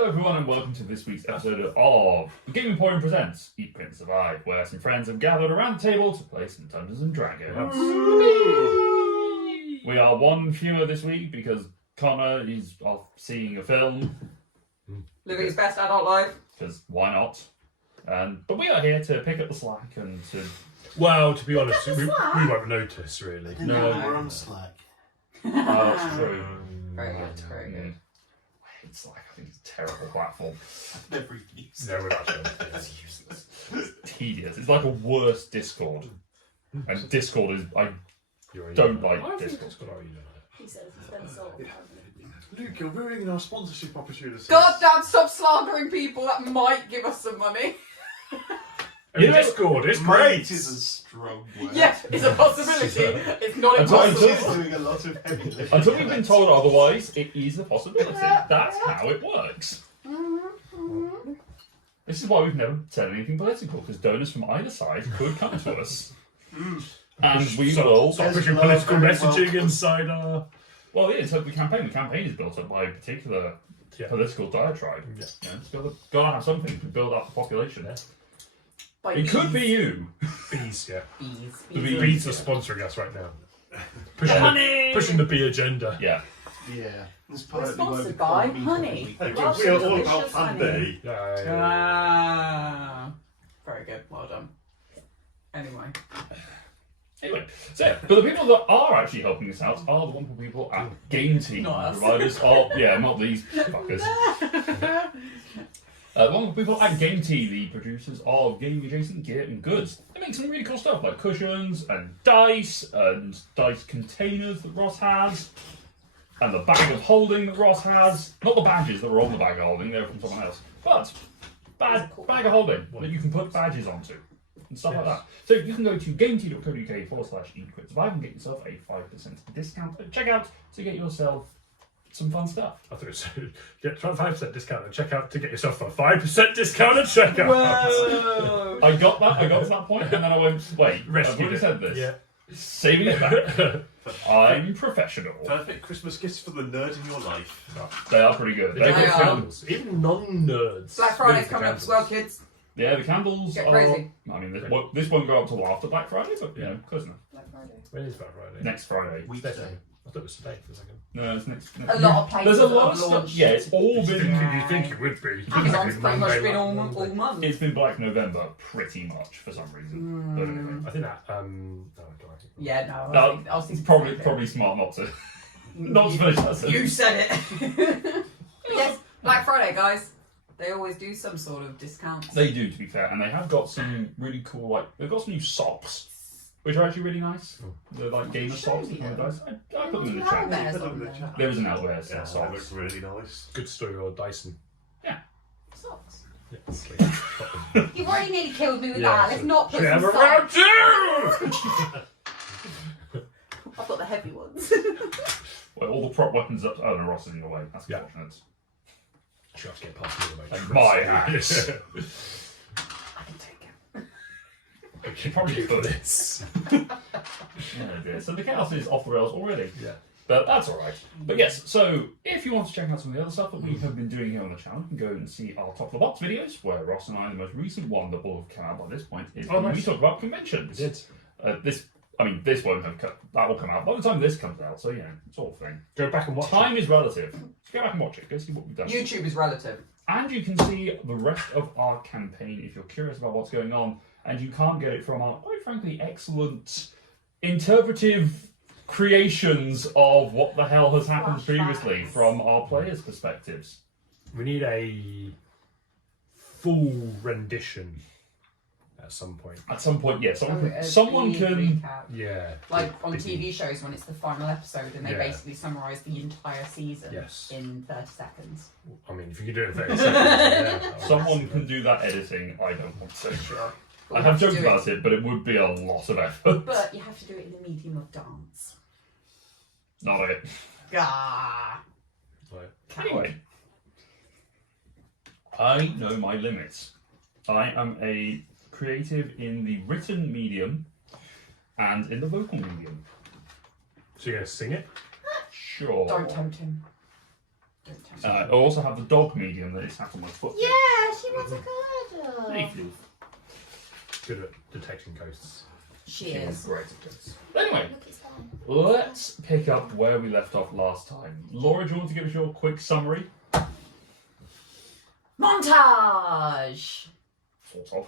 Hello everyone and welcome to this week's episode of Game Emporium Presents Eat, Print, Survive, where some friends have gathered around the table to play some Dungeons and Dragons. We are one fewer this week because Connor is off seeing a film. Living his best adult life. Because why not? But we are here to pick up the slack and to... Well, to be honest, we won't notice really. No, we're on Slack. Oh, that's true. Very good, very good. I hate Slack, I think it's a terrible platform. I've never used it. No, we're not sure. It's useless. It's tedious. It's like a worse Discord. And Discord is... I don't like Discord. He says he's been sold. Luke, you're ruining our sponsorship opportunities. God damn, stop slandering people that might give us some money. Discord is great. It is a strong word. Yes, it's a possibility. It's not Until- impossible. She's doing a lot of heavy lifting. Until we've been told otherwise, it is a possibility. That's how it works. This is why we've never said anything political, because donors from either side could come to us. And we will... Stop pushing political messaging inside our... Well, yeah, it's like the campaign. The campaign is built up by a particular political diatribe. Yeah. It's got to have something to build up the population. By It could be you. Bees, yeah. Bees. The bee- Bees are sponsoring us right now. Pushing the bee agenda. Yeah. Yeah. This We're politely won't sponsored become by me honey. for the Well, week. we are all about fun day. Very good, well done. Anyway, so, but the people that are actually helping us out are the wonderful people at Game Team. Not us. Providers of, not these fuckers. The wonderful people at Game Team, the producers of gaming adjacent gear and goods. They make some really cool stuff like cushions and dice containers that Ross has. And the bag of holding that Ross has. Not the badges that were on the bag of holding, they were from someone else. But bag of holding that you can put badges onto. And stuff like that. So you can go to gamet.co.uk/eatquitsurvive and get yourself a 5% discount at checkout to get yourself some fun stuff. I thought it said get 5% discount at checkout to get yourself a 5% discount at checkout. Whoa! I got to that point, and then I went, wait, I've Rescued already it. said this. Yeah. Saving it back. I'm professional. Perfect Christmas gifts for the nerd in your life. They are pretty good. They They They got are. candles. Even non-nerds. Black Friday's use the coming up as well, kids. Yeah, the candles Get are... crazy. I mean, this won't go up till after Black Friday, but, close enough. Black Friday. When is Black Friday? Next Friday. Weekday. I thought it was today for a second. No, it's next. A lot of places There's a lot of have stuff. launched. Yeah, it's all You been... think it would be. Amazon's pretty much Monday, been all Monday. month. It's been Black November, pretty much, for some reason. But anyway. I think that, no, I don't think. Yeah, no. No, I was thinking it's probably smart not to finish that sentence. You said it. Yes, Black Friday, guys. They always do some sort of discounts. They do, to be fair, and they have got some really cool, they've got some new socks, which are actually really nice. They're like gamer socks. me With them. I put them in the How chat. bears Put them on in the there. chat. There was an outwear Yeah, set that socks. looks really nice. Good story or Dyson. Socks. Yeah, sleep. You've already nearly killed me with Yeah, that. Let's not put We have some a round salt. two! I've got the heavy ones. Well, all the prop weapons up. Oh, no, Ross is in the way. That's Yeah. unfortunate. She'll have to get past me anyway. Like my axe. I can take it. She probably could. this. Oh dear. So the chaos is off the rails already. Yeah. But that's alright. But yes, so if you want to check out some of the other stuff that we have been doing here on the channel, you can go and see our Top of the Box videos, where Ross and I, the most recent one that will have come out by this point, is when we nice. talk about conventions. We did. This won't have that will come out by the time this comes out, so it's all a thing. Go back and watch Time is relative. So go back and watch it, go see what we've done. YouTube is relative. And you can see the rest of our campaign if you're curious about what's going on, and you can't get it from our, quite frankly, excellent interpretive creations of what the hell has happened previously from our players' perspectives. We need a full rendition at some point. At some point, yeah, A someone speed can... recap. Yeah. Like on TV shows when it's the final episode and they Yeah. basically summarise the entire season Yes. in 30 seconds. I mean, if you can do it in 30 seconds, yeah. Someone can do that editing, I don't want to. But I we have to joked do about it, but it would be a lot of effort. But you have to do it in the medium of dance. Not it. Gah. Right. Anyway, I know my limits. I am a creative in the written medium and in the vocal medium. So you're going to sing it? Sure. Don't tempt him. Don't tell me. I also have the dog medium that is sat on my foot. Yeah, she wants a cuddle. Hey, Flu. Good at detecting ghosts. She She was is. great at this. Anyway, Look, it's fine. let's pick up where we left off last time. Laura, do you want to give us your quick summary? Montage! Sort of.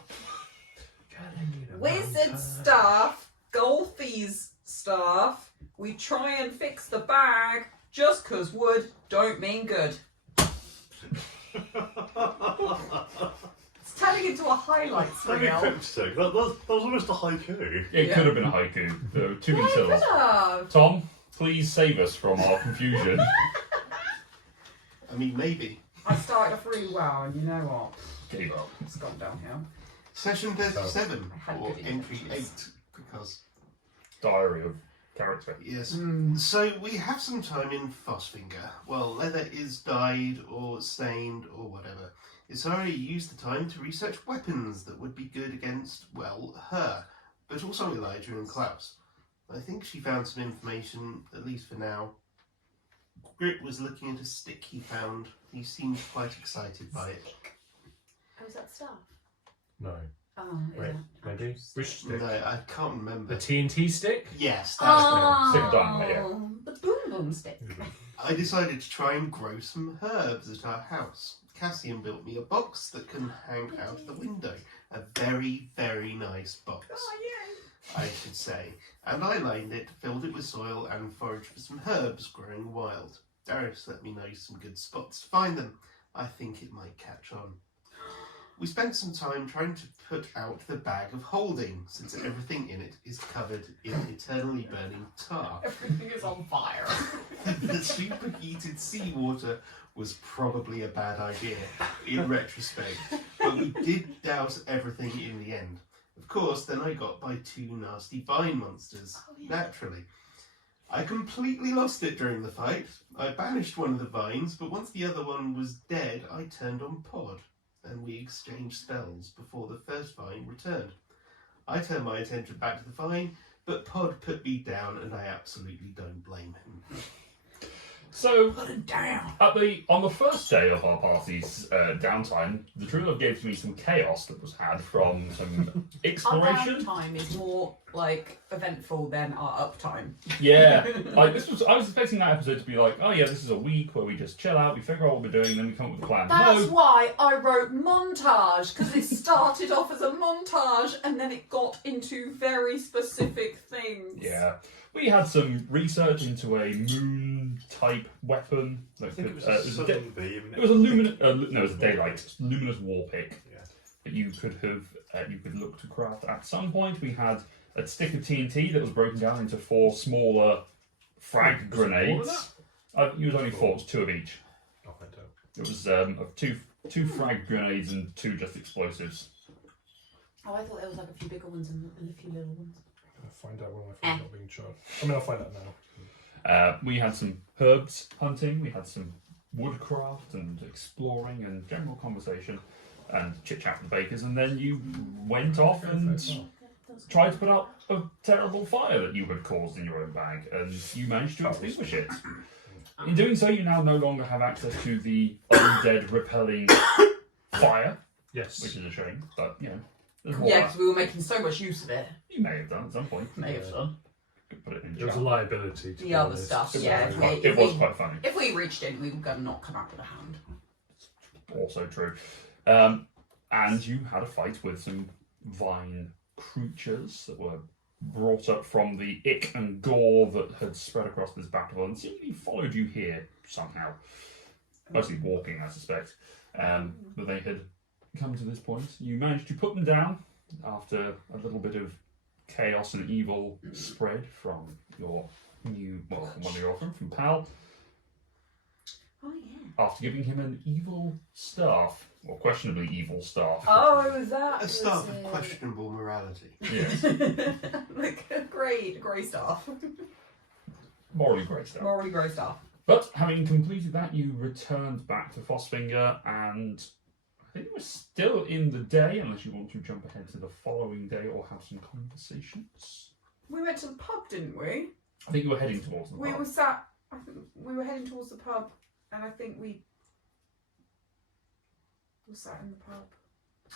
Wizard staff, Golfy's staff. We try and fix the bag just 'cause wood don't mean good. It's turning into a highlights Very reel. cryptic. That was almost a haiku. It Yeah. could have been a haiku. There were two Yeah, syllables. good job. Tom, please save us from our confusion. I mean, maybe. I started off really well, and you know what? Gave up. It's gone downhill. Session 37, I had or good entry 8, intentions. because... Diary of character. Yes. Mm. So we have some time in Fosfinger. Well, leather is dyed or stained or whatever. Isari used the time to research weapons that would be good against, well, her, but also Elijah and Klaus. I think she found some information, at least for now. Grit was looking at a stick he found. He seemed quite excited by it. Oh, is that stuff? No. Oh, is Wait, it? maybe? Which stick? No, I can't remember. The TNT stick? Yes, that's Oh, Stick of dynamite, yeah. the boom boom stick. I decided to try and grow some herbs at our house. Cassian built me a box that can hang out the window. A very, very nice box, Oh, I should say. And I lined it, filled it with soil, and foraged for some herbs growing wild. Darius let me know some good spots to find them. I think it might catch on. We spent some time trying to put out the bag of holding, since everything in it is covered in eternally burning tar. Everything is on fire. The superheated seawater was probably a bad idea in retrospect, but we did douse everything in the end. Of course, then I got by two nasty vine monsters, naturally. I completely lost it during the fight. I banished one of the vines, but once the other one was dead, I turned on Pod, and we exchanged spells before the first vine returned. I turned my attention back to the vine, but Pod put me down, and I absolutely don't blame him. So, Put it down. on the first day of our party's downtime, the True Love gave me some chaos that was had from some Our exploration. downtime is more like eventful than our uptime. Yeah, like I was expecting that episode to be like, oh yeah, this is a week where we just chill out, we figure out what we're doing, and then we come up with a plan. That's No, why I wrote montage, because it started off as a montage and then it got into very specific things. yeah, we had some research into a moon-type weapon. I That think could, it was a sudden beam. it was a luminous, no, it was a daylight, luminous war pick Yeah. that you could have, you could look to craft. At some point, we had a stick of TNT that was broken down into 4 smaller frag Was it more than grenades. You was only 4, it was 2 of each. I'll find out. It was of two frag grenades and 2 just explosives. Oh, I thought there was like a few bigger ones and a few little ones. I'll find out when my phone's not being charged. I mean, I'll find out now. We had some herbs hunting, we had some woodcraft and exploring and general conversation and chit chat with the bakers, and then you went off and tried to put out a terrible fire that you had caused in your own bag, and you managed to extinguish it. In doing so, you now no longer have access to the undead repelling fire, Yes. which is a shame, but you know, there's more. Yeah, of because we were making so much use of it. that. You may have done at some point. May have done. Could put it in There was a chat. liability to The be other honest. stuff, It yeah. was, if quite, we- it was if quite funny. If we reached in, we were going to not come out with a hand. Also true. And you had a fight with some vine creatures that were brought up from the ick and gore that had spread across this battle and seemingly followed you here somehow. Mostly walking, I suspect. But they had come to this point. You managed to put them down after a little bit of chaos and evil spread from your one of your offering from Pal. Oh, yeah. After giving him an evil staff, or questionably evil staff. Oh, that A was staff of it. questionable morality. Yes, Like a grey staff. morally great staff. Morally grey staff. But having completed that, you returned back to Fosfinger, and I think you were still in the day, unless you want to jump ahead to the following day or have some conversations. We went to the pub, didn't we? I think you were heading towards the We pub. were sat. I think we were heading towards the pub, and I think we sat in the pub.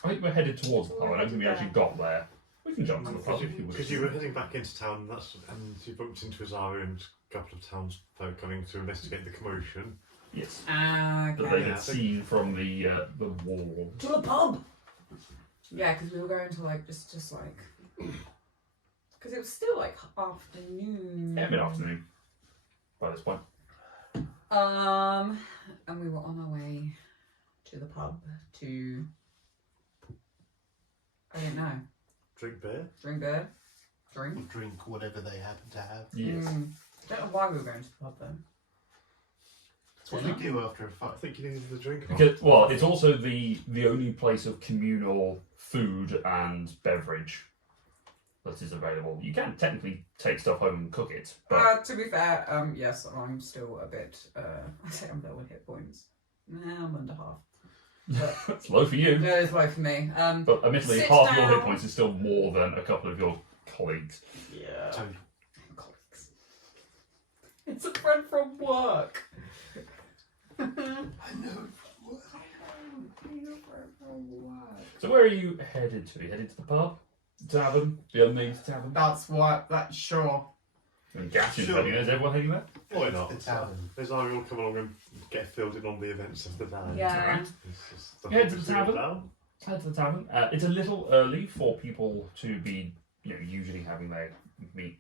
I think we're headed towards the pub. I don't think we actually got there. We can jump to the pub if you Because wish. you were heading back into town, and you bumped into Azaria and a couple of townsfolk coming to investigate the commotion. Yes. Okay. That they Yeah, I had seen from the wall. To the pub. Yeah, because we were going to like just like because it was still like afternoon. Yeah, mid-afternoon by this point. And we were on our way to the pub to I don't know, Drink beer. drink beer, drink. Drink whatever they happen to have. Yes. Don't know why we were going to the pub though. That's what we do after a I fight. think you needed the drink. Because, well, it's also the only place of communal food and beverage that is available. You can technically take stuff home and cook it, but To be fair, yes, I'm still a bit. I say I'm low on hit points. Nah, I'm under half. But it's low for you. no, it's low for me. But admittedly, Sit half your hit down. points is still more than a couple of your colleagues. Yeah. Total. Colleagues. It's a friend from work. I know. So where are you headed to? Are you headed to the pub? The tavern? The unnamed tavern? That's what. That's sure. And Gatchin's Sure. heading there. Is everyone heading there? Why not? The tavern. Azaria will come along and get filled in on the events of the day. Yeah. Alright. It's just the Head to focus the of tavern. down. Head to the tavern. It's a little early for people to be, usually having their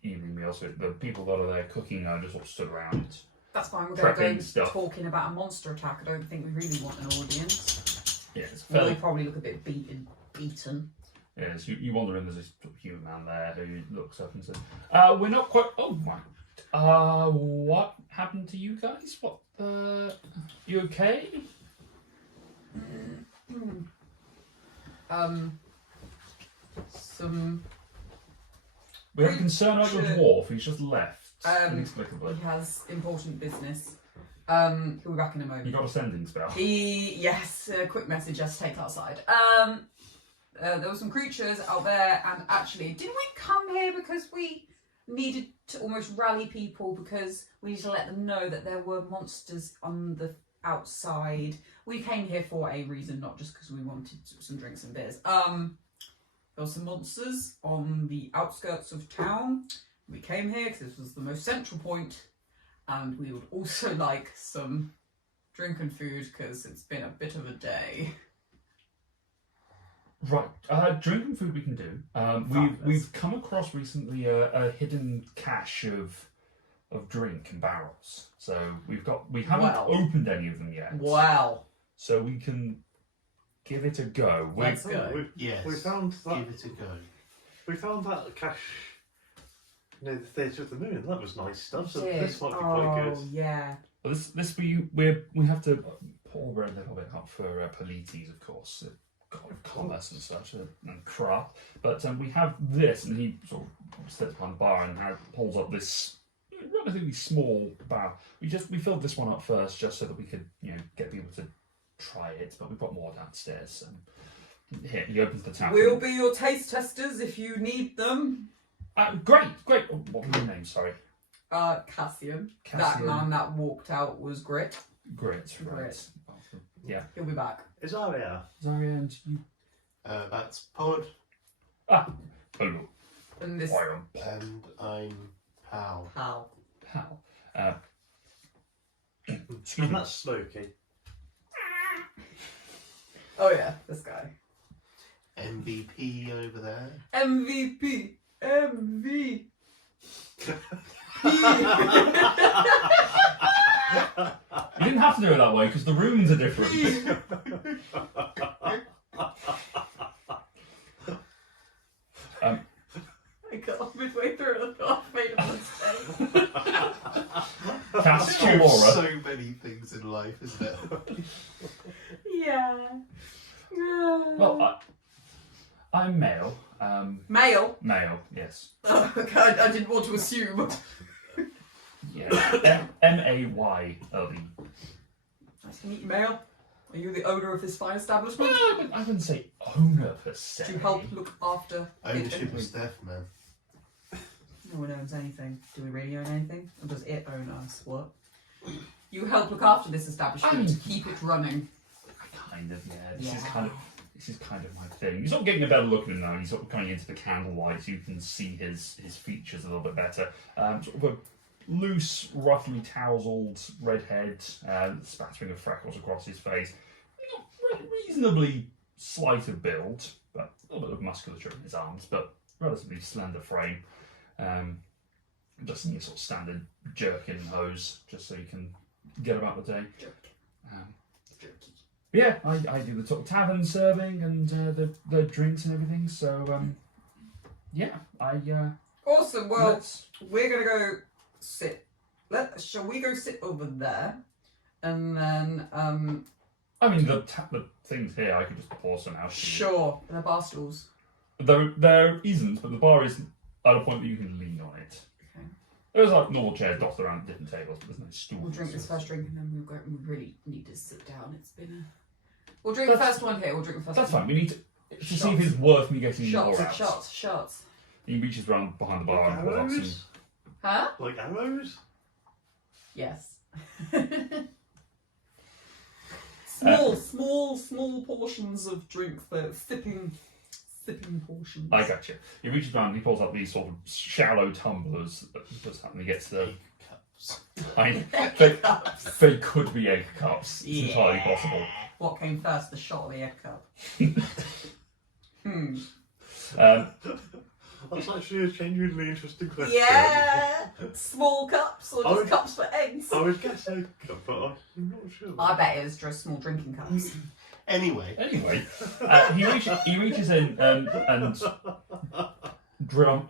evening meals. So the people that are there cooking are just sort of stood around. That's fine. We're going to Prepping go stuff. talking about a monster attack. I don't think we really want an audience. Yeah, it's We'll fairly. probably look a bit beaten. Yeah, so you wander in. There's this sort of human man there who looks up and says, "We're not quite. Oh my. What happened to you guys? What? You okay?" Some. We have a concern about the Creature- dwarf. He's just left He inexplicably. has important business. He'll be back in a You moment. got a sending spell. Yes, a quick message just take outside. There were some creatures out there, and actually, didn't we come here because we needed to almost rally people because we need to let them know that there were monsters on the outside? We came here for a reason, not just because we wanted some drinks and beers. There were some monsters on the outskirts of town. We came here because this was the most central point, and we would also like some drink and food because it's been a bit of a day. Right, drink and food we can do. We've come across recently a hidden cache of drink and barrels. So we haven't Wow. opened any of them yet. Wow. So we can give it a go. Let's go. Yes. We found that. Give it a go. We found that cache near the Theatre of the Moon. That was nice stuff. So Did. this might be quite good. Yeah. Well, this we have to pour a little bit up for Polites, of course, god of commerce and such, and craft. But we have this, and he sort of steps behind the bar and pulls up this relatively small barrel. We filled this one up first just so that we could get people to try it, but we've got more downstairs. Here, he opens the tap. We'll be your taste testers if you need them. Great. Oh, what was your name? Sorry. Cassian. That Cassian. man that walked out was Grit. Great. Right. Grit. Yeah. He'll be back. Azaria. Zaria and you. That's Pod, Hello. And this I am and I'm Pal. pal. Pal. Excuse And me. that's Smokey. Oh yeah, this guy. MVP over there. MVP. MV. You didn't have to do it that way because the runes are different. I got midway through and I thought I made a mistake. Cast There's Aurora. so many things in life, isn't it? Yeah. Well, I'm male. Male. Male, yes. Oh, God, I didn't want to assume. Yeah. M-A-Y-L-E. Nice to meet you, Male. Are you the owner of this fine establishment? I wouldn't say owner per se. Do you help look after Ownership it? is theft, man. No one owns anything. Do we really own anything? Or does it own us? What? You help look after this establishment to keep it running. Kind of, yeah. This is kind of my thing. You're sort of getting a better look at him now. He's sort of coming into the candlelight, so you can see his features a little bit better. Sort of a loose, roughly tousled red head, spattering of freckles across his face. Reasonably slight of build, but a little bit of musculature in his arms, but relatively slender frame. Just in your sort of standard jerkin and hose, just so you can get about the day. Yeah, I do the sort of tavern serving and the drinks and everything. So yeah, Awesome. Well, we're gonna go sit. Shall we go sit over there, and then I mean the things here. I could just pour some out. Sure, they're bar stools. There isn't, but the bar is at a point that you can lean on it. Okay. There's like normal chairs dotted around different tables, but there's no stools. We'll drink this first drink, and then we'll go. We really need to sit down. It's been a. We'll drink the first one here. We'll drink the first. That's one. fine. We need to see if it's worth me getting more out. Shots. He reaches around behind the bar and pulls out some. Arrows? Huh? Like arrows? Yes. Small portions of drink. The sipping portions. I got you. He reaches around and he pulls out these sort of shallow tumblers. And he gets the. They could be egg cups. It's entirely possible. What came first, the shot or the egg cup? That's actually a genuinely interesting question. Yeah! Small cups or just cups for eggs? I would guess egg cup, but I'm not sure. I bet it was just small drinking cups. Anyway, he reaches in and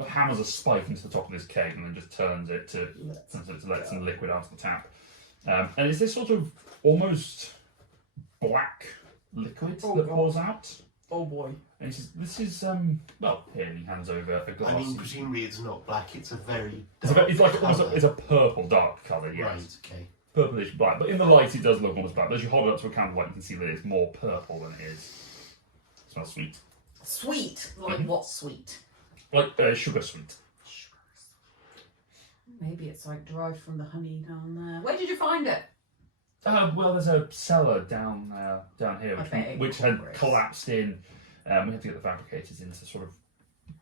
hammers a spike into the top of this keg and then just turns it to let some liquid out of the tap. And it's this sort of almost black liquid that pours out. Oh boy. And he says, this is, well, here, and he hands over a glass. I mean, presumably it's not black, it's a very It's dark like it's a purple dark colour, yes. Right, okay. Purplish black, but in the light it does look almost black. But as you hold it up to a candlelight, you can see that it's more purple than it is. It smells sweet. Sweet? Like what sweet? Like sugar sweet. Maybe it's like derived from the honey down there. Where did you find it? Well, there's a cellar down here, which had collapsed in. We had to get the fabricators in to sort of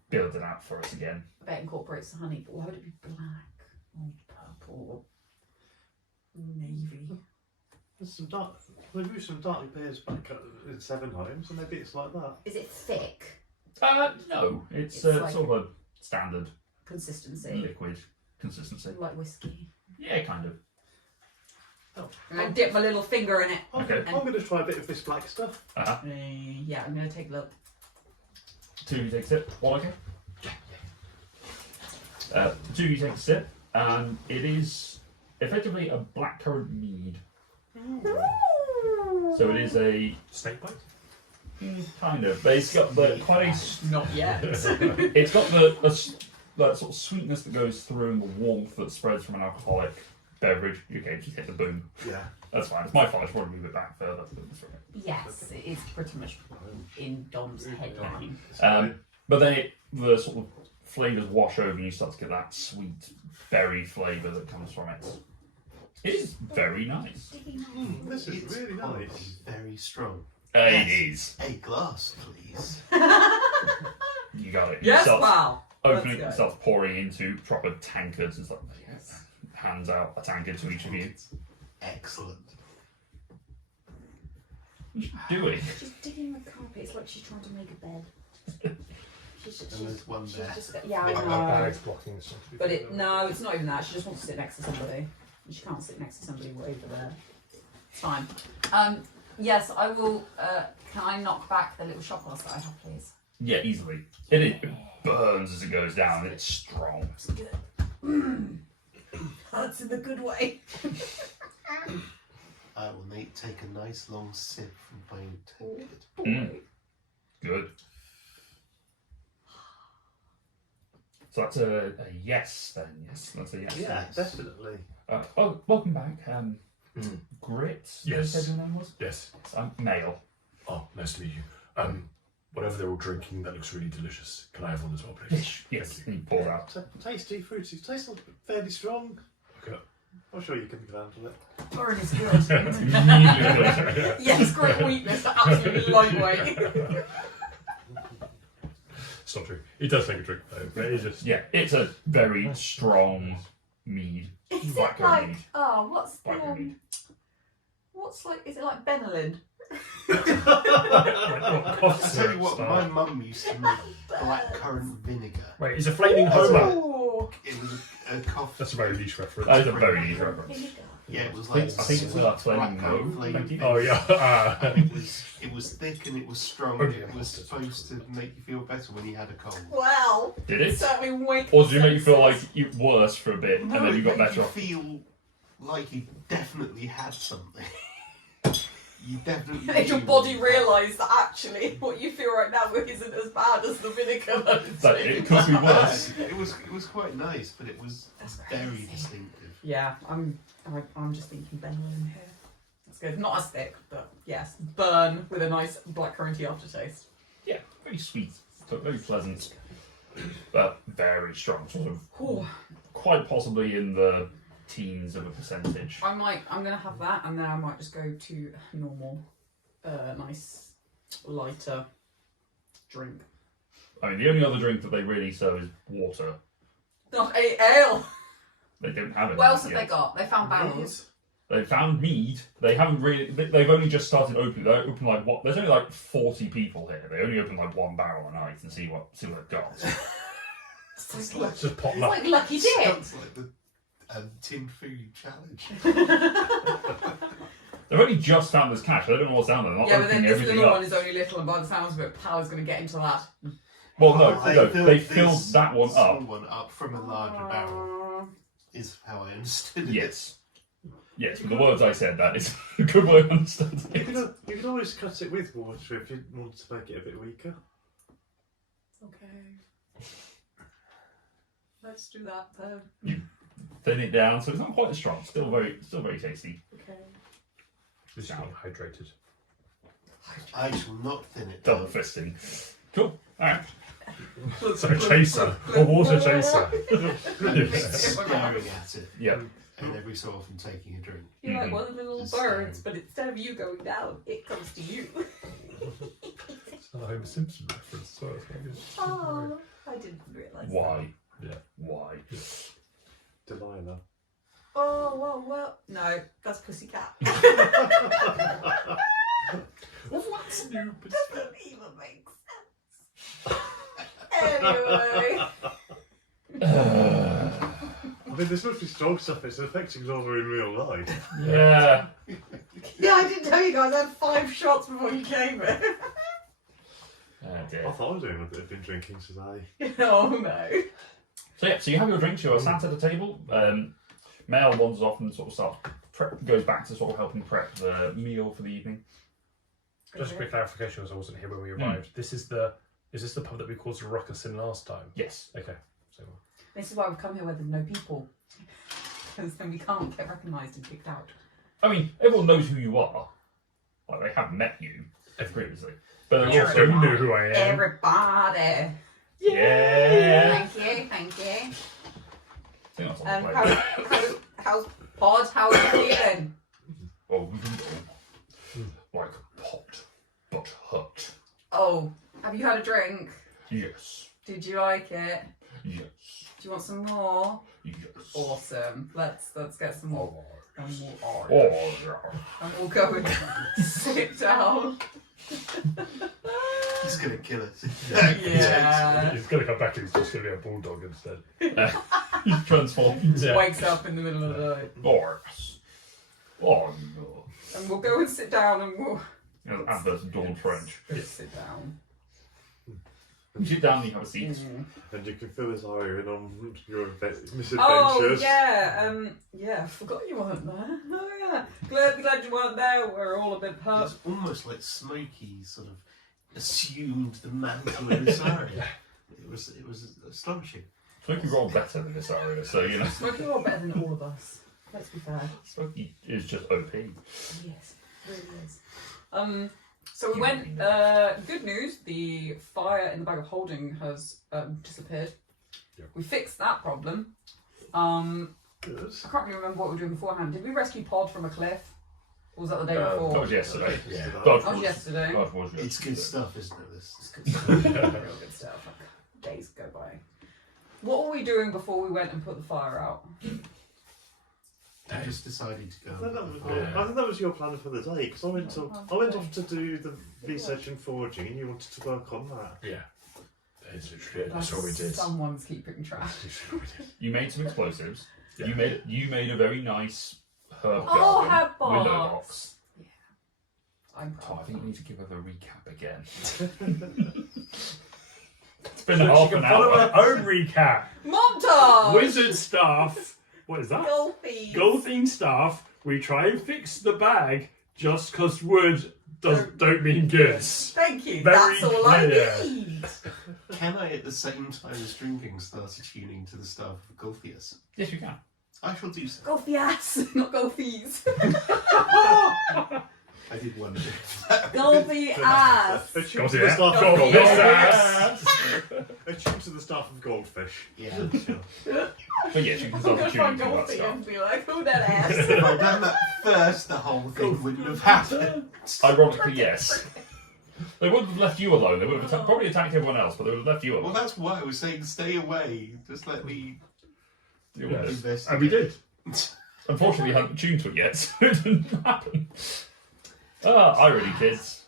build it out for us again. I bet it incorporates the honey, but why would it be black or purple or navy? There's some dark. They've used some dark beers back in 7 homes, and maybe it's like that. Is it thick? No, it's like sort of a standard consistency, liquid consistency. like whiskey. Yeah, kind of. Oh. And I dip my little finger in it. Okay. I'm going to try a bit of this black stuff. Yeah, I'm going to take a look. 2 of you take a sip. 1 okay? Yeah. 2 of you take a sip, and it is effectively a blackcurrant mead. So it is a snake bite. Kind of, but it's got quite a. Not yet. It's got that sort of sweetness that goes through and the warmth that spreads from an alcoholic beverage. Okay, just hit the boom. Yeah. That's fine. It's my fault. I just want to move it back further. Yes, it is pretty much in Dom's headline. But then the sort of flavours wash over and you start to get that sweet berry flavour that comes from it. It is very nice. This is It's really probably nice. very strong. It is. A glass, please. You got it. Yes, You start wow. opening, Let's it go. starts pouring into proper tankards and stuff. Hands out a tankard to each of you. Excellent. Do it. She's digging the carpet. It's like she's trying to make a bed. And there's one there. Yeah, I My know. bag's blocking this. But no, it's not even that. She just wants to sit next to somebody. And she can't sit next to somebody over there. It's fine. Yes, I will. Can I knock back the little shot glass that I have, please? Yeah, easily. It burns as it goes down. It's strong. It's good. That's in the good way. I will take a nice long sip from my tankard. Good. So that's a yes then. Yes, that's a yes. Yeah, definitely. Welcome back. Grit. Yes. You said your name was? Yes. I'm male. Oh, nice to meet you. Whatever they're all drinking, that looks really delicious. Can I have one as well, please? Yes. He poured out. Tasty, fruity. Tastes fairly strong. Okay. I'm sure you can handle it. Burn is good. Immediately. Yes, great weakness, but absolutely lightweight. It's not true. It does take a drink though, but it's just Yeah, it's a very strong mead. Is it Blackberry like, mead. oh, what's the, Blackberry mead. what's like, is it like Benylin? cough I tell you syrup what, style. my mum used to make blackcurrant vinegar. Wait, is a flaming That's Homer? Oh, It was a cough. That's a very niche reference. That is a very niche reference. Vinegar. Yeah, it was I like think it's sweet like flaming blackcurrant mo. flavoured Thank you. Oh yeah. And it was thick and it was strong. Oh, And yeah. it was supposed to make you feel better when you had a cold. wow. Did it? Certainly wake Or did it make you feel like you worse for a bit and No, then you it got made better you off? feel like you definitely had something. You definitely. Made your knew body what you had. realise that actually what you feel right now isn't as bad as the vinegar. That it could be worse. It was quite nice, but it was very distinctive. Yeah, I'm just thinking Benylin here. That's good. Not as thick, but yes, burn with a nice blackcurranty aftertaste. Yeah, very sweet, very pleasant, but very strong. Sort of Ooh. quite possibly in the teens of a percentage. I'm gonna have that, and then I might just go to normal, nice, lighter drink. I mean, the only other drink that they really serve is water. Not a ale. They don't have it. What else have yet. they got? They found barrels. They found mead. They haven't really. They've only just started opening. They open like what? There's only like 40 people here. They only open like one barrel a night and see what they've got. It's like, Just pop it's luck. like Lucky Dip. Sounds like the tin food challenge. They've only just found this cache. They don't know what's down there. They're not Yeah, but then opening this everything little up. one is only little, and by the sounds of it, Pal's going to get into that. Well, no, they this filled that one small up. one up from a larger barrel. Is how I understood it. Yes. Yes, with the words I said, that is a good way of understanding You it. can always cut it with water if you want to make it a bit weaker. Okay. Let's do that then. Thin it down, so it's not quite as strong. Still very tasty. Okay. It's not hydrated. I shall not thin it Double down. fisting. Cool. Alright. So a chaser, a water chaser. Staring at it, Yeah. and every so often taking a drink. You're like one of the little Just birds, but instead of you going down, it comes to you. It's not a Homer Simpson reference, so it's maybe it's Oh, I didn't realise. Why? Yeah. Why? Delilah. Oh, well. No, that's Pussycat. What's new? Doesn't even make sense. Anyway. I mean, there's mostly strong stuff. It's affecting Laura in real life. Yeah. Yeah, I didn't tell you guys. I had 5 shots before you came in. Oh, I dear. thought I was doing a bit of been drinking today. Oh, no. So yeah, so you have your drinks, you're sat at a table. Mel wanders off and sort of goes back to sort of helping prep the meal for the evening. Just a quick clarification, because I wasn't here when we arrived. Is this the pub that we caused a ruckus in last time? Yes. Okay. So This is why we've come here where there's no people. Because then we can't get recognised and kicked out. I mean, everyone knows who you are. Like, they have met you previously. But they also you know who I am. Everybody. Yeah. Thank you, thank you. I think that's on the plate. How's Pod? How are you feeling? Oh, like pot, but hot. Oh, have you had a drink? Yes. Did you like it? Yes. Do you want some more? Yes. Awesome. Let's get some more. And Oh, yeah. we'll go and sit down. He's gonna kill us. Yeah. He's going to come back and he's just going to be a bulldog instead. He's transformed. Yeah. Wakes up in the middle of the night. Oh, yes. Oh, no. And we'll go and sit down and we'll Adverse Dawn French. just sit down. You sit down and you have a seat. And you can fill his eye in on your misadventures. Oh yeah, yeah. I forgot you weren't there. Oh yeah. Glad you weren't there. We're all a bit hurt. It's almost like Smokey sort of assumed the mantle of this area. It was astonishing. Smokey rolled better than this area, so you know. Smoking all better than all of us. Let's be fair. Smokey is just OP. Yes, really is. So we went. Good news: the fire in the bag of holding has disappeared. Yep. We fixed that problem. Good. I can't really remember what we were doing beforehand. Did we rescue Pod from a cliff? Or was that the day That before? was yesterday. Yeah. Dodge That was yesterday. Dodge was It's good yesterday. stuff, isn't it? This. It's good stuff. Real good stuff. Like, days go by. What were we doing before we went and put the fire out? I just decided to go. I think that was your plan for the day because I went off to do the research and forging, and you wanted to work on that. Yeah. That's literally it. That's what we did. Someone's keeping track. That's what we did. You made some explosives. Yeah. You made a very nice herb Oh, garden herb window box. box. Yeah. I'm Oh, proud. I think we need to give her the recap again. It's So been half she an can follow hour. her own recap. Montage! Wizard staff. What is that? Golfy. Golfing staff. We try and fix the bag just because wood don't mean goods. Thank you. Very That's all clear. I need. Can I, at the same time as drinking, start attuning to the staff of Golfius? Yes, you can. I shall do so. Golfy ass, not golfies. I did wonder. Golfy ass. Attune Go to there. the staff Go of there. goldfish. Attune to the staff of goldfish. Yeah, sure. But yes, you can I'm start gonna tuning find to that Golfy stuff. and be like, who that ass? If I'd done that first, the whole thing wouldn't have happened. Ironically, yes. They wouldn't have left you alone. They would have probably attacked everyone else, but they would have left you Well, alone. that's why I was saying stay away. Just let me Deal with this. investigate. And we did. Unfortunately, you hadn't tuned to it yet, so it didn't happen. Irony, kids.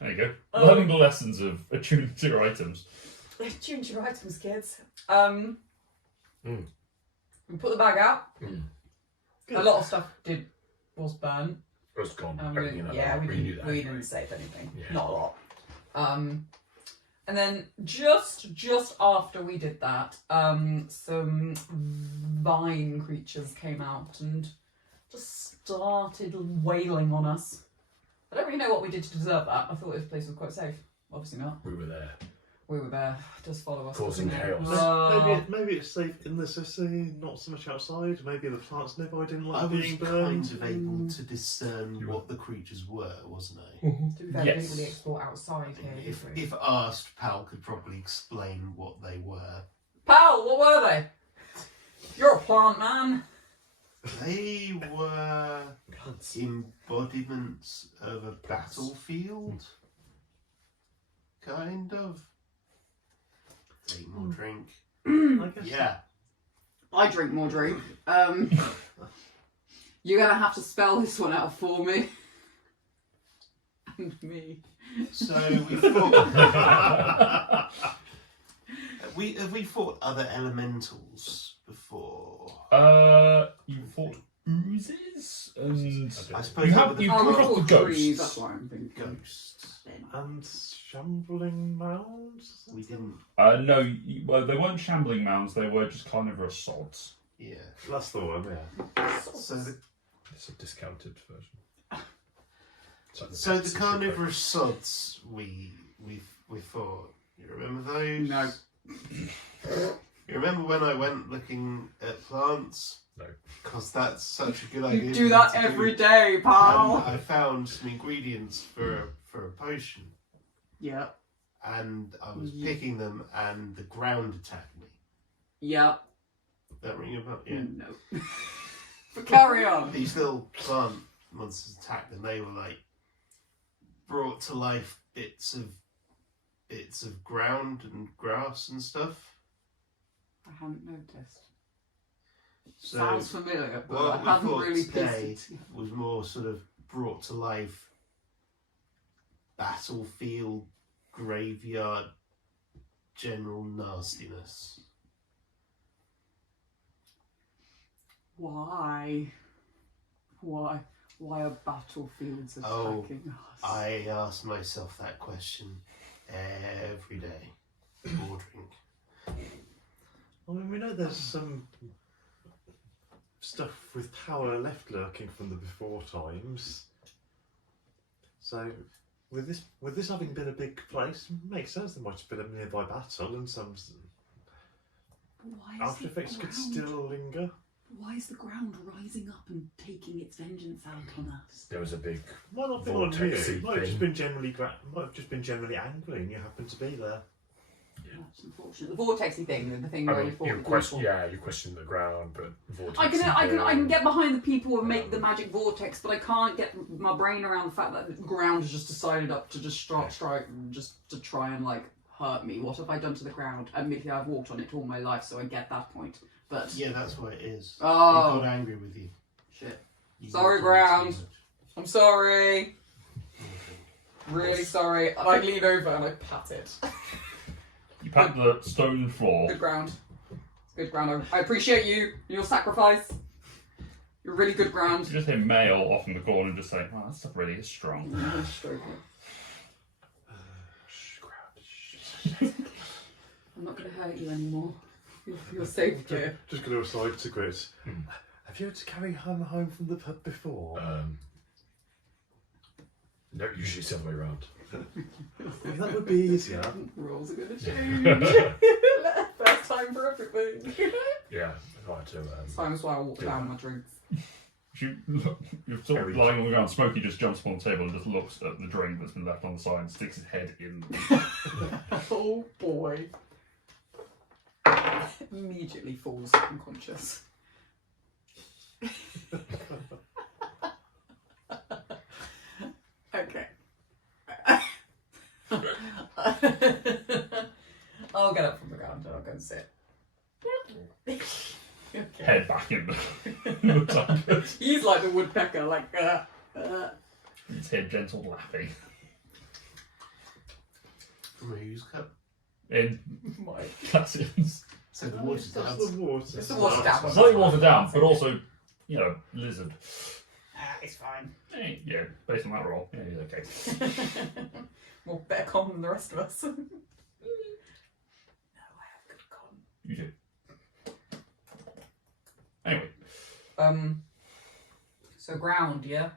There you go. Learning the lessons of attuning to your items. Tune to your items, kids. Mm. We put the bag out. A lot of stuff was burnt. It was gone. We Everything didn't, knew that. we didn't save anything. Yeah. Not a lot. And then just after we did that, some vine creatures came out and just started wailing on us. I don't really know what we did to deserve that. I thought this place was quite safe. Obviously not. We were there. We were there. Just follow us. Causing didn't it? chaos. Maybe it's safe in the city, not so much outside. Maybe the plants nearby didn't I like was being kind burned. of able to discern You were. what the creatures were, wasn't I? To be fair, we Yes. didn't really explore outside here. If, did we? if asked, Pal could probably explain what they were. Pal, what were they? You're a plant man. They were embodiments of a battlefield, kind of. Take more drink. I guess. Yeah. I drink more drink. You're gonna have to spell this one out for me. And me. So we fought. Have we fought other elementals before? You fought oozes and I suppose You they have- were the you Oh, come we across fought the ghosts. trees, that's what I'm thinking. ghosts. And shambling mounds? We didn't. no, well, they weren't shambling mounds. They were just carnivorous sods. Yeah. That's the one, yeah. So the It's a discounted version. It's like So the Pepsi carnivorous sods we fought. You remember those? No. You remember when I went looking at plants? No. Because that's such a good idea. You for do me that to every do. day, And pal. I found some ingredients for a potion, Yeah. and I was Yeah. picking them, and the ground attacked me. Yeah. That ring a bell? Yeah. No. But carry on. These little plant monsters attacked, and they were like brought to life bits of ground and grass and stuff. I hadn't noticed. So Sounds familiar, but what I we haven't thought really today pissed it. was more sort of brought to life battlefield, graveyard, general nastiness. Why? Why are battlefields Oh, attacking us? I ask myself that question every day. More drink. I mean, we know there's some stuff with power left lurking from the before times. So, with this having been a big place, it makes sense there might have been a nearby battle and some Why is after the effects could ground- still linger. Why is the ground rising up and taking its vengeance out on us? There was a big. Might not be on you. Vortex-y Might have just thing. been generally might have just been generally angry, and you happened to be there. That's unfortunate. The vortexy thing, the thing where you fall. you question the ground, but vortex. I can get behind the people and make the magic vortex, but I can't get my brain around the fact that the ground has just decided up to just strike, just to try and like hurt me. What have I done to the ground? Admittedly, I've walked on it all my life, so I get that point. But Yeah, that's what it is. Oh. It got angry with you. shit. You Sorry, walked on it ground. too much. I'm sorry. Really sorry. And I lean over and I pat it. You pat the stone floor. Good ground. Good ground. I appreciate you. Your sacrifice. You're really good ground. You just hear Mail off in the corner and just say, "Wow, that stuff really is strong." I'm not going to hurt you anymore. You're safe here. Just going to aside to Grit. Have you had to carry home from the pub before? No, usually it's the other way around. I mean, that would be easier. Rules are going to change. First time for everything. Yeah, I tried to. That's why I walk down my drinks. You're sort of lying on the ground. Smokey just jumps up on the table and just looks at the drink that's been left on the side and sticks his head in. Oh boy. Immediately falls unconscious. Okay. I'll get up from the ground and I'll go and sit. Okay. Head back in the tank. He's like the woodpecker, like His head gentle lapping. From whose cup? In my. Cassian's. So the water's down. That's the water. It's the water down. Slightly watered down, but also, lizard. It's fine. Yeah, based on that roll, yeah, he's okay. More better con than the rest of us. No, I have good con. You do. Anyway. So ground, yeah?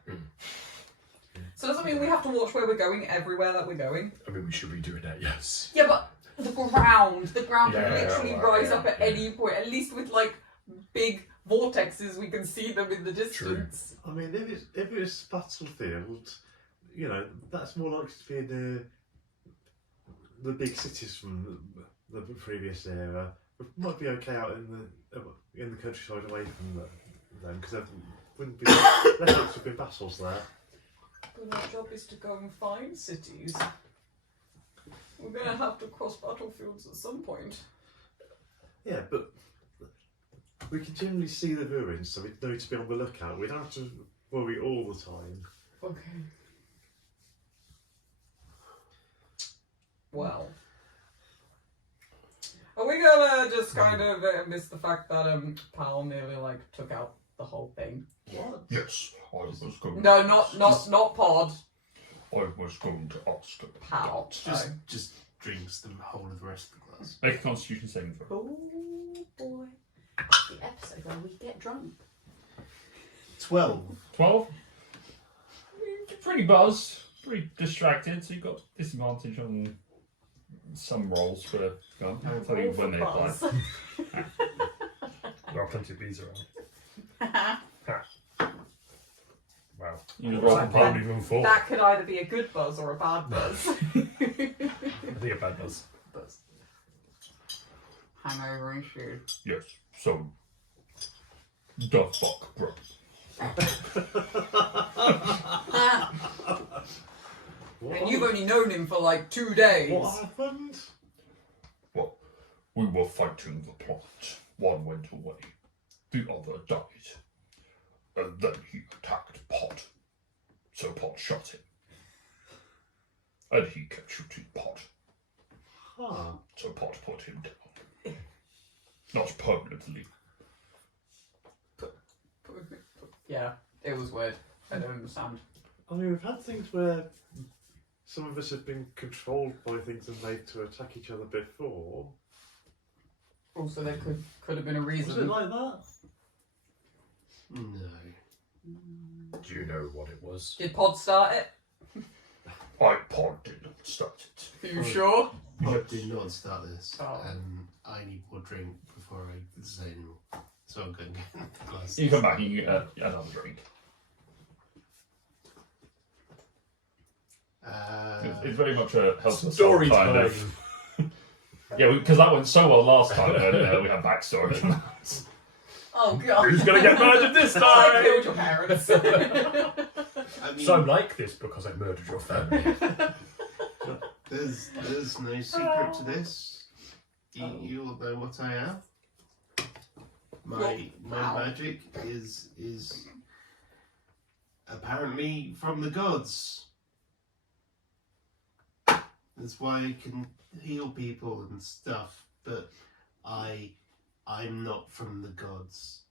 So does that mean we have to watch where we're going everywhere that we're going? I mean, we should be doing that, yes. Yeah, but the ground can literally right, rise yeah, up at yeah. any point. At least with like big vortexes, we can see them in the distance. I mean, if it's battlefield, that's more likely to be in the big cities from the previous era. It might be okay out in the countryside away from them because there wouldn't be less likely to be battles there. But our job is to go and find cities. We're going to have to cross battlefields at some point. Yeah, but we can generally see the ruins, so we know to be on the lookout. We don't have to worry all the time. Okay. Well. Are we gonna just kind of miss the fact that Pal nearly took out the whole thing? What? Yes, I was going. No, not Pod. I was going to ask Pal. Just drinks the whole of the rest of the glass. Make a Constitution saving throw. Oh boy. The episode where we get drunk. 12. 12. You're pretty buzzed, pretty distracted, so you've got disadvantage on some rolls for gun. I'll tell you when they apply. There are plenty of bees around. Wow. You just roll That the can't pun. even fall. That could either be a good buzz or a bad buzz. I think a bad buzz. Buzz. Hangover and shit. Yes, so. The fuck, bro. And you've only known him for 2 days. What happened? Well, we were fighting the plot. One went away, the other died. And then he attacked Pod. So Pod shot him. And he kept shooting Pod. Huh. So Pod put him down. Not permanently. Yeah, it was weird. I don't understand. I mean, we've had things where some of us have been controlled by things and made to attack each other before. Also, there could have been a reason. Was it like that? No. Do you know what it was? Did Pod start it? Pod did not start it. Are you sure? I did not start this. Oh. I need more drink before I say anymore. So I'm going to get the glass. You come back and you get another drink. It's very much a help yourself Story kind time. of. Yeah, because that went so well last time, and we had backstory. Oh god. Who's gonna get murdered this I time? killed your parents. I mean, So I'm like this because I murdered your family. there's no secret to this. You all know what I am. My magic is apparently from the gods. That's why I can heal people and stuff, but I'm not from the gods.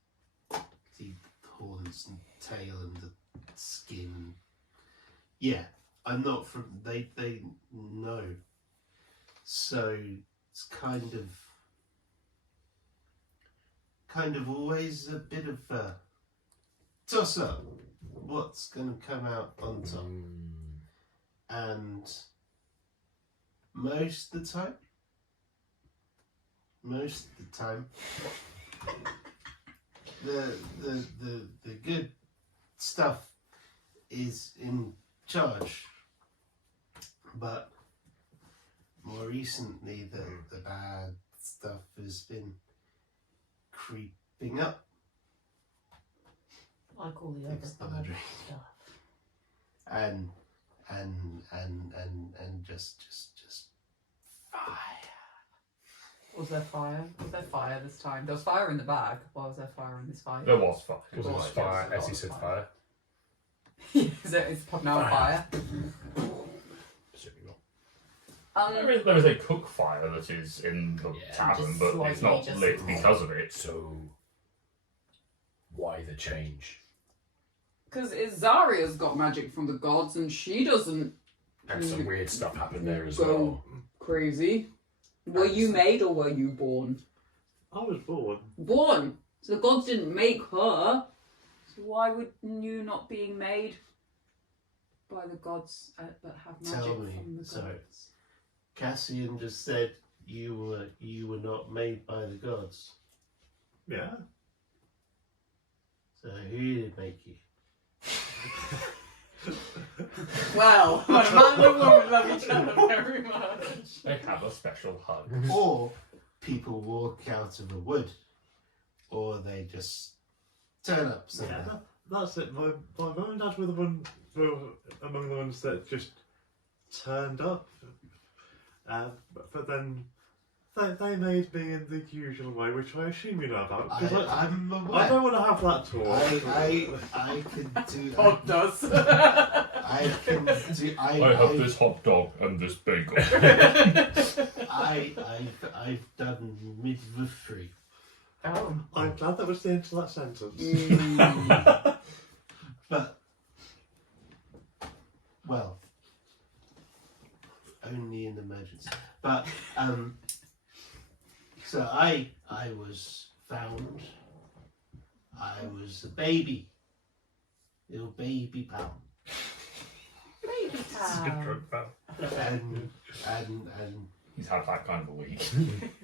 The horns and tail and the skin. Yeah, I'm not from. They know. So it's kind of always a bit of a toss up. What's gonna come out on top? And most of the time, the good stuff is in charge, but more recently the bad stuff has been creeping up. Like all the Thanks, other Mother. bad stuff. And just fire. Was there fire? Was there fire this time? There was fire in the bag. Why was there fire in this fire? There was fire. It was fire, as he said fire. It's popping out fire. Presumably not. There is a cook fire that is in the tavern, just but it's not slightly lit just- because of it. So, why the change? Because Zaria's got magic from the gods and she doesn't And some weird stuff happened there as go well. crazy. Were you made or were you born? I was born. Born! So the gods didn't make her. So why would you not being made by the gods but have magic Tell me, from the gods? sorry. Cassian just said you were not made by the gods. Yeah. So who did make you? Well, when a man and a woman love each other very much. They have a special hug. Or people walk out of a wood, or they just turn up Yeah, somewhere. that's it. My mum and dad were among the ones that just turned up. But then they made me in the usual way, which I assume you know about. Because I'm aware. I don't want to have that talk. I can do. God does. I can do. I have this hot dog and this bagel. I've done midwifery. Oh. I'm glad that was the end of that sentence. But well, only in emergency. But so I was found. I was a baby, little baby pal, Baby This is a good drug, pal. and He's had that kind of a week.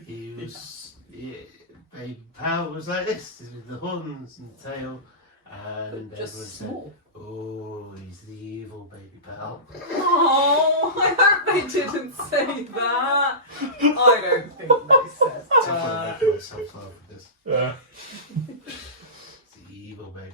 he was baby pal was like this with the horns and tail, and everyone Just said, small. "Oh, he's the evil baby pal." Oh, I hope they didn't say that. I don't think they said I'm gonna that. make myself laugh with this. Yeah. It's the evil baby.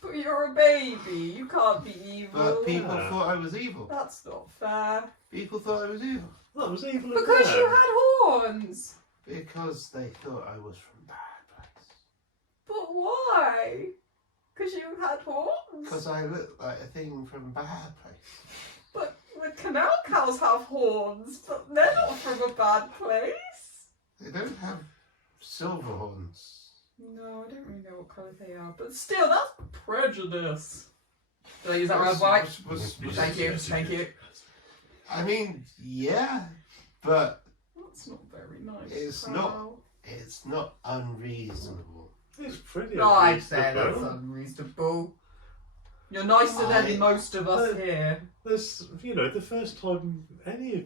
But you're a baby. You can't be evil. But people Yeah. thought I was evil. That's not fair. People thought I was evil That was evil. Because you them. had horns. because they thought I was from bad place. But why? Because you had horns? Because I look like a thing from bad place. But the canal cows have horns, but they're not from a bad place. They don't have silver horns. No, I don't really know what colour they are, but still, that's prejudice. Did I use that right, Mike? Thank you, thank you. I mean, yeah, but That's not very nice. It's pal. not. it's not unreasonable. It's pretty. I'd say that's unreasonable. unreasonable. You're nicer than most of us here. There's, the first time any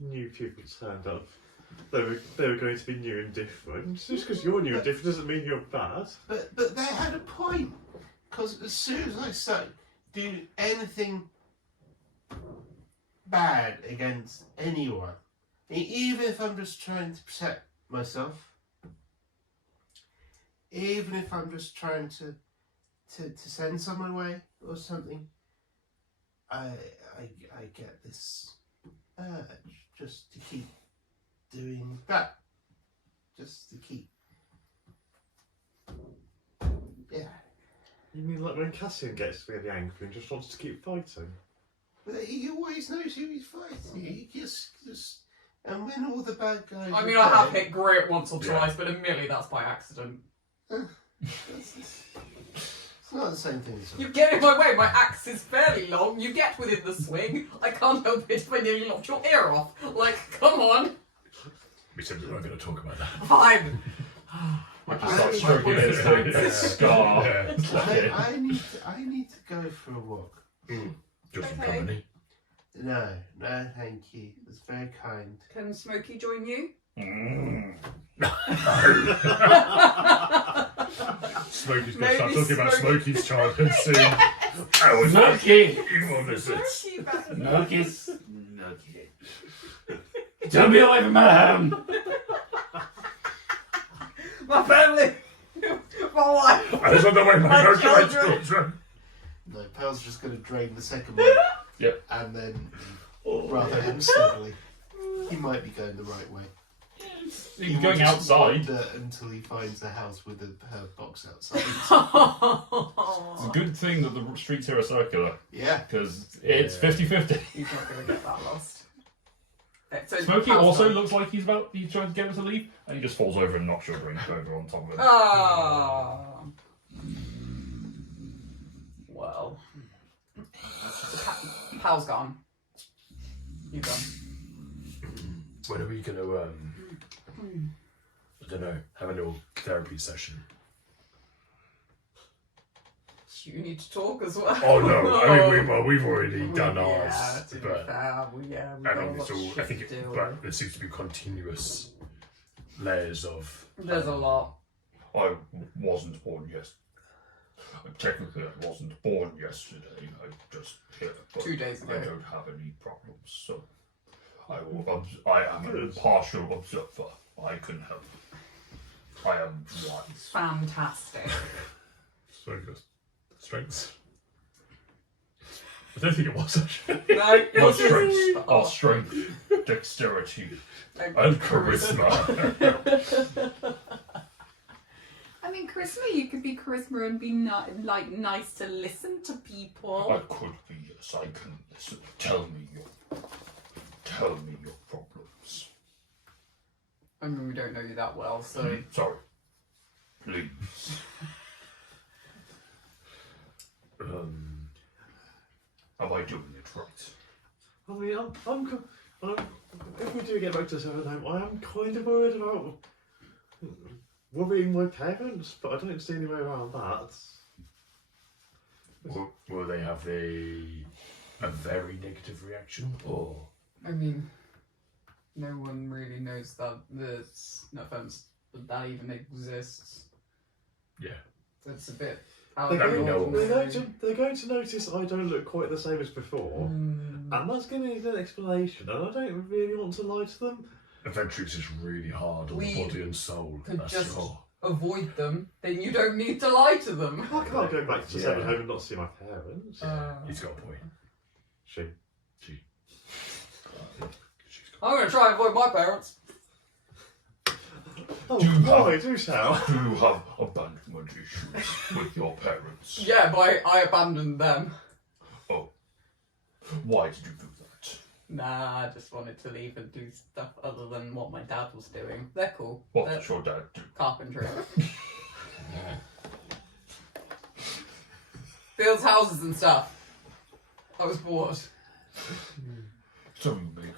new people turned up, they were going to be new and different. Just because you're new and different doesn't mean you're bad. But they had a point. Because as soon as I started doing anything bad against anyone, Even if I'm just trying to protect myself, even if I'm just trying to send someone away or something, I get this urge just to keep doing that. Just to keep. Yeah. You mean like when Cassian gets really angry and just wants to keep fighting? But he always knows who he's fighting. He just and when all the bad guys. I mean, are I have dead- hit Grit once or Yeah. twice, but admittedly that's by accident. It's not the same thing as You get in my way, my axe is fairly long, you get within the swing, I can't help it if I nearly lopped your ear off. Like, come on. We said we weren't going to talk about that. Fine. I just start stroking his scar. Yeah. I need to go for a walk. Just some Okay. company. No, thank you. It's very kind. Can Smokey join you? Mm. Smokey's going to Maybe start talking about Smokey. Smokey's childhood soon. I was Smokey! evil visits. Smokey back. Nuggets. Don't be away from my home. My family! My wife! I was on the way My back to my children. children. No, Pearl's just going to drain the second one. Yep. And then rather unsteadily. He might be going the right way. You're will going just outside. wander until he finds a house with a herb box outside. It's a good thing that the streets here are circular, Yeah. because it's Yeah. 50-50. He's not going to get that lost. So Smokey how's also that? looks like he's trying to get him to leave, and he just falls over and knocks your drink over on top of him. Ah. Well. Pal's gone. You gone. When are we going to, I don't know, have a little therapy session? You need to talk as well. Oh no, I mean, we've already done Yeah, ours. to be But fair, we I got mean, a lot it's of all, I shit think, to deal but with. there seems to be continuous layers of. There's a lot. I wasn't born yesterday. Technically, I wasn't born yesterday. I just here, but 2 days I ago. don't have any problems, so I am an impartial observer. I can help. I am wise. Fantastic. So good. Strengths. I don't think it was actually. No, My yours strengths is. are strength, dexterity, And and charisma. I mean, charisma, you could be charisma and be nice to listen to people. I could be, yes, I can listen. Tell me your problems. I mean, we don't know you that well, so. Sorry. Please. Am I doing it right? I mean, if we do get back to Seven Home, I am kind of worried about worrying my parents, but I don't see any way around that. Will they have a very negative reaction, or I mean, no one really knows that there's. No offense, but that even exists. yeah? So it's a bit. Out They're of the we know. ordinary. they're going to notice I don't look quite the same as before, and that's going to need an explanation, and I don't really want to lie to them. Eventually, it's just really hard on We the body and soul. could That's just- all. Avoid them, then you don't need to lie to them. I can't go back to Yeah. Seven Home and not see my parents. He's got a point. She. She's I'm going to try and avoid my parents. Oh, Do you why? have- Do tell. Do you have abandonment issues with your parents? Yeah, but I abandoned them. Oh. Why did you do that? Nah, I just wanted to leave and do stuff other than what my dad was doing. They're cool. What They're did your dad do? carpentry. Builds houses and stuff. I was bored. So you make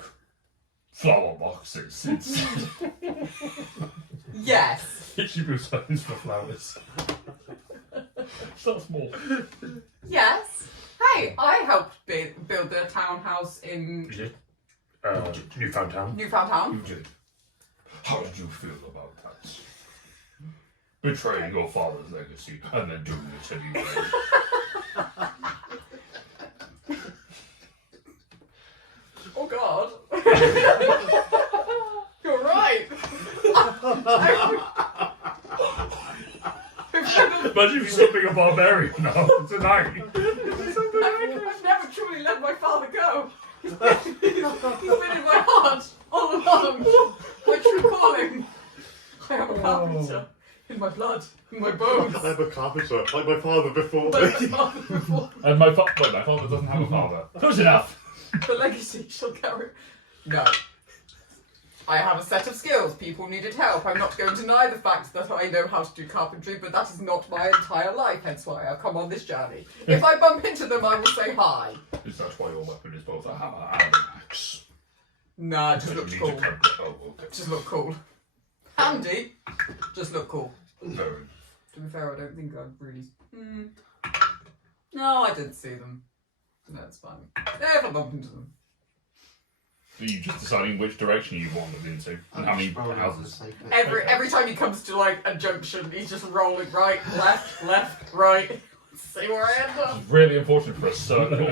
flower boxes instead. Yes. She was homes for flowers. So small. Yes. Hey, I helped build a townhouse in You did. Newfound Town. Newfoundtown. You did. How did you feel about that? Betraying your father's legacy and then doing it anyway. Oh God. Imagine if you stop being a barbarian now tonight. I've never truly let my father go. He's been in my heart all along. My true calling. I am a carpenter. In my blood, in my bones. I'm a carpenter, like my father before Like me. my father before. And my father doesn't have a father. Close enough. The legacy shall carry. No. I have a set of skills. People needed help. I'm not going to deny the fact that I know how to do carpentry, but that is not my entire life, hence why I've come on this journey. If I bump into them, I will say hi. Is that why your weapon is both a hammer and an axe? Nah, just looks cool. Oh, okay. Just look cool. Handy. Just look cool. Very. To be fair, I don't think I've really... No, I didn't see them. No, it's fine. Yeah, if I bump into them. Are you just deciding which direction you wandered into? And how many houses? Every time he comes to like a junction, he's just rolling right, left, right. See where I end up. It's really unfortunate for a circle.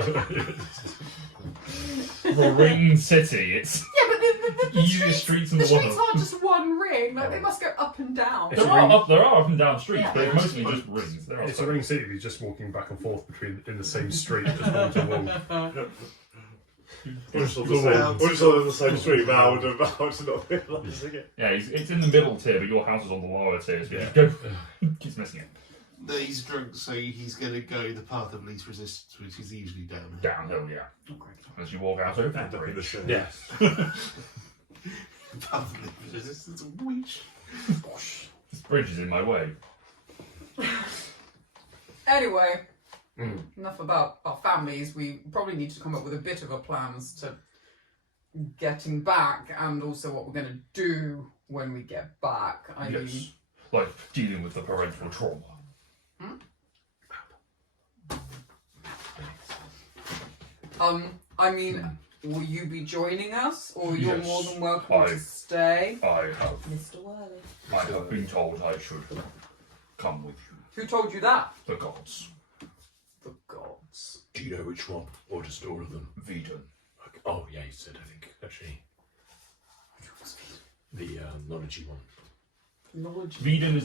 For a ring city, it's Yeah, but the easiest streets in the the world. streets aren't just one ring. Like they must go up and down. It's There are up and down streets, Yeah. but it's mostly just rings. There are It's a some. ring city. He's just walking back and forth in the same street, just wall to wall. We're just on the same street, round and round, not realising it. Yeah, it's in the middle tier, but your house is on the lower tier, so you just go. Keeps missing it. No, he's drunk, so he's going to go the path of least resistance, which is usually down. Downhill, yeah. Okay. As you walk out over the End up in the bridge. shed. Yes. Path of least resistance, whoosh. This bridge is in my way. Anyway, enough about our families. We probably need to come up with a bit of a plan as to getting back, and also what we're going to do when we get back. I mean, Yes. Like dealing with the parental trauma. I mean, will you be joining us, or you're Yes, more than welcome I- to stay? I have Mr. Worley. been told I should come with you. Who told you that? The gods. The gods. Do you know which one? Or just all of them? Vedon. Oh, yeah, you said, I think, actually. The knowledgey one. Knowledge. Vedon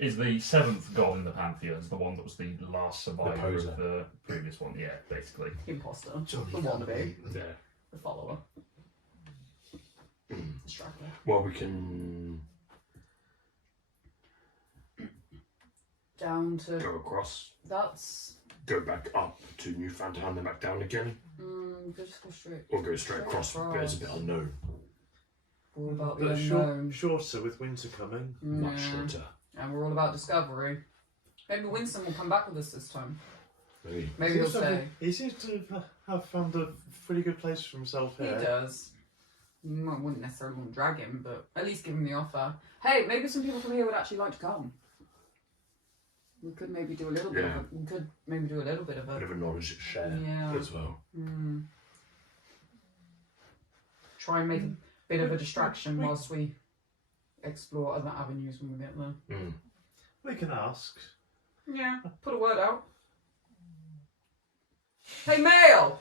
is the seventh god in the pantheon. It's the one that was the last survivor poser. of the previous one. Yeah, basically. Imposter. Johnny The wannabe. Yeah. The follower. Straggler. Well, we can Down to. go across, That's. go back up to Newfoundland, then back down again, Just go straight. or go straight across, but it's a bit unknown. All about the But unknown. shorter with winter coming. Much Yeah. shorter. And we're all about discovery. Maybe Winston will come back with us this time. Maybe. Maybe he'll Seems to say. He seems to have found a pretty good place for himself He here. does. I wouldn't necessarily want to drag him, but at least give him the offer. Hey, maybe some people from here would actually like to come. We could maybe do a little bit Yeah. of a. We could maybe do a little bit of Bit a. of a knowledge share Yeah. as well. Try and make a bit of a distraction whilst we explore other avenues when we get there. We can ask. Yeah, put a word out. Hey, Mail!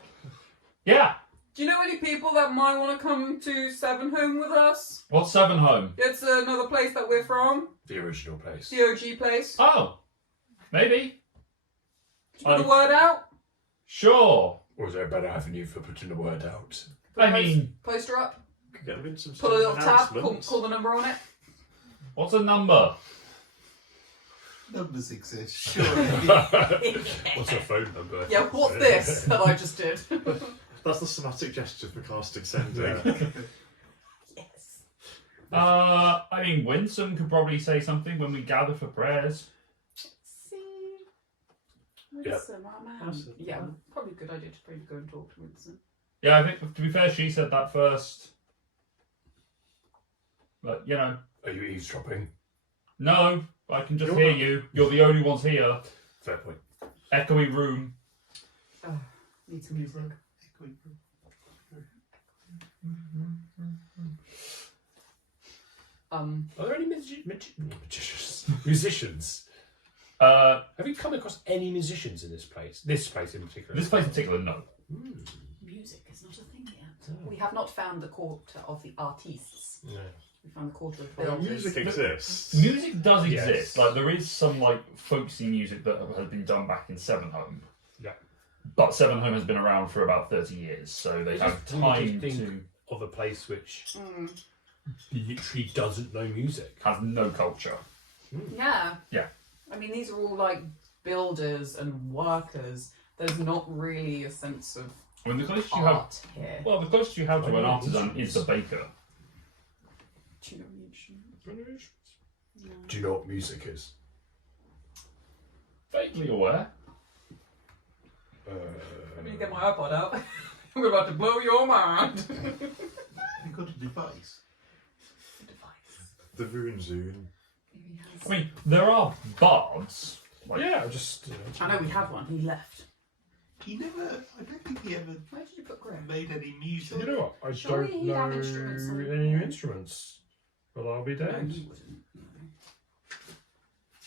Yeah. Do you know any people that might want to come to Seven Home with us? What's Seven Home? It's another place that we're from. The original place. The OG place. Oh, maybe. Put a word out. Sure. Or is there a better avenue for putting the word out? I mean, Poster up. Could get Vincent's Put a little tab. announcements. Call the number on it. what's a number? Numbers exist, surely. What's her phone number? Yeah, what's this that I just did? That's the somatic gesture for casting sending. Yes. I mean, Winsome could probably say something when we gather for prayers. See. Yep. Winston, our man. Yeah, probably a good idea to probably go and talk to Winston. Yeah, I think, to be fair, she said that first. But, you know, Are you eavesdropping? no, I can just You're hear not. you. You're the only ones here. Fair point. Echoey room. Need some music. Are there any musicians? Have you come across any musicians in this place? This place in particular? This place in particular, no. Music is not a thing yet. We have not found the court of the artistes. No. We found the quarter of Well, builders. music exists. Music does Yes. exist. Like there is some like folksy music that has been done back in Seven Home. Yeah. But Seven Home has been around for about 30 years, so they have Just time think to of a place which Mm. literally doesn't know music. has no culture. Yeah. Yeah. I mean, these are all like builders and workers. There's not really a sense of I mean, the closest you have, art here. well, the closest you have to I an know artisan instruments. is the baker. Do you know the instruments? No. Do you know what music is? Vaguely aware. Let me get my iPod out. I'm about to blow your mind. You've got a device. The Runezune. I mean, there are bards. Like, Yeah, just. I know we had one. He left. He never. I don't think he ever Where did you put Graham? made any music. You know what? I Surely don't he'd know have instruments on any there. instruments. But I'll be No, damned. he wouldn't.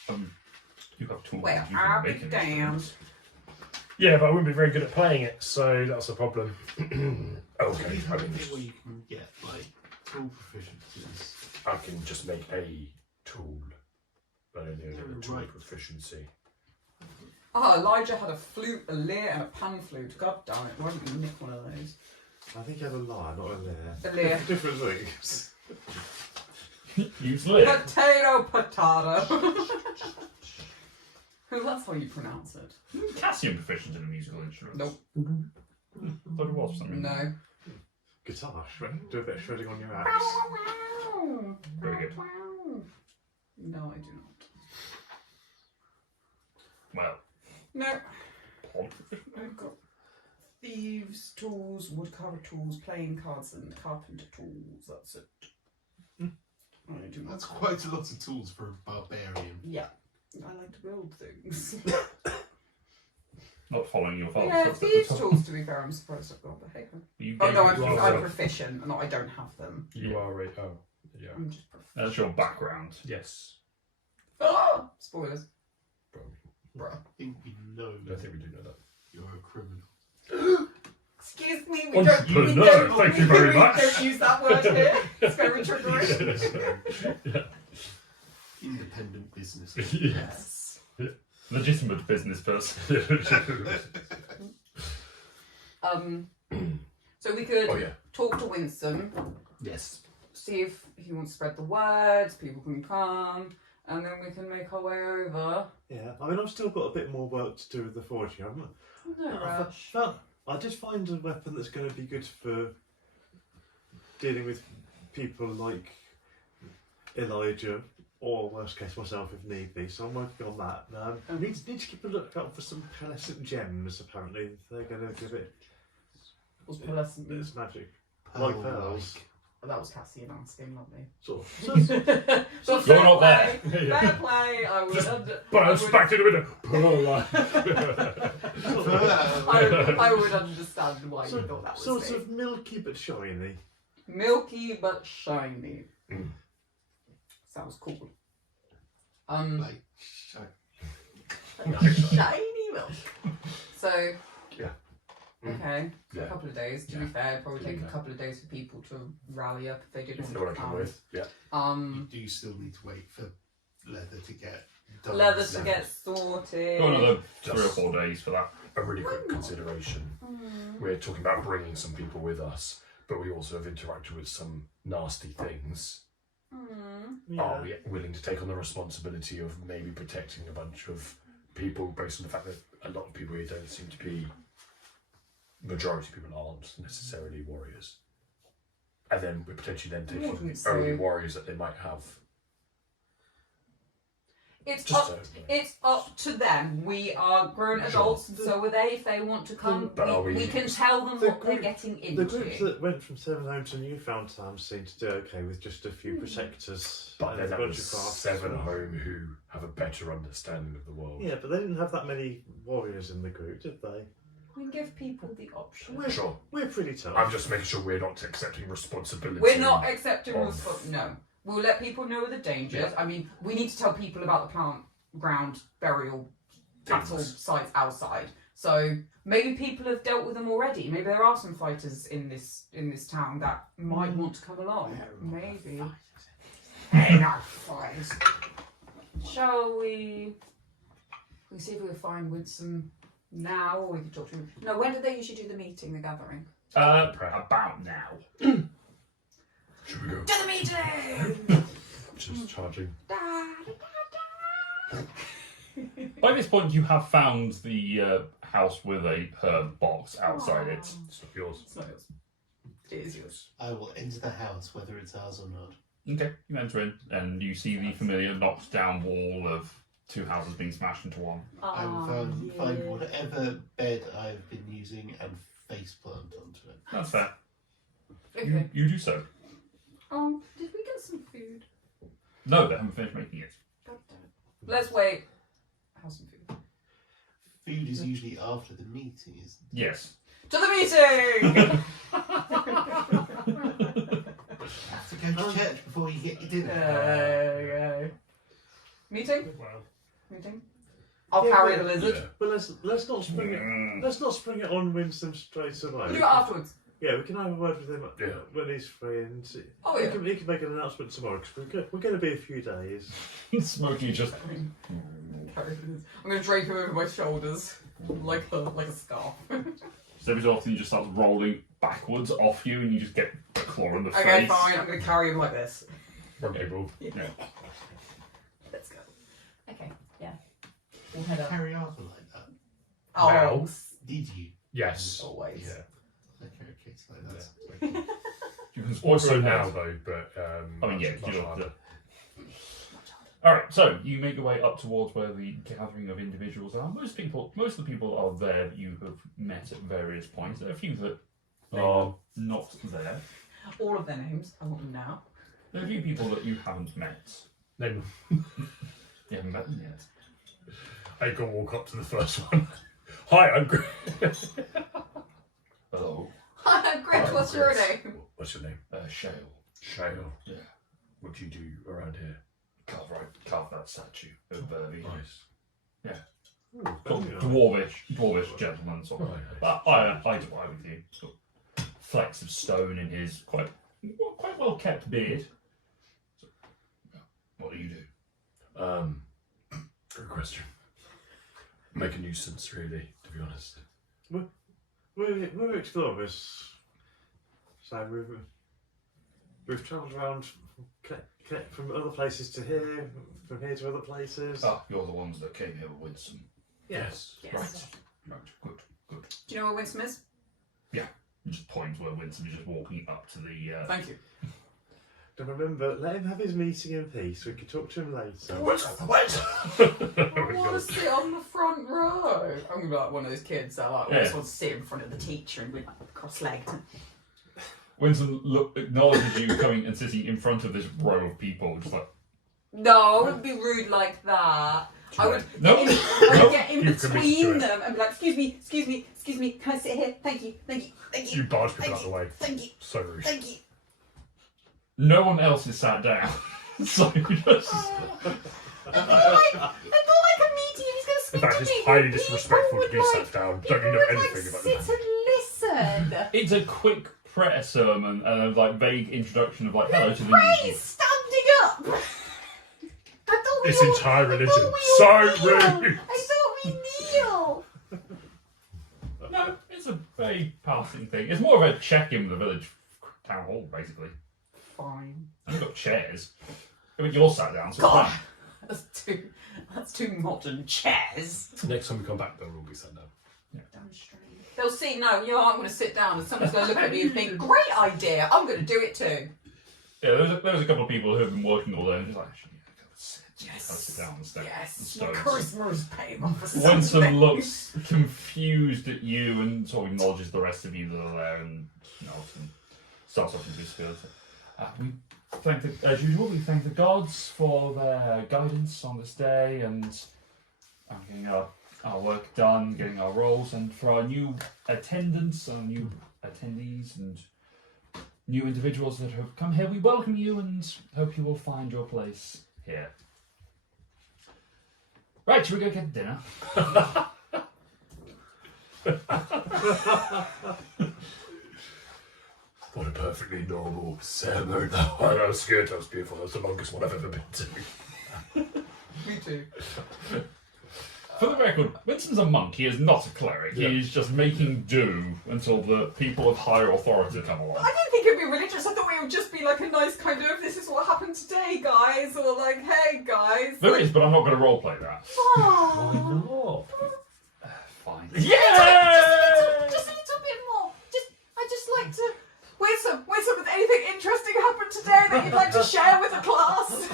No. You have tools. Well, you I'll can be make an damned. instrument. Yeah, but I wouldn't be very good at playing it, so that's a problem. Do Okay, you I have mean, anything where you can get like tool proficiencies? I can just make a tool, but I don't know Oh, the tool right. proficiency. Oh, Elijah had a flute, a lyre, and a pan flute. God damn it! Why didn't you nick one of those? I think you have a lyre, not a lyre. A lyre. Different things. Use lid. Potato, potato. Well, that's how you pronounce it. Cassian proficient in a musical instrument. Nope. Thought it was for some reason. No. Guitar, do a bit of shredding on your axe. Very good. No, I do not. Well, No. pod. I've got thieves' tools, woodcarver tools, playing cards, and carpenter tools. That's it. I do not. That's quite a lot of tools for a barbarian. Yeah. I like to build things. Not following your father's Yeah, footsteps thieves' at all. tools, to be fair, I'm surprised I've got, but hey. You Oh gave no, it to are us. I'm proficient, not I don't have them. You are right. Oh, yeah. I'm just proficient. That's your background. Yes. Ah! Spoilers. Probably. Bruh. I think we know I think we do know that. you're a criminal. Excuse me, we don't, Entrepreneur, thank you very much. We don't use that word here. It's very triggering. Independent business. Yes. Legitimate business person. So we could Oh yeah. talk to Winston, Yes. see if he wants to spread the word, people can come, and then we can make our way over. Yeah, I mean, I've still got a bit more work to do with the forging. No rush. I did find a weapon that's going to be good for dealing with people like Elijah, or worst case myself if need be. So I'm working on that. Need to keep a look out for some pearlescent gems. Apparently, they're going to give it Was pearlescent. its magic, like pearls. That was Cassie and asking, not me. Sort of. But You're not there. Fair play. I would. Bounce back to the window. I would understand why you thought that was Sort me. of milky but shiny. Milky but shiny. Mm. Sounds cool. Like, Shiny milk. So. Yeah. Okay. For Yeah. a couple of days. To be fair, it'd probably take a couple of days for people to rally up if they didn't If you know want what I to come come. with. Yeah. you do still need to wait for leather to get done. Leather to get sorted. Got another Just- 3 or 4 days for that. A really quick consideration. We're talking about bringing some people with us, but we also have interacted with some nasty things. Are we willing to take on the responsibility of maybe protecting a bunch of people based on the fact that a lot of people here don't seem to be, majority of people aren't necessarily warriors, and then we're potentially then taking Wouldn't the only say. warriors that they might have. It's Just up to them. We are grown Sure. adults, and so are they. If they want to come, But are we we- can tell them The what they're group- getting The into. groups that went from Seven Home to Newfoundland seem to do okay with just a few protectors. But and then a that bunch was of crafts. Seven Home who have a better understanding of the world. Yeah, but they didn't have that many warriors in the group, did they? We give people the option. Sure. We're pretty tough. I'm just making sure we're not accepting responsibility. We're not accepting of- responsibility. No, we'll let people know of the dangers. I mean, we need to tell people about the plant ground burial battle Things. sites outside. So maybe people have dealt with them already. Maybe there are some fighters in this town that might want to come along. Where are the Maybe. fighters? Hey, no, fine. Shall we? We see if we can find Winsome now, or we can talk to him. No, when did they usually do the meeting, the gathering? About now. Should we go? To the meeting! Just charging. By this point, you have found the house with a herb box outside it. It's not yours. It's not yours. It is yours. I will enter the house, whether it's ours or not. Okay, you enter in, and you see the familiar knocked down wall of two houses being smashed into one. I will find whatever bed I've been using and faceplant onto it. That's fair. Okay. You do so. Did we get some food? No, they haven't finished making it. God damn it. Let's wait. Have some food. Food is usually after the meeting, isn't it? Yes. To the meeting! Have to go to church before you get your dinner. There you go. Meeting? Wow. Meeting? I'll Yeah, carry but- the lizard. Yeah. But let's not spring it. Let's not spring it on Winston straight away. We'll do it afterwards. Yeah, we can have a word with him Yeah. when he's free, and see. Oh, he yeah. can make an announcement tomorrow because we're going to be a few days. Smokey just. Carry the lizard. I'm going to drape him over my shoulders like a scarf. So every so often he just starts rolling backwards off you, and you just get a claw in the Okay, face. fine. I'm going to carry him like this. Able. Yeah. Let's go. Okay, yeah. We'll head up. Carry Arthur like that. Oh, Now. Did you? Yes. always. Yeah. I carry kids like that. Yeah. You can spoil Also your now head. though, but I mean, yeah, much you know, harder. Alright, so you make your way up towards where the gathering of individuals are. Most of the people are there that you have met at various points. There are a few that are not there. All of their names. I want them now. There are a few people that you haven't met. Then You haven't met them yet. I go walk up to the first one. Hi, I'm Greg. Hello, Hi, Greg, what's your name? What's your name? Shale. Shale. Yeah. What do you do around here? Carve that statue of the Nice. dwarvish gentleman sort of. Right. But I do with you. Sort of flecks of stone in his quite well kept beard. So, what do you do? Good question. Make a nuisance, really, to be honest. We're explorers, so we've travelled around, connect from other places to here, from here to other places. Ah, you're the ones that came here with Winston. Yes. Yes. Right, good. Do you know where Winsome is? You just point where Winston is just walking up to the. Thank you. And remember, let him have his meeting in peace. We can talk to him later. Wait! I want to sit on the front row. I'm going to be like one of those kids that always wants to sit in front of the teacher and be like cross-legged. Winston acknowledges you coming and sitting in front of this row of people, just like. No, I wouldn't be rude like that. I would, No, I would get in You've committed to between it. them and be like, excuse me, can I sit here? Thank you. You barge people out Thank the way. Thank you. So rude. Thank you. No one else is sat down, so you just. I thought like a meeting, he's going to In speak fact, to it's me. highly People disrespectful to would, be sat down. Don't you know people would, anything about sit that? and listen. It's a quick prayer sermon and a vague introduction of hello to the Praise, new. standing up. I thought we This all- entire I religion. thought we So all kneel. rude. I thought we kneel. No, it's a very passing thing. It's more of a check-in with the village town hall, basically. Fine. And you've got chairs. I mean, you're sat down, so God, it's that's too modern. Chairs. Next time we come back, they'll all be sat down. Damn strange. They'll see, no, you aren't going to sit down and someone's going to look at me and think, great idea, I'm going to do it too. Yeah, there was a couple of people who have been working all day and just like, actually, yeah, I gotta sit. Yes. Gotta sit down and step Yes, on your stones. charisma is paying off for something. Winston looks confused at you and sort of acknowledges the rest of you that are there and nods and starts off into his spirit. We thank as usual, we thank the gods for their guidance on this day and getting our work done, getting our roles, and for our new attendants, our new attendees, and new individuals that have come here. We welcome you and hope you will find your place here. Right, should we go get dinner? What a perfectly normal ceremony. Oh, that was good. That was beautiful. That was the longest one I've ever been to. Me too. For the record, Winston's a monk. He is not a cleric. Yeah. He is just making do until the people of higher authority come along. I didn't think it'd be religious. I thought it would just be like a nice kind of, this is what happened today, guys, or like, hey, guys. There is, but I'm not going to roleplay that. Oh. Fine. Just a little bit more. I just like to. Where's anything interesting happened today that you'd like to share with the class?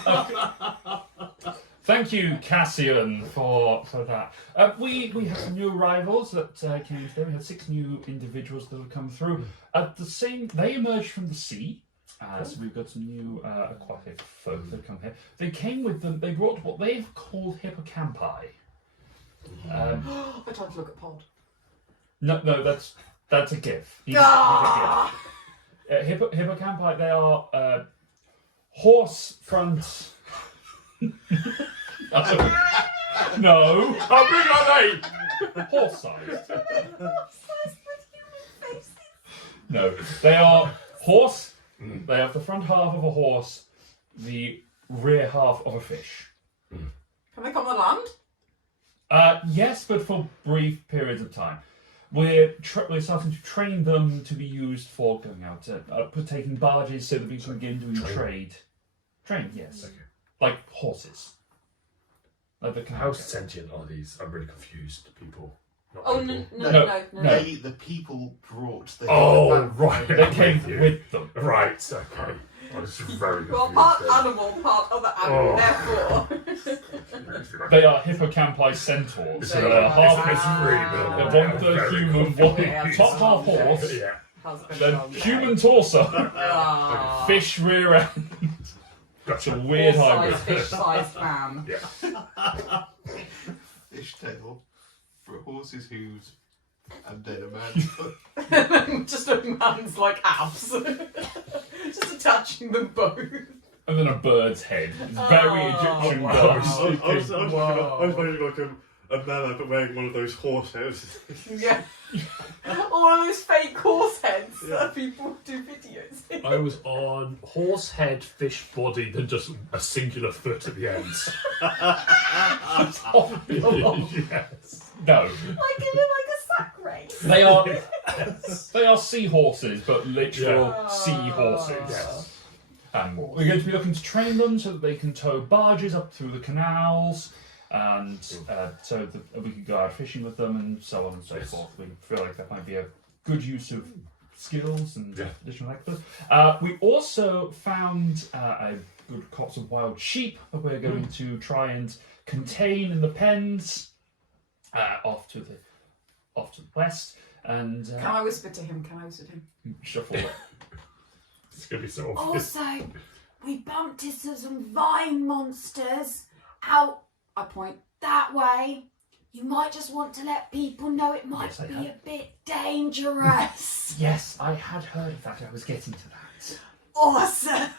Thank you, Cassian, for that. We have some new arrivals that came today. We had 6 new individuals that have come through. They emerged from the sea. So we've got some new aquatic folk that come here. They came with them. They brought what they've called hippocampi. I tried to look at Pod. No, that's a gift. Hippocampi. They are horse front. No. How big are they? Horse-sized. No, they are horse. They have the front half of a horse, the rear half of a fish. Can they come on land? Yes, but for brief periods of time. We're starting to train them to be used for going out, taking barges so that we can begin doing trade. Train, yes. Okay. Like horses. Like the How sentient are these? I'm really confused. People. Not Oh, people. no. The people brought the. Oh, right. They came with them. Right, okay. I was very confused. Well, part then. animal, part other animal, Oh. therefore. They are hippocampi centaurs. It's So There they're you go. half it's really built. they're 1/3 human, Yeah. top half horse, Yeah. then human torso, Ah. fish rear end. That's a weird hybrid. Fish-sized man. Yeah. Fishtail for horse's hooves and then a man's foot. Just a man's like abs. Just attaching them both. And then a bird's head. It's very Egyptian wow. god. I was imagining like a man but wearing one of those horse heads. Yeah. All of those fake horse heads that people do videos. I was on horse head, fish body, then just a singular foot at the ends. Yes. No, Like in like a sack race. they are seahorses, but literal Yeah. seahorses. Yes. We're going to be looking to train them so that they can tow barges up through the canals, and so that we can go out fishing with them, and so on and so forth. We feel like that might be a good use of skills and additional extras. We also found a good copse of wild sheep that we're going to try and contain in the pens off to the west. And Can I whisper to him? shuffle it. It's going to be so obvious. Also, we bumped into some vine monsters out, I point that way. You might just want to let people know it might Yes, I be have. a bit dangerous. Yes, I had heard of that. I was getting to that. Awesome.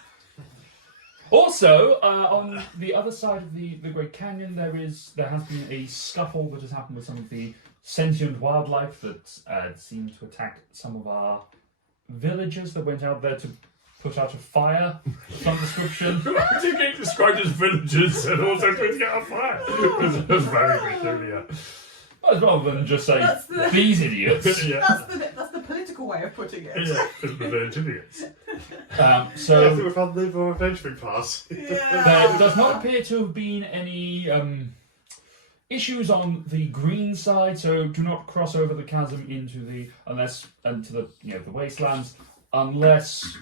Also, on the other side of the Great Canyon, there has been a scuffle that has happened with some of the sentient wildlife that seemed to attack some of our villagers that went out there to put out a fire of some description. Why do you get described as villagers and also to get a fire? That's very peculiar. Well, rather than just say, That's the- these idiots. Yeah. That's the political way of putting it. Yeah, the village idiots. I So think we've had the more adventuring parts. there does not appear to have been any issues on the green side, so do not cross over the chasm into the wastelands unless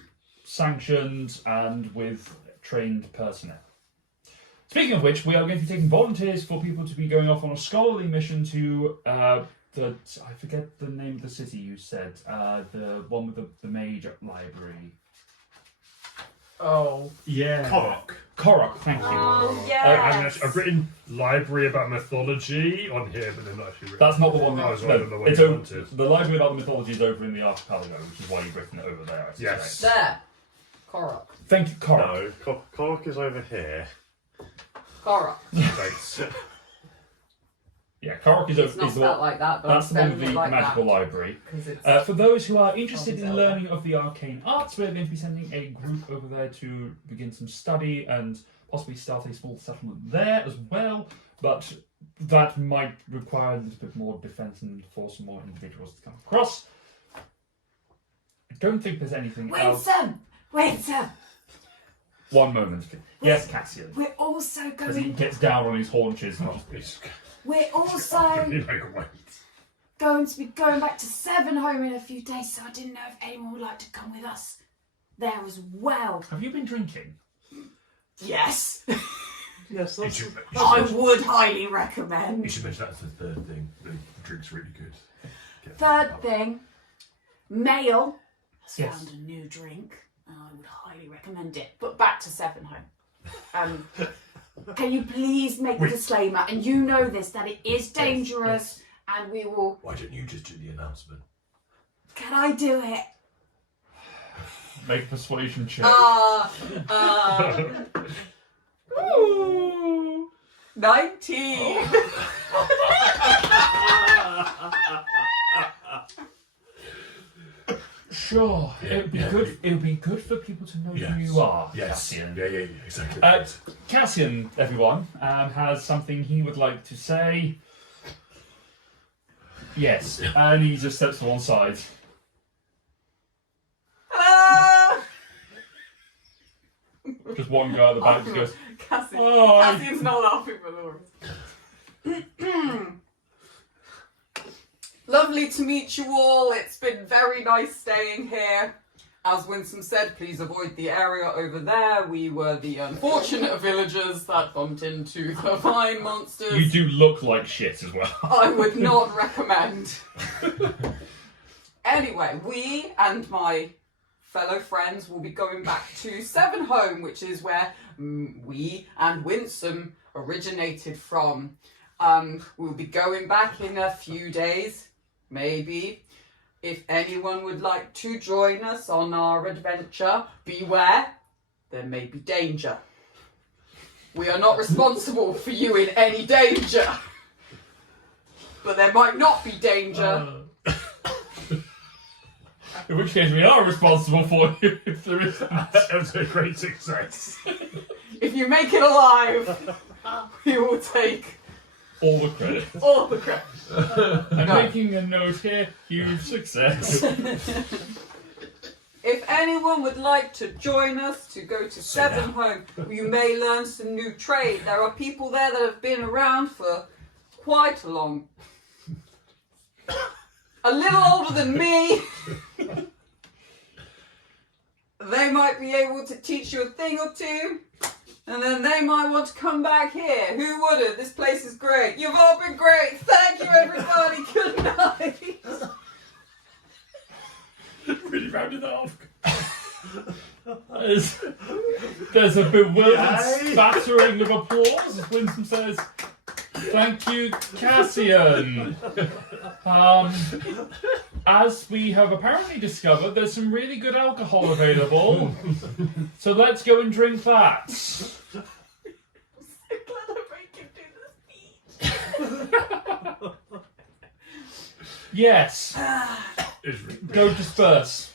sanctioned and with trained personnel. Speaking of which, we are going to be taking volunteers for people to be going off on a scholarly mission to I forget the name of the city you said, the one with the mage library. Oh. Yeah. Korok, thank you. Oh, I've written library about mythology on here, but they're not actually written. That's not the one That was that one of the ones it's you over, wanted. the library about the mythology is over in the archipelago, which is why you've written it over there. I suspect. Yes. There. Korok. Thank you, Korok. No, Cork is over here. Korok. Thanks. Yeah, Korok is It's not is spelled like that, but that's I'm the one with spelling the it like magical that. library. 'Cause it's... For those who are interested in Zelda. learning of the arcane arts, we're going to be sending a group over there to begin some study and possibly start a small settlement there as well. But that might require a little bit more defense and for some more individuals to come across. I don't think there's anything else. Winsome! One moment, please. Yes, Cassian. We're also As he going. gets down on his haunches. And We're also going to be going back to Seven Home in a few days, so I didn't know if anyone would like to come with us there as well. have you been drinking? Yes. Yes, You that's should, I would highly recommend. you should mention that's the third thing. The drink's really good. Get Third that. thing, Mail has Yes. found a new drink, and I would highly recommend it. But back to Seven Home. Can you please make the Wait. disclaimer, and you know this, that it is dangerous, and we will... Why don't you just do the announcement? Can I do it? Make a persuasion check. Ooh, 19. Sure. Yeah, It'd be yeah. good. It'd be good for people to know who you are, Yes. Cassian. Yeah, exactly. Cassian, everyone, has something he would like to say. Yes, and he just steps to one side. Just one guy at the back just goes, Cassian's not laughing for Laura. Lovely to meet you all. It's been very nice staying here. As Winsome said, please avoid the area over there. We were the unfortunate villagers that bumped into the vine monsters. you do look like shit as well. I would not recommend. Anyway, we and my fellow friends will be going back to Seven Home, which is where we and Winsome originated from. We'll be going back in a few days, maybe. If anyone would like to join us on our adventure, beware, there may be danger. We are not responsible for you in any danger. But there might not be danger. In which case we are responsible for you if there is. That was a great success. If you make it alive, we will take All the credit. all the credit. I'm making a note here. Huge success. If anyone would like to join us to go to Seven Home, you may learn some new trade. There are people there that have been around for quite a long... a little older than me. They might be able to teach you a thing or two. And then they might want to come back here. Who wouldn't? This place is great. You've all been great. Thank you, everybody. Good night. Really rounded that off. There's a bewildered spattering of applause as Winston says, "Thank you, Cassian." As we have apparently discovered, there's some really good alcohol available. So let's go and drink that. Yes. Go disperse.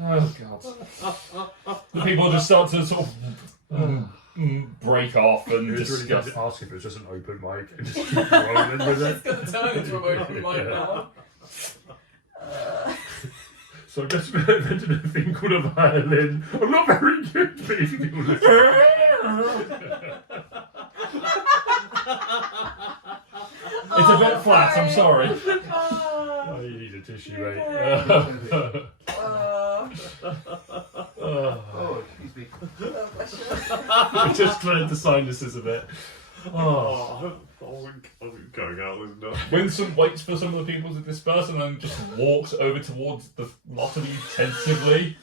Oh god. The people just start to sort of break off and It was really good discuss. to ask if it was just an open mic and just keep rolling with it. It's going to turn into an open mic now. So I guess we invented a thing called a violin. I'm not very good, but if you listen. It's a bit flat, I'm sorry. Oh, you need a tissue, mate. Oh, excuse me. We just cleared the sinuses a bit. Oh, I'm going out with that. Winston waits for some of the people to disperse and then just walks over towards the lot of you tentatively.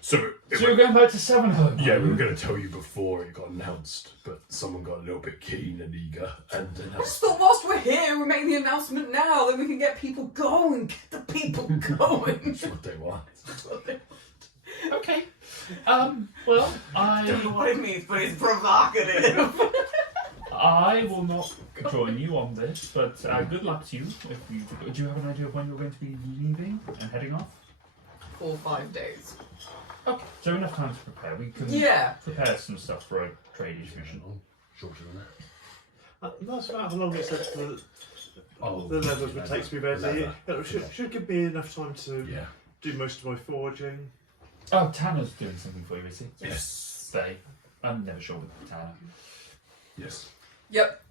So You're going back to Seven Home? yeah, we were going to tell you before it got announced, but someone got a little bit keen and eager, and I announced. just thought whilst we're here, we make the announcement now, then we can get people going. Get the people going. That's what they want. Okay. Well, I don't know what it means, but it's provocative. I will not join you on this, but good luck to you. Do you have an idea of when you're going to be leaving and heading off? 4 or 5 days. Okay, so enough time to prepare. We can prepare some stuff for a trading mission. Shorter than that. That's about how long it said the Oh, levels would take to be ready. Should give me enough time to Yeah. do most of my forging. Oh, Tanner's doing something for you, is he? Yes. Stay. I'm never sure with Tanner. Yes. Yep.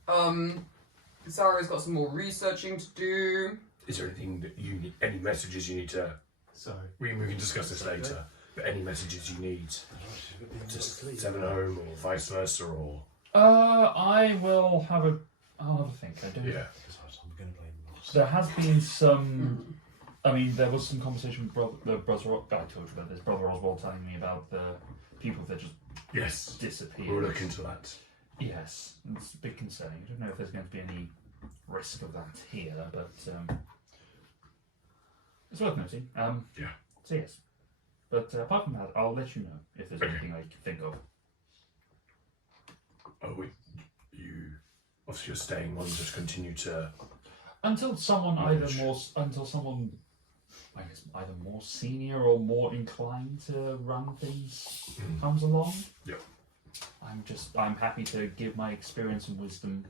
Zara's got some more researching to do. Is there anything that you need? Any messages you need to? Sorry. We can discuss this later. But any messages you need to send home or vice versa or? I will have a. I'll have a think. I don't. Yeah. There has been some. I mean, there was some conversation with Brother. I told you about this. Brother Oswald telling me about the people that just Yes. disappeared. We'll look into that. Yes, it's a bit concerning. I don't know if there's going to be any risk of that here, but it's worth noting. Yeah. So yes, but apart from that, I'll let you know if there's Okay. anything I can think of. Oh, you obviously you're staying on. Just continue to. Until someone I guess either more senior or more inclined to run things comes along. Yep. I'm happy to give my experience and wisdom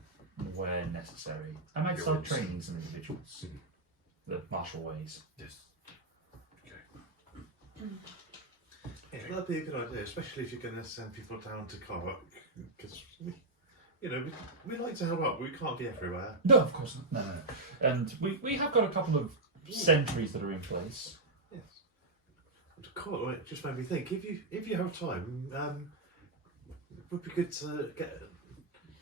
where necessary. I might start Yours. training some individuals. The martial ways. Yes. Yeah, that'd be a good idea, especially if you're going to send people down to Karok, because we like to help out, but we can't be everywhere. No, of course not. No. And we have got a couple of sentries that are in place. Yes. It just made me think. If you have time, it would be good to get.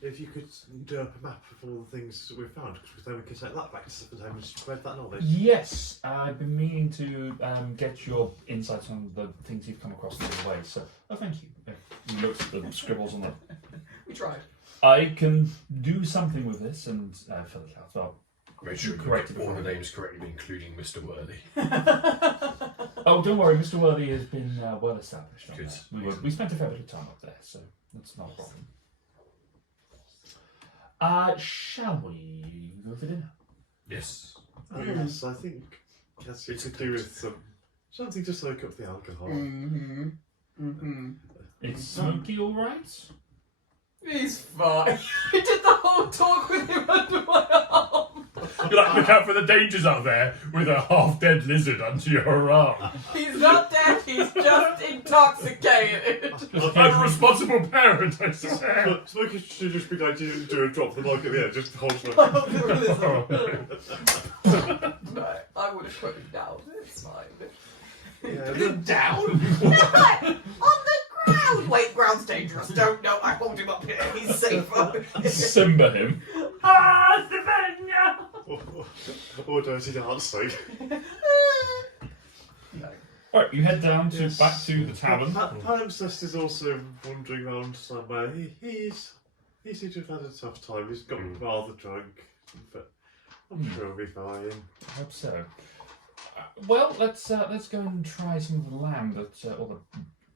If you could do up a map of all the things that we've found, because then we can take that back to Sippin' and spread that knowledge. Yes, I've been meaning to get your insights on the things you've come across along the way. So, thank you. You looked at the scribbles on that. We tried. I can do something with this and fill it out. Well, Make sure you correct get all the names correctly, including Mr. Worthy. oh, don't worry, Mr. Worthy has been well established. On Good. that. We spent a fair bit of time up there, so that's not a problem. Shall we go for dinner? Yes. Yes, I think that's to do with something to soak up the alcohol. Is Smokey all right? He's fine. I did the whole talk with him under my arm. You're like, look out for the dangers out there with a half-dead lizard under your arm. He's not dead, he's just intoxicated. I'm a responsible parent, I swear. Smokey should just be like, you didn't do a drop the mic at the end, just hold it. No, I would have put him down. It's fine. Yeah, Put it down? On the ground! Wait, ground's dangerous. Don't know. I hold him up here. He's safer. Simba him. or dirty dancing. Alright, you head down to back to the tavern. Palimpsest is also wandering around somewhere. He seems to have had a tough time. He's got rather drunk, but I'm sure he'll be fine. I hope so. Well, let's go and try some of the lamb or the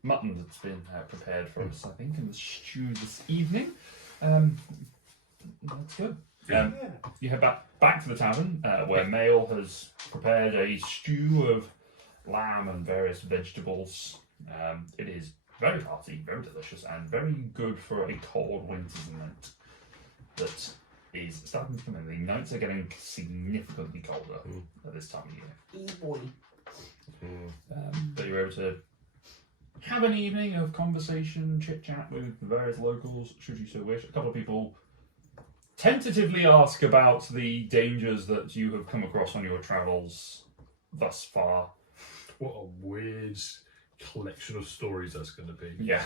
mutton that's been prepared for us, I think, in the stew this evening. That's good. You head back to the tavern where Mail has prepared a stew of lamb and various vegetables. It is very hearty, very delicious, and very good for a cold winter's night that is starting to come in. The nights are getting significantly colder at this time of year. boy. But you're able to have an evening of conversation, chit-chat with various locals, should you so wish. A couple of people tentatively ask about the dangers that you have come across on your travels thus far. What a weird collection of stories that's going to be. Yeah.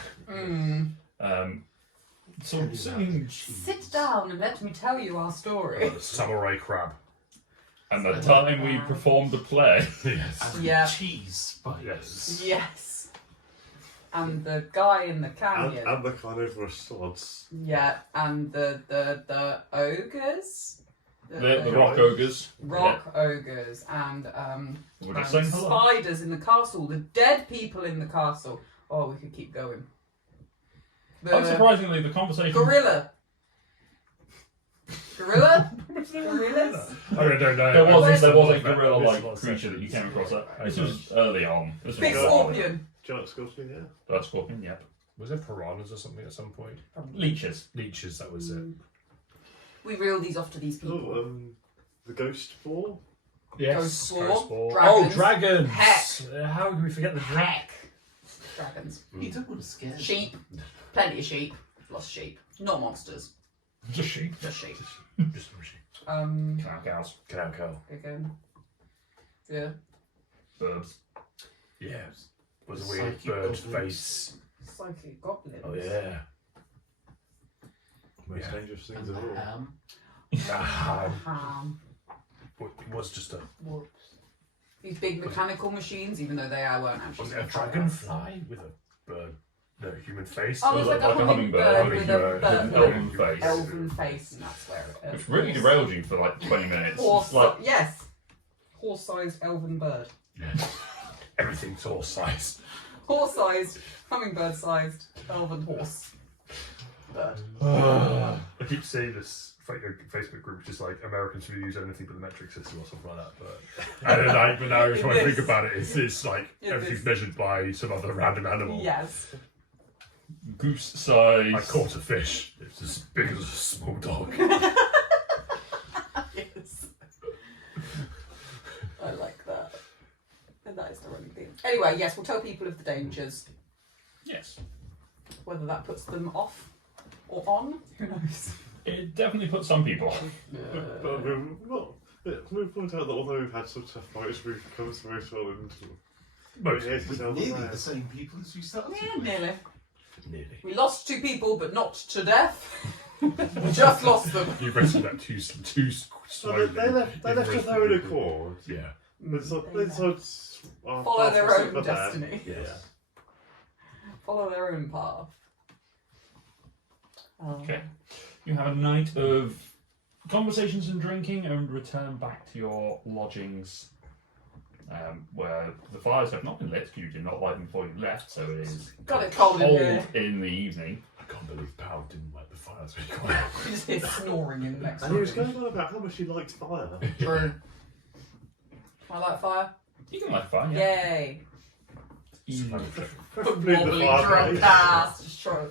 So singing Sit down and let me tell you our story. Samurai crab. and the time we performed the play. Yes. Yeah. Cheese spiders. Yes. And the guy in the canyon. And the carnivorous swords. Yeah, and the ogres. The rock ogres. Rock ogres and We're just saying hello. spiders in the castle, the dead people in the castle. Oh, we could keep going. The Unsurprisingly, the conversation. gorilla. Gorilla? Gorillas? I don't know. There was I a missed gorilla-like lot of creature that you came across. I This was early on. This was Big early. scorpion. Giant scorpion, yeah. That scorpion, yep. Was there piranhas or something at some point? Leeches. Leeches, that was it. We reel these off to these people. Oh, the ghost ball. Yes. Ghost War, Ghost War. dragons. Oh, dragons! Heck. How can we forget the dragon? Heck. Dragons. You don't want to scare them. Sheep. Plenty of sheep. Lots of sheep. Not monsters. Just sheep. Just sheep. Just a machine. Cow cows. Canal cow. Again. Yeah. Birds. Yeah. Was a Psychic weird bird goblins. face. Psychic goblins. Oh yeah. Most Yeah. dangerous things And of the all. ham. It was just a. Whoops. These big mechanical machines, even though they weren't actually. Was it a dragonfly with a bird? No, human face. Oh, It it was was like a hummingbird with a hummingbird. bird. Elven face. Elven face, and that's where it is. Which really derailed you for like 20 minutes. Horse, It's like, yes. Horse-sized elven bird. Yes. Everything's horse sized. Horse-sized, hummingbird-sized elven horse. Bird. I keep saying this Facebook group, just like Americans who use anything but the metric system or something like that. But and then, like, but now every time I think about it, it's like In everything's this. measured by some other random animal. Yes. goose size. I caught a fish. It's as big as a small dog. Yes. I like that. And that is the running theme. Anyway, yes, we'll tell people of the dangers. Yes. Whether that puts them off or on, who knows? It definitely put some people off. But we've pointed out that although we've had such tough fights, we've come so well and Most we're here to With tell them nearly that. the same people as we started Yeah, with. nearly. nearly. We lost 2 people, but not to death. We just lost them. You rested that too So slowly. they left of their own accord. Yeah. It's Follow their own destiny. Yes. Follow their own path. Okay. You have a night of conversations and drinking and return back to your lodgings where the fires have not been lit. You did not light them before you left, so it is Got it cold in here. in the evening. I can't believe Pal didn't light the fires very quiet. You just hear snoring in the next And he was room. going on about how much he liked fire. True. I like fire. You can light fire, yeah. Yay. Easy. Preferably in the Wobbly drunk fireplace. ass. Just try.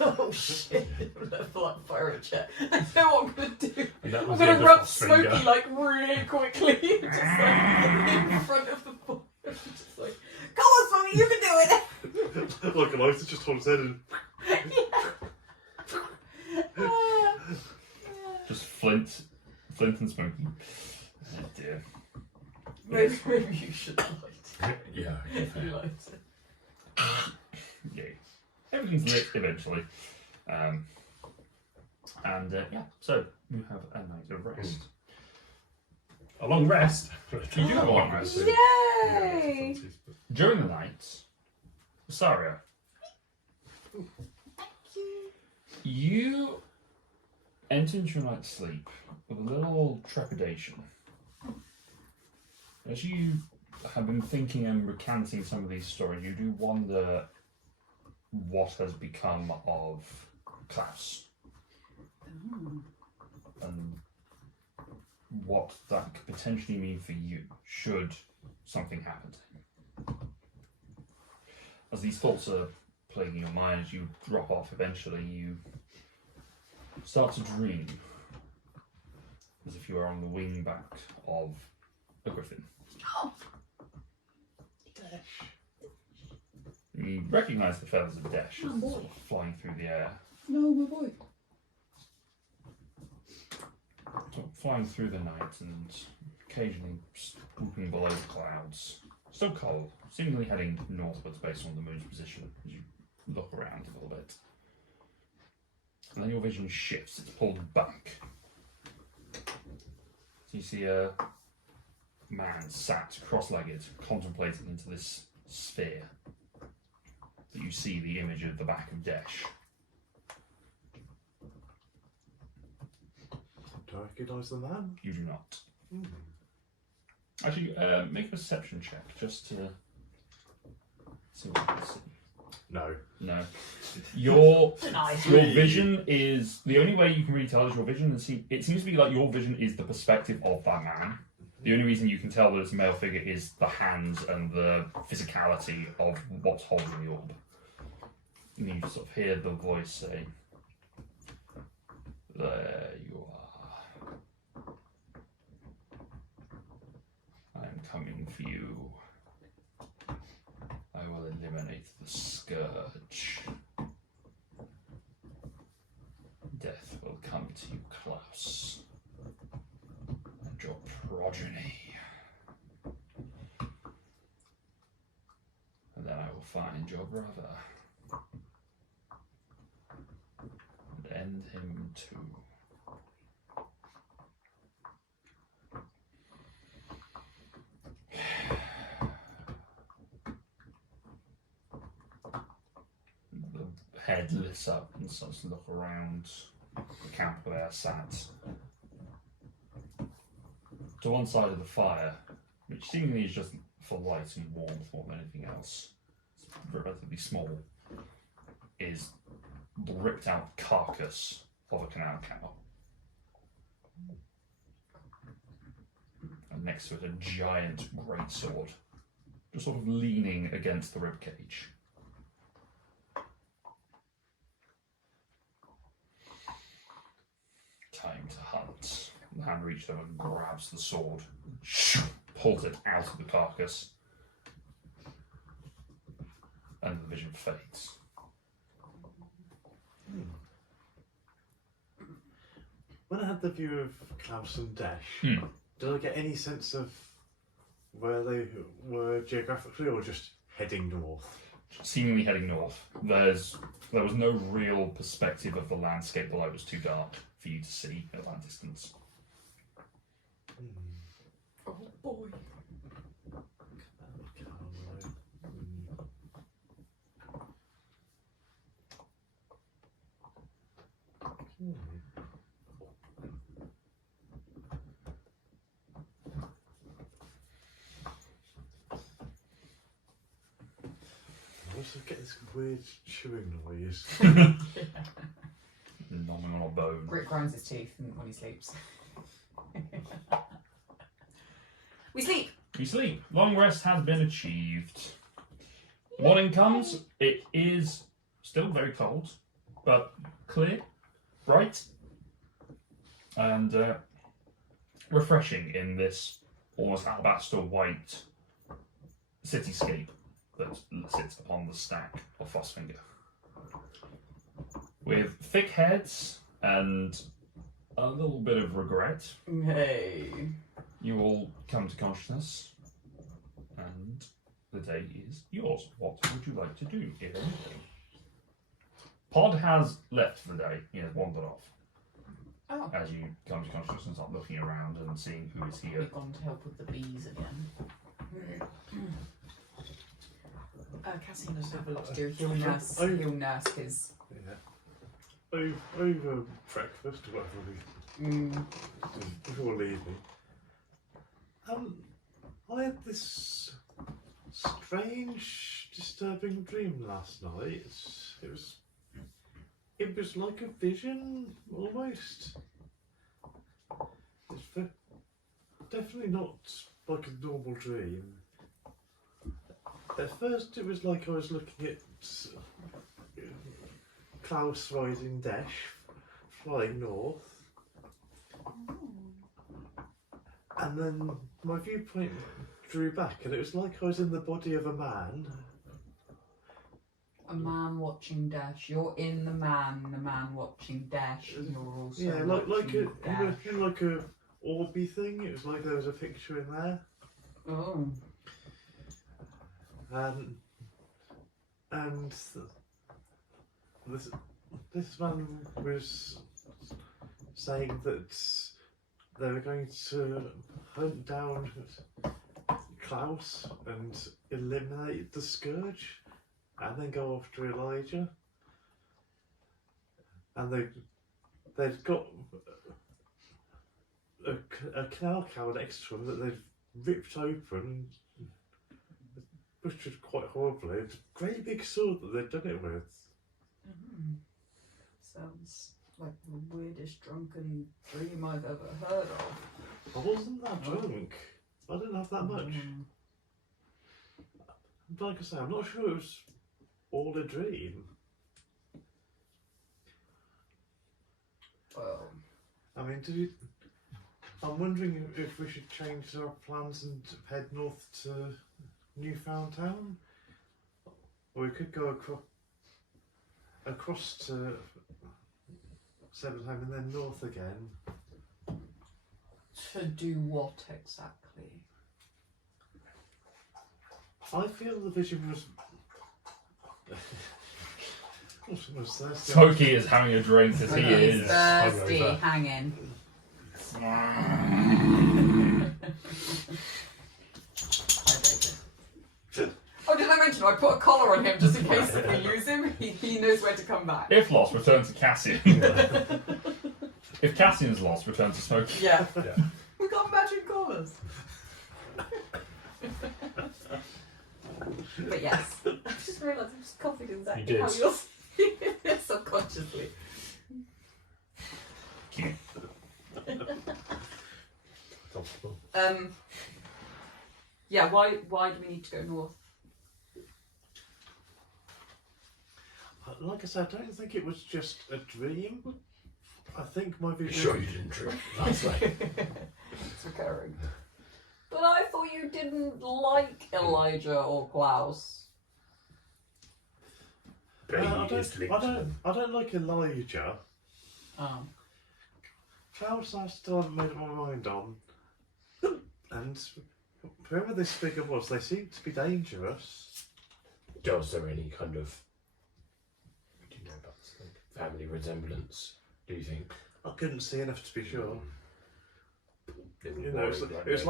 Oh shit. Level up fire at chat. I know what I'm gonna do. And that I'm was the gonna end of rub Fosfinger. Smokey like really quickly. Just like in front of the fire. Just like, come on Smokey, you can do it. Like a light that just holds head and Just Flint and Smoky. Oh dear. Maybe you should light Yeah. it. If you light it. Yeah. Everything's lit eventually. Yeah, so you have a night of rest. A long rest. You do have a long rest. Yay! During the night, Saria, you enter into your night's sleep with a little trepidation. As you have been thinking and recanting some of these stories, you do wonder what has become of Klaus. And what that could potentially mean for you should something happen to him. As these thoughts are plaguing your mind, as you drop off, eventually you start to dream as if you are on the wing back of a griffin. You recognise the feathers of Desh as sort of flying through the air. No, my boy. Sort of flying through the night and occasionally swooping below the clouds. Still cold, seemingly heading northwards based on the moon's position as you look around a little bit. And then your vision shifts, it's pulled back. So you see a man sat cross-legged, contemplating into this sphere. That you see the image of the back of Desh. do I recognise the man? You do not. Actually, make a perception check just to see what you can see. No. No. Your Nice. your vision is the only way you can really tell is your vision. It seems to be like your vision is the perspective of that man. The only reason you can tell that it's a male figure is the hands and the physicality of what's holding the orb. And you sort of hear the voice say, "There you are. I am coming for you. I will eliminate the scourge. Death will come to you, Klaus, and your progeny. And then I will find your brother and end him too." The head lifts up and starts to look around the camp where they're sat. To one side of the fire, which seemingly is just for light and warmth more than anything else, it's relatively small, is the ripped out carcass of a canal cow. And next to it, a giant greatsword, just sort of leaning against the ribcage. Time to hunt. The hand reaches over and grabs the sword, pulls it out of the carcass, and the vision fades. When I had the view of Klaus and Dash, Hmm. did I get any sense of where they were geographically, or just heading north? Seemingly heading north. There was no real perspective of the landscape below. It was too dark for you to see at that distance. Oh boy. I also get this weird chewing noise. Gnawing on a bone. Rick grinds his teeth when he sleeps. We sleep. You sleep. Long rest has been achieved. The morning comes. It is still very cold, but clear, bright, and refreshing in this almost alabaster white cityscape that sits upon the stack of Fosfinger. With thick heads and a little bit of regret, Hey. you all come to consciousness, and the day is yours. What would you like to do, if anything? Pod has left for the day. He has wandered off. Oh. As you come to consciousness and start looking around and seeing who is here. We've gone to help with the bees again. Cassian doesn't have a lot to do. He'll nurse his. Yeah. Over breakfast, or whatever we before leaving. I had this strange, disturbing dream last night. It was like a vision, almost. It's definitely not like a normal dream. At first, it was like I was looking at Klaus riding Dash, flying north. And then my viewpoint drew back, and it was like I was in the body of a man. A man watching Dash. You're in the man watching Dash. You're also Yeah, like watching Dash. like a Orby thing. It was like there was a picture in there. Oh. And this man was saying that they were going to hunt down Klaus and eliminate the scourge, and then go after Elijah. And they've got a canal cow next to them that they've ripped open, butchered quite horribly. It's a great big sword that they've done it with. Sounds like the weirdest drunken dream I've ever heard of. I wasn't that drunk. I didn't have that much. Like I say, I'm not sure it was all a dream. Well, I mean, I'm wondering if we should change our plans and head north to Newfound Town, or we could go across to Sevenheim and then north again. to do what exactly? I feel the vision was. was thirsty. Smokey is having a drink as he is. Thirsty, hungover. hanging. Oh, did I mention I put a collar on him just in case if we lose him, he knows where to come back. If lost, return to Cassian. If Cassian's lost, return to Smokey. Yeah. Yeah. We got matching collars. But yes, I just realised I'm just copied exactly You how did. you're subconsciously. Cute. Comfortable. Yeah. Why do we need to go north? Like I said, I don't think it was just a dream. I think my You vision. sure you didn't dream last night? It's recurring. But I thought you didn't like Elijah or Klaus. Baby I is linked to them. don't like Elijah. Oh. Klaus I still haven't made up my mind on. And whoever this figure was, they seem to be dangerous. Was there any kind of, do you know about this thing? Family resemblance, do you think? I couldn't see enough to be sure. Little You know, it's worried,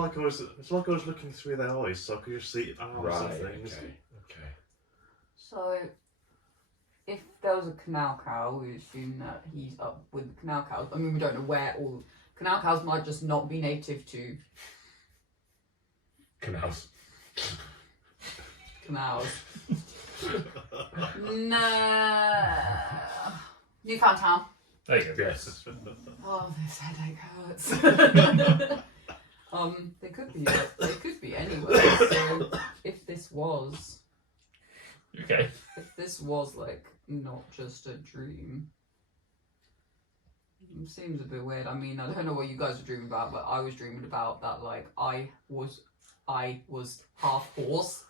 like I was looking through their eyes, so I could just see arms right, and things. okay. So, if there was a canal cow, we assume that he's up with the canal cows. I mean, we don't know where all canal cows might just not be native to Canals. canals. No. Newfound Town. There you go. Yes. Oh, this headache hurts. They could be anywhere. So if this was Okay. like not just a dream, it seems a bit weird. I mean, I don't know what you guys were dreaming about, but I was dreaming about that like I was half horse,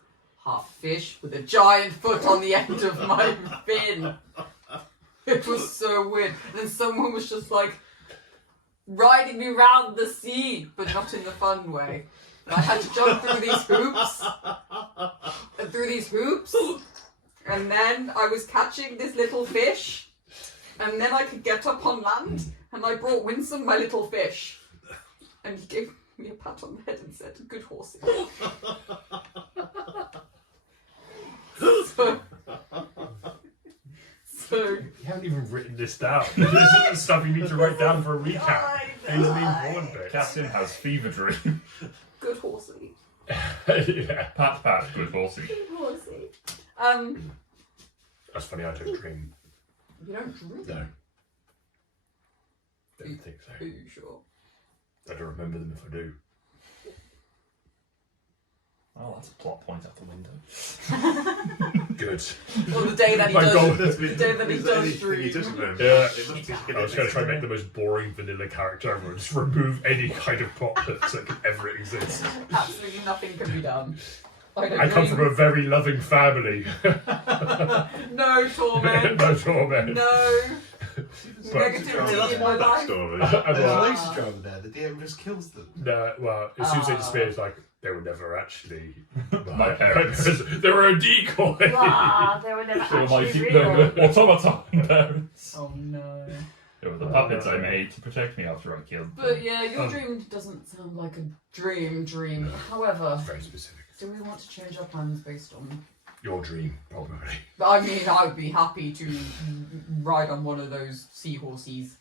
half fish with a giant foot on the end of my fin. It was so weird. Then someone was just like riding me round the sea, but not in the fun way. And I had to jump through these hoops, and then I was catching this little fish, and then I could get up on land, and I brought Winsome my little fish, and he gave me a pat on the head and said, "Good horsey." So You haven't even written this down. This is the stuff you need to write down for a recap. It's the important bit. Cassian has fever dream. good horsey. Yeah. Pat, good horsey. Good horsey. That's funny, I don't dream. You don't dream? No. Don't think so. Are you sure? I don't remember them if I do. Oh, that's a plot point out the window. Good. Well, the day that he My does, God. the day that he does dream. He does remember. Yeah. It must be I was going to try and make the most boring vanilla character ever and just remove any kind of plot hooks that could ever exist. Absolutely nothing can be done. I come from a very loving family. No torment. No torment. No. But- Negativity That's in my my life. backstory. There's Well, loads of drama there. The DM just kills them. no, well, as soon as they disappear, it's like, they were never actually My parents. They were a decoy. Ah, they were never They were my actually real. automaton parents. Oh no. They were the puppets I made to protect me after I killed them. But yeah, your dream doesn't sound like a dream. However, Very specific. do we want to change our plans based on... Your dream, probably. I mean, I would be happy to ride on one of those seahorses.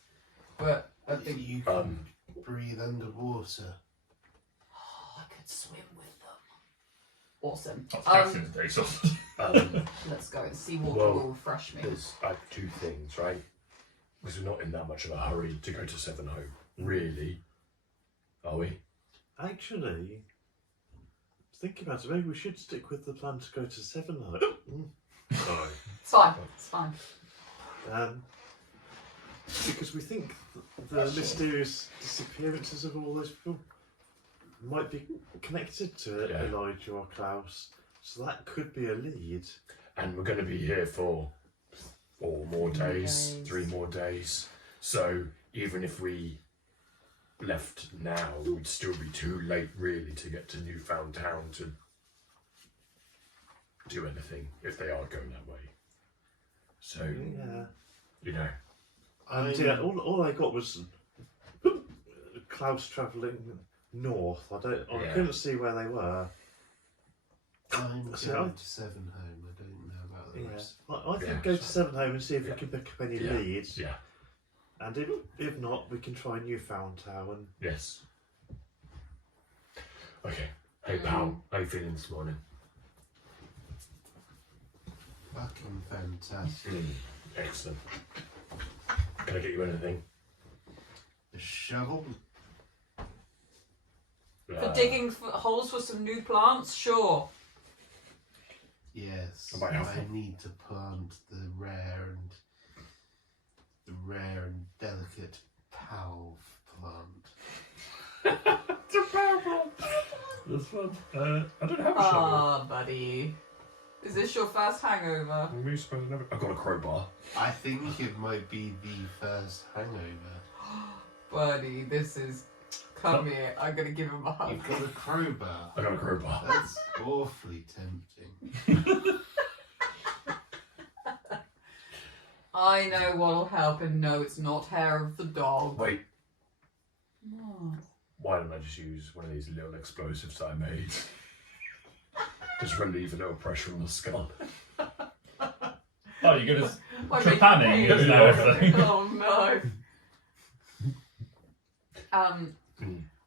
But I If think... you can breathe underwater. I could swim with them. Awesome. That's taxing today, so. Let's go. The seawater Well, will refresh me. There's 2 things, right? Because we're not in that much of a hurry to go to Seven Home, really. Are we? Actually, thinking about it, maybe we should stick with the plan to go to Seven Home. Sorry. It's fine. It's fine. Because we think the mysterious disappearances of all those people might be connected to Yeah. Elijah or Klaus. So that could be a lead. And we're going to be here for 4 more days, 3 more days. So even if we left now, we'd still be too late, really, to get to Newfound Town to do anything if they are going that way. So, Yeah. you know. And yeah, all I got was Klaus travelling north. I Yeah. couldn't see where they were. I'm So going to Seven Home. I don't know about the Yeah. rest. I think Yeah, go to so- Seven Home and see if Yeah. we can pick up any Yeah. leads. Yeah. And if not, we can try Newfound Town. Yes. Okay. Hey, pal. How you feeling this morning? Fucking fantastic. Excellent. Can I get you anything? A shovel? For digging holes for some new plants, sure. Yes. I might have I one. need to plant the rare and delicate palv plant. This one? I don't have a shovel. Ah, buddy. Is this your first hangover? Maybe suppose I never. I've got a crowbar. I think it might be the first hangover. Buddy, this is... Come here, I'm gonna give him a hug. You've got a crowbar. I got a crowbar. That's awfully tempting. I know what'll help him know it's not hair of the dog. Wait, Oh. why don't I just use one of these little explosives that I made? Just relieve a little pressure on the skull. Oh, you're gonna. My Trepanning baby- is now a thing. Oh no.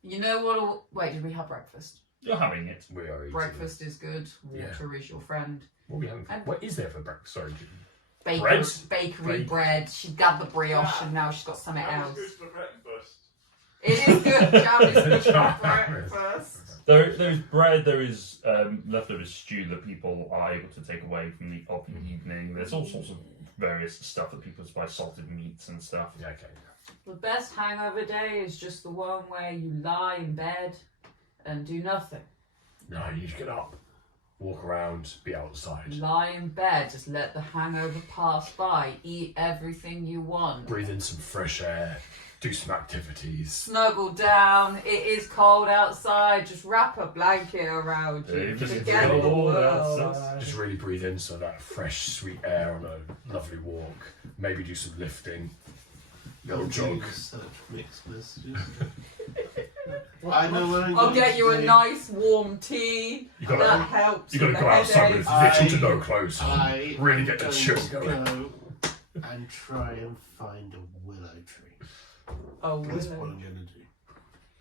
You know what'll... Wait, did we have breakfast? You're having it. We are eating. Breakfast is good. Water is your friend. What are we having? And- What is there for breakfast? Sorry. Bakery Bread? bread. She got the brioche and now she's got something else. for breakfast. It is good. Jam is good for Jam. breakfast. There's bread. There is leftover stew that people are able to take away from the evening. There's all sorts of various stuff that people buy, salted meats and stuff. Yeah, okay. The best hangover day is just the one where you lie in bed and do nothing. No, you need to get up, walk around, be outside. Lie in bed, just let the hangover pass by, eat everything you want. Breathe in some fresh air, do some activities. Snuggle down, it is cold outside, just wrap a blanket around you. Even if it's Forget the cold world. outside. Just really breathe in some of that fresh, sweet air on a lovely walk. Maybe do some lifting. Little jog. Such mixed messages. I know what I'm I'll going get to you a do. nice warm tea. You gotta- that helps You gotta with go the outside with headache. little to no clothes on. I Really get the am chill going to going. go and try and find a willow tree. Oh, That's what willow. I'm going to do.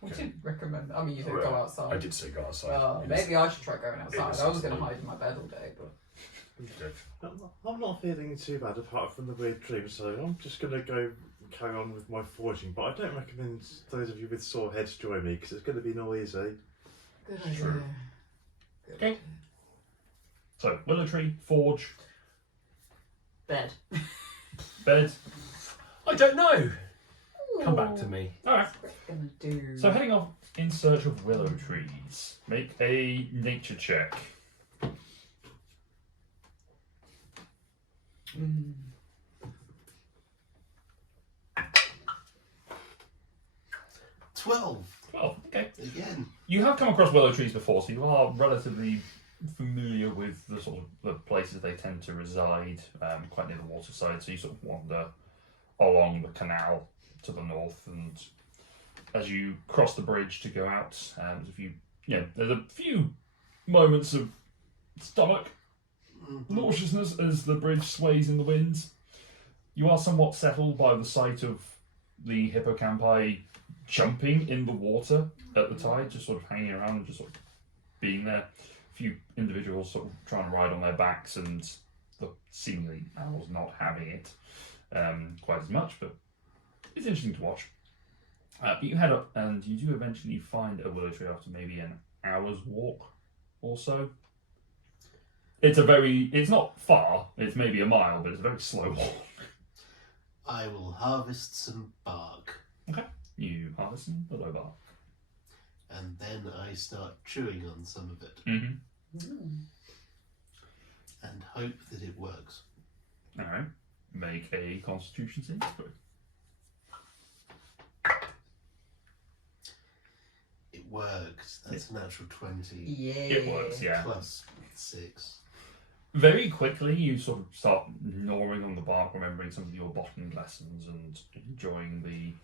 We did recommend. I mean, you didn't Well, go outside. I did say go outside. Maybe I should try going outside. was I was going to something. hide in my bed all day, but I'm not feeling too bad apart from the weird dream, so I'm just going to go carry on with my forging. But I don't recommend those of you with sore heads join me because it's going to be noisy. good idea. Sure. Good Okay. idea. So willow tree, forge, Bed. bed. I don't know. Come back to me. All right. What are you gonna do? So heading off in search of willow trees. Make a nature check. Mm. $12 Well, okay. again. You have come across willow trees before, so you are relatively familiar with the sort of the places they tend to reside, quite near the waterside. So you sort of wander along the canal to the north, and as you cross the bridge to go out, there's a few, there's a few moments of stomach nauseousness as the bridge sways in the wind. You are somewhat settled by the sight of the hippocampi jumping in the water at the tide, just sort of hanging around and just sort of being there. A few individuals sort of trying to ride on their backs, and the seemingly animals not having it quite as much, but it's interesting to watch. But you head up, and you do eventually find a willow tree after maybe an hour's walk or so. It's not far, it's maybe a mile, but it's a very slow walk. I will harvest some bark, You harvest some willow bark. and then I start chewing on some of it Mm-hmm. and hope that it works. Alright. Make a constitution saving throw. It works. That's a natural 20 Yeah. It works, yeah. plus 6. Very quickly, you sort of start gnawing on the bark, remembering some of your botany lessons and enjoying the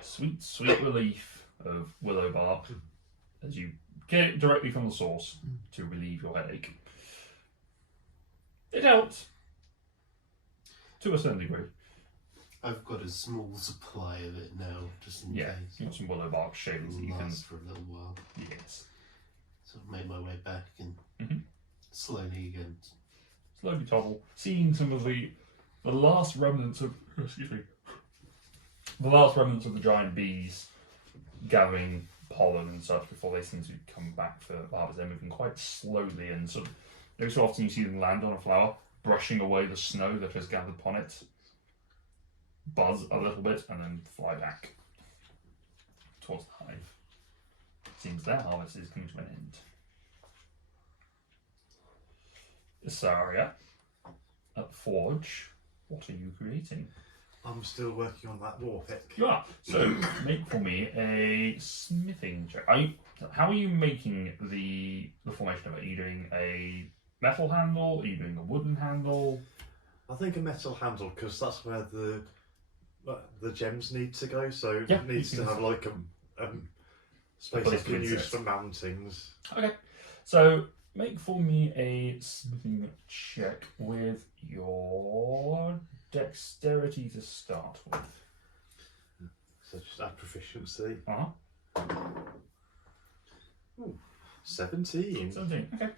sweet, sweet relief of willow bark as you get it directly from the source to relieve your headache. It helps to a certain degree. I've got a small supply of it now, just in Yeah, case. you've got some willow bark shavings that you It'll can. last for a little while. Yes. So I've made my way back and Mhm. slowly again. Slowly toggle, seeing some of the last remnants of the giant bees gathering pollen and such before they seem to come back for harvest. They're moving quite slowly, and sort of every so often you see them land on a flower, brushing away the snow that has gathered upon it, buzz a little bit, and then fly back towards the hive. Seems their harvest is coming to an end. Isaria, at the forge, what are you creating? I'm still working on that war pick. You are. So make for me a smithing check. How are you making the formation of it? Are you doing a metal handle? Are you doing a wooden handle? I think a metal handle, because that's where the gems need to go. So Yeah, it needs you to can- have like a space place I to can use insert. for mountings. Okay. So make for me a smithing check with your dexterity to start with. So just add proficiency. Uh-huh. 17. 17. Okay.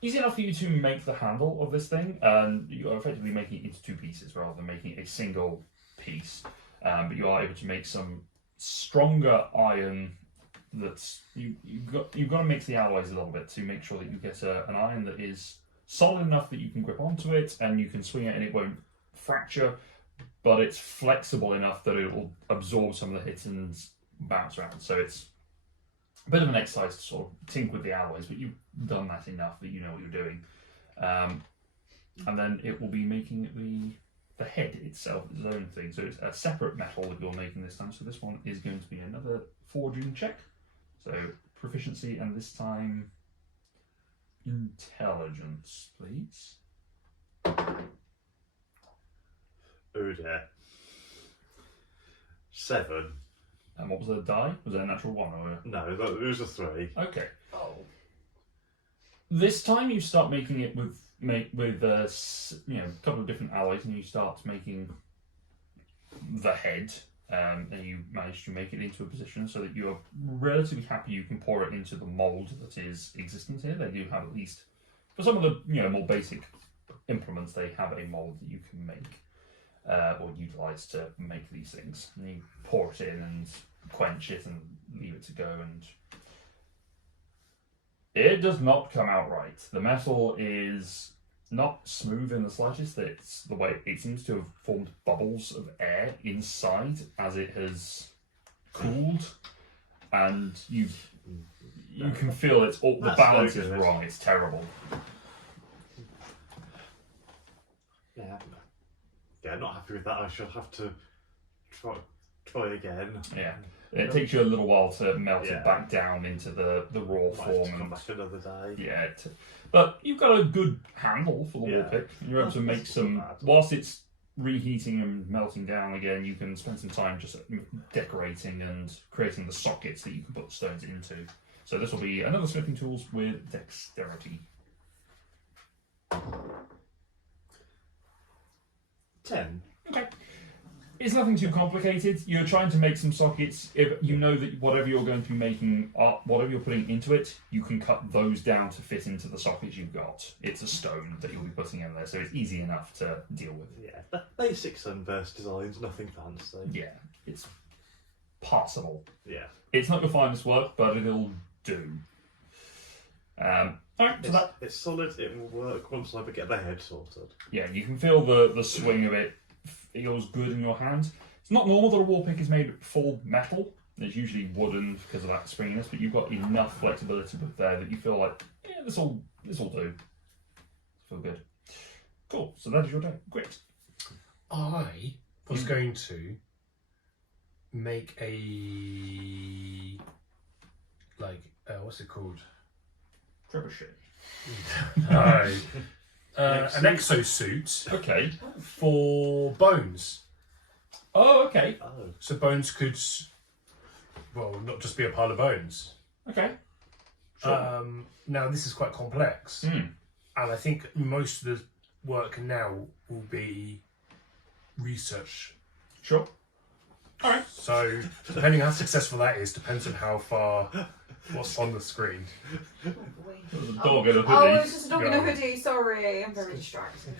Easy enough for you to make the handle of this thing, and you are effectively making it into two pieces rather than making a single piece. But you are able to make some stronger iron. That's you've got to mix the alloys a little bit to make sure that you get an iron that is solid enough that you can grip onto it and you can swing it and it won't fracture, but it's flexible enough that it will absorb some of the hits and bounce around. So it's a bit of an exercise to sort of tinker with the alloys, but you've done that enough that you know what you're doing. And then it will be making the head itself its own thing. So it's a separate metal that you're making this time. So this one is going to be another forging check. So proficiency, and this time intelligence, please. Oh dear. 7. And what was the die? Was it a natural one or? No, it was a 3. Okay. This time you start making it with a couple of different alloys, and you start making the head, and you manage to make it into a position so that you are relatively happy you can pour it into the mould that is existent here. They do have, at least for some of the more basic implements, they have a mould that you can make or utilise to make these things. And you pour it in and quench it and leave it to go, and it does not come out right. The metal is not smooth in the slightest. It's the way it seems to have formed bubbles of air inside as it has cooled, and you can feel it's all the That's balance no is good. wrong. It's terrible. Yeah. Yeah, not happy with that. I shall have to try again. Yeah, it takes you a little while to melt Yeah. it back down into the raw Might have form. to come And, back another day. yeah, but you've got a good handle for the Yeah. wall pick. You're able to make That's some, not bad. whilst it's reheating and melting down again, you can spend some time just decorating and creating the sockets that you can put the stones into. So this will be another smithing tools with dexterity. 10. Okay. It's nothing too complicated. You're trying to make some sockets. If you know that whatever you're going to be making, whatever you're putting into it, you can cut those down to fit into the sockets you've got. It's a stone that you'll be putting in there, so it's easy enough to deal with. Yeah, basic sunburst designs, nothing fancy. Yeah, it's passable. Yeah. It's not your finest work, but it'll do. Alright, so It's solid, it will work once I get the head sorted. yeah, you can feel the swing of it feels good in your hand. It's not normal that a wall pick is made full metal. It's usually wooden because of that springiness, but you've got enough flexibility with there that you feel like, yeah, this will do. Feel good. Cool. So that is your day. Great. I was going to make a what's it called? Trebuchet. An exosuit Okay. for Bones. Oh, okay. Oh. So Bones could, well, not just be a pile of bones. Okay. Sure. Now this is quite complex, Hmm. and I think most of the work now will be research. Sure. All right. So depending on how successful that is, depends on how far what's on the screen. There's a dog in a hoodie. Oh, it's just a dog in a Yeah. hoodie. Sorry, I'm very distracted.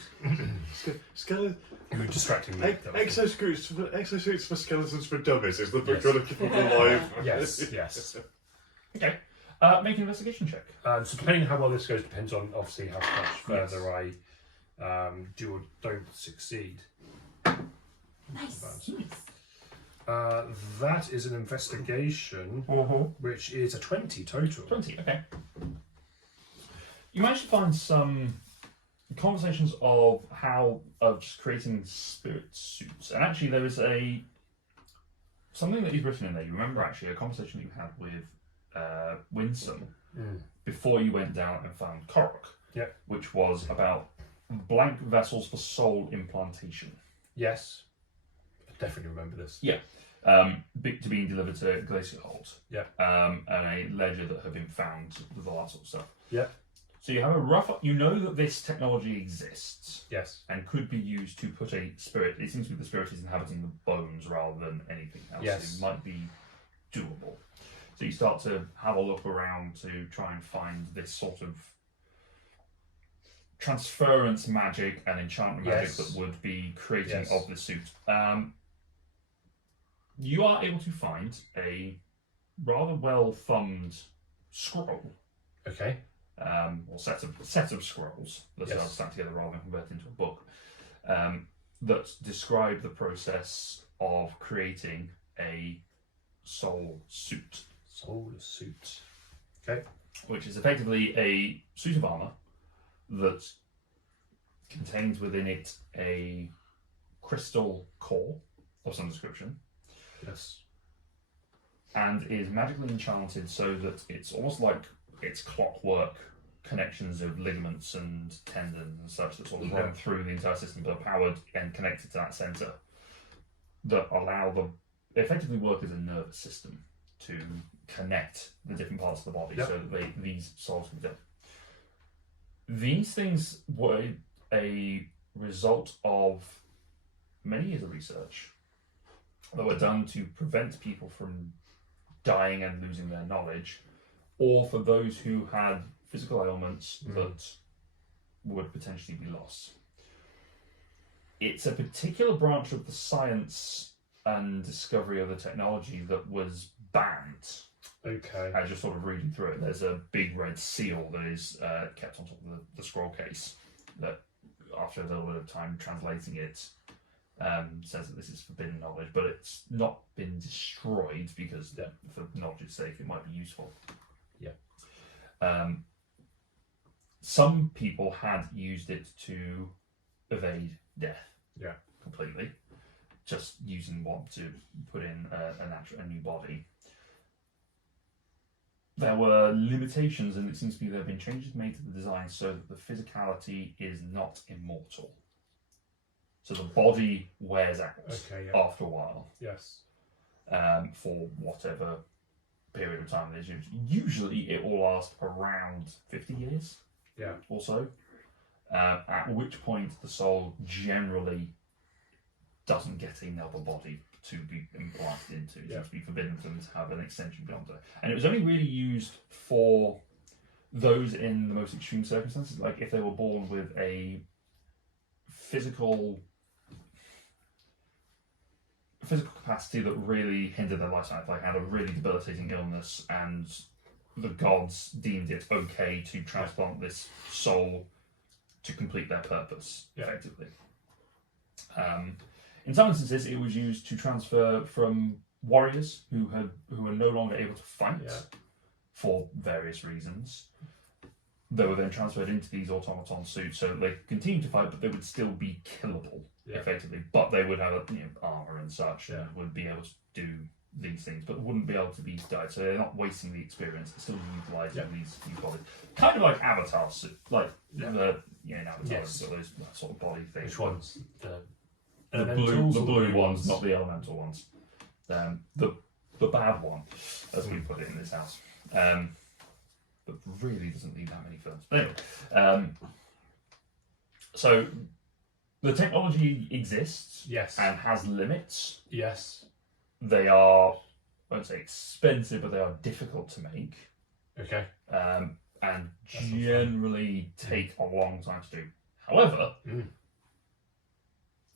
Skeleton. You're distracting me. Exosuits for skeletons for dummies is the book Yes. you're looking for live. Yes, yes. Okay. Make an investigation check. So depending on how well this goes depends on obviously how much Yes. further I do or don't succeed. Nice. That is an investigation, which is a 20 total. 20, okay. You managed to find some conversations of just creating spirit suits. And actually there is something that you've written in there. You remember actually a conversation that you had with Winsome before you went down and found Korok. Yeah. Which was about blank vessels for soul implantation. Yes. I definitely remember this. Yeah. To being delivered to Glacier Hold. Yeah. And a ledger that had been found with all that sort of stuff. Yeah. So you have you know that this technology exists Yes. and could be used to put a spirit. It seems to be the spirit is inhabiting the bones rather than anything else. Yes. It might be doable. So you start to have a look around to try and find this sort of transference magic and enchantment magic Yes. that would be creating Yes. of the suit. You are able to find a rather well thumbed scroll, Okay. or set of scrolls that Yes. are stacked together rather than converted into a book, that describe the process of creating a soul suit, Soul suit. Okay. which is effectively a suit of armor that contains within it a crystal core of some description Yes. and is magically enchanted so that it's almost like it's clockwork connections of ligaments and tendons and such that sort of run through the entire system but are powered and connected to that centre that allow them effectively work as a nervous system to connect the different parts of the body so that these souls can be done. These things were a result of many years of research that were done to prevent people from dying and losing their knowledge, or for those who had physical ailments that would potentially be lost. It's a particular branch of the science and discovery of the technology that was banned. Okay. As you're sort of reading through it, there's a big red seal that is kept on top of the scroll case that, after a little bit of time translating it, says that this is forbidden knowledge, but it's not been destroyed because for knowledge's sake it might be useful. Yeah. Some people had used it to evade death. Yeah. Completely. Just using one to put in a new body. There were limitations, and it seems to be there have been changes made to the design so that the physicality is not immortal. So the body wears out after a while. Yes. For whatever period of time it is. Usually it will last around 50 years. Yeah. Or so. At which point the soul generally doesn't get another body to be implanted into. It seems to be forbidden for them to have an extension beyond it. And it was only really used for those in the most extreme circumstances, like if they were born with a physical capacity that really hindered their lifespan. If they had a really debilitating illness and the gods deemed it okay to transplant this soul to complete their purpose, effectively. In some instances, it was used to transfer from warriors who were no longer able to fight for various reasons. They were then transferred into these automaton suits, so they could continue to fight, but they would still be killable, effectively. But they would have armor and such, and would be able to do these things, but wouldn't be able to be died. So they're not wasting the experience; they're still utilising these new bodies, kind of like Avatar suit, like in Avatar, got those sort of body things. Which ones? The blue ones, not the elemental ones. The bad one, as we put it in this house. But really doesn't need that many films. But anyway, so the technology exists, and has limits. Yes. They are, I won't say expensive, but they are difficult to make. Okay. And generally take a long time to do. However,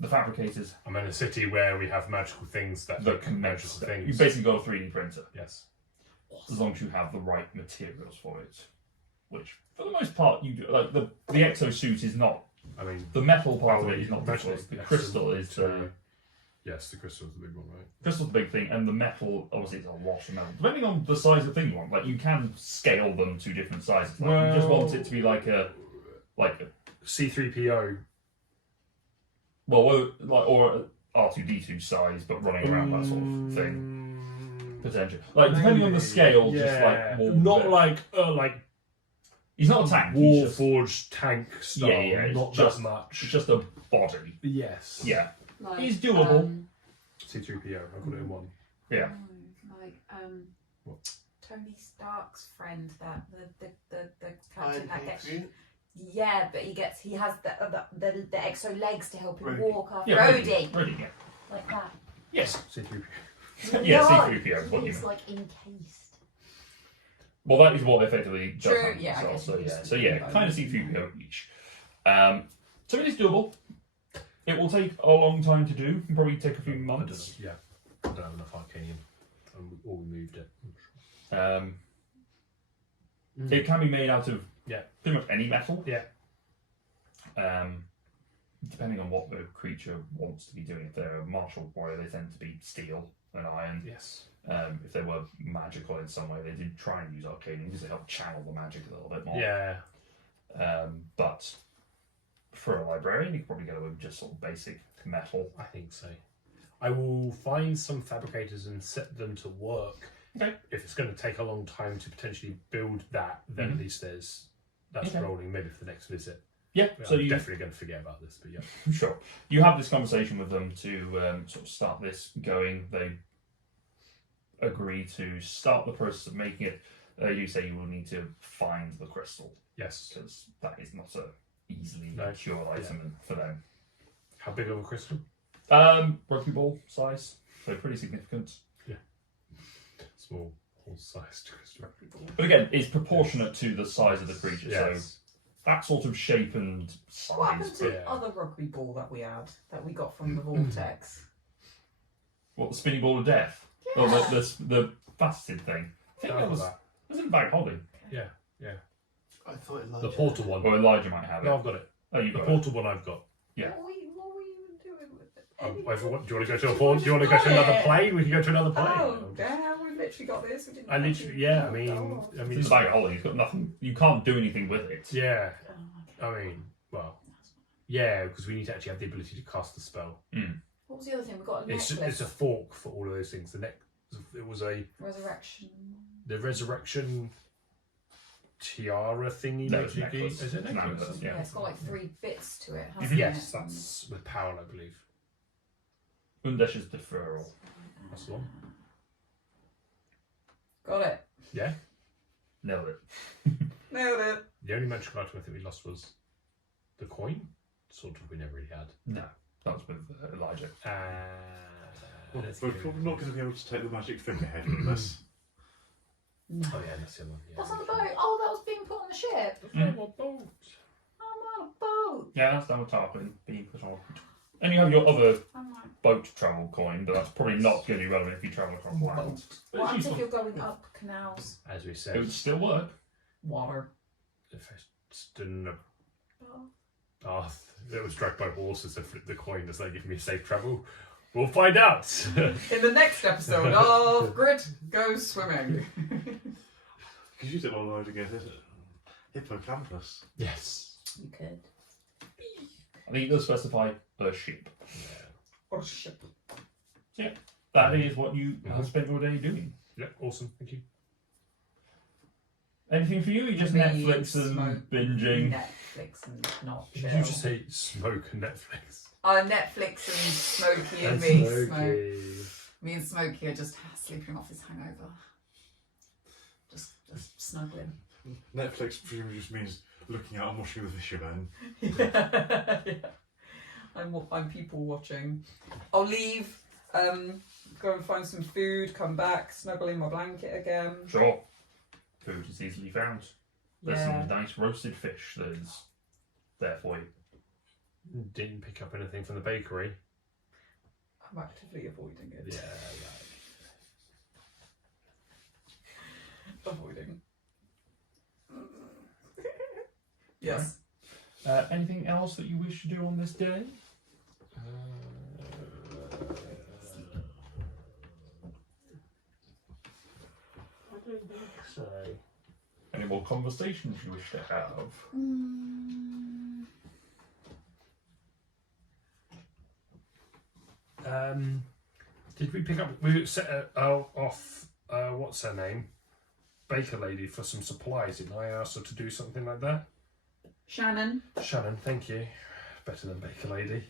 the fabricators. I'm in a city where we have magical things that can magical things. You've basically got a 3D printer. Yes. As long as you have the right materials for it, which for the most part you do. Like the exosuit is not. I mean, the metal part of it is not difficult. The crystal is the. Yes, the crystal is the big one, right? Crystal's the big thing, and the metal obviously is a lot of metal. Depending on the size of thing you want, like you can scale them to different sizes. Like you just want it to be like a C3PO. Well, or R2D2 size, but running around that sort of thing. Potential, like depending on the scale, just like more not like he's not a tank. Warforged tank style. Yeah, not just that much. It's just a body. Yes. Yeah. Like, he's doable. C3PO. I've got it in one. Yeah. Like What? Tony Stark's friend, that the captain that gets. Iron Yeah, but he has the exo legs to help him Rhodey. walk after Yeah, Rhodey. Rhodey, yeah. Like that. Yes. C3PO. Yeah, No, C3PO is what you It's mean. like encased. Well, that is what effectively does True, happen yeah, I as well. guess So you yeah, just- so yeah, kind of C3PO each. So it is doable. It will take a long time to do. It'll probably take a few months. Yeah. I don't have enough Arcanium. Or we moved it. It can be made out of pretty much any metal. Yeah. Depending on what the creature wants to be doing. If they're a martial warrior, they tend to be steel and iron. Yes. If they were magical in some way, they did try and use arcanium because it helped channel the magic a little bit more. Yeah. But for a librarian, you could probably go with just sort of basic metal. I think so. I will find some fabricators and set them to work. Okay. If it's going to take a long time to potentially build that, then at least that's rolling maybe for the next visit. Yeah, I'm so you definitely going to forget about this, but yeah. Sure. You have this conversation with them to sort of start this going. They agree to start the process of making it. You say you will need to find the crystal. Yes. Because that is not a easily No. cured item for them. How big of a crystal? Rugby ball size, so pretty significant. Yeah. Small, sized crystal. But again, it's proportionate to the size of the creature. Yes. So that sort of shape and What happened size. to the other rugby ball that we had that we got from the vortex? What, the spinning ball of death? Yeah. Or the faceted thing? I think that was in the bag holding. Yeah. I thought it The portal one. Or Elijah might have it. No, I've got it. Oh, you The got portal one I've got. Yeah. What were you even doing with it? Do you want to go to a port? Do you want to go to another plane? We can go to another plane. Oh, damn, we literally got this. We didn't I literally, yeah. I mean, It's in the bag of holding. You've got nothing. You can't do anything with it. yeah. Oh, I mean, well, yeah, because we need to actually have the ability to cast the spell. what was the other thing? We got a necklace. It's a fork for all of those things. It was Resurrection. the resurrection tiara thingy. No, it's majiggy. necklace. Is it It's necklace? necklace, Yeah, yeah. it's got like 3 bits to it, hasn't Yes, it? that's with power, I believe. Undesh's deferral. That's the one. Got it. Yeah. Nailed it. Nailed it. The only magical item I think we lost was the coin. Sort of, we never really had. No. That was with Elijah. We're Let's probably go. not going to be able to take the magic figurehead with us. Oh yeah, that's the other one. Yeah. That's on the boat. Oh, that was being put on the ship. Mm. I'm on a boat. Yeah, that's done with tarpaulin being put on. And you have your other I'm like, boat travel coin, but that's probably not going to be relevant if you travel across land. But what it's happens if useful. you're going up canals? As we It said, would still work. Water. if I stood in a path that was dragged by horses and flipped the coin, does that give me safe travel? We'll find out. In the next episode of Grit Goes Swimming. Because you did all load again, hippocampus. Yes. You could. I think it does specify a ship. Or ship. That is what you have spent your day doing. Yeah. Awesome. Thank you. Anything for you? You just Me, Netflix and smoke. binging. Netflix and not Did chill. you just say smoke and Netflix? Netflix and Smokey and And me. Smokey. Me and Smokey are just sleeping off his hangover. Just snuggling. Netflix presumably just means looking out and watching the fishermen. Yeah. I'm people watching. I'll leave, go and find some food, come back, snuggle in my blanket again. Sure. Food is easily found. There's Yeah. some nice roasted fish that is there for you. Didn't pick up anything from the bakery. I'm actively avoiding it. Yeah. Avoiding. Yes. Anything else that you wish to do on this day? I don't think so. Any more conversations you wish to have? Did we pick up? We set off. What's her name? Baker lady for some supplies. Didn't I ask her to do something like that? Shannon. Shannon, thank you. Better than Baker lady.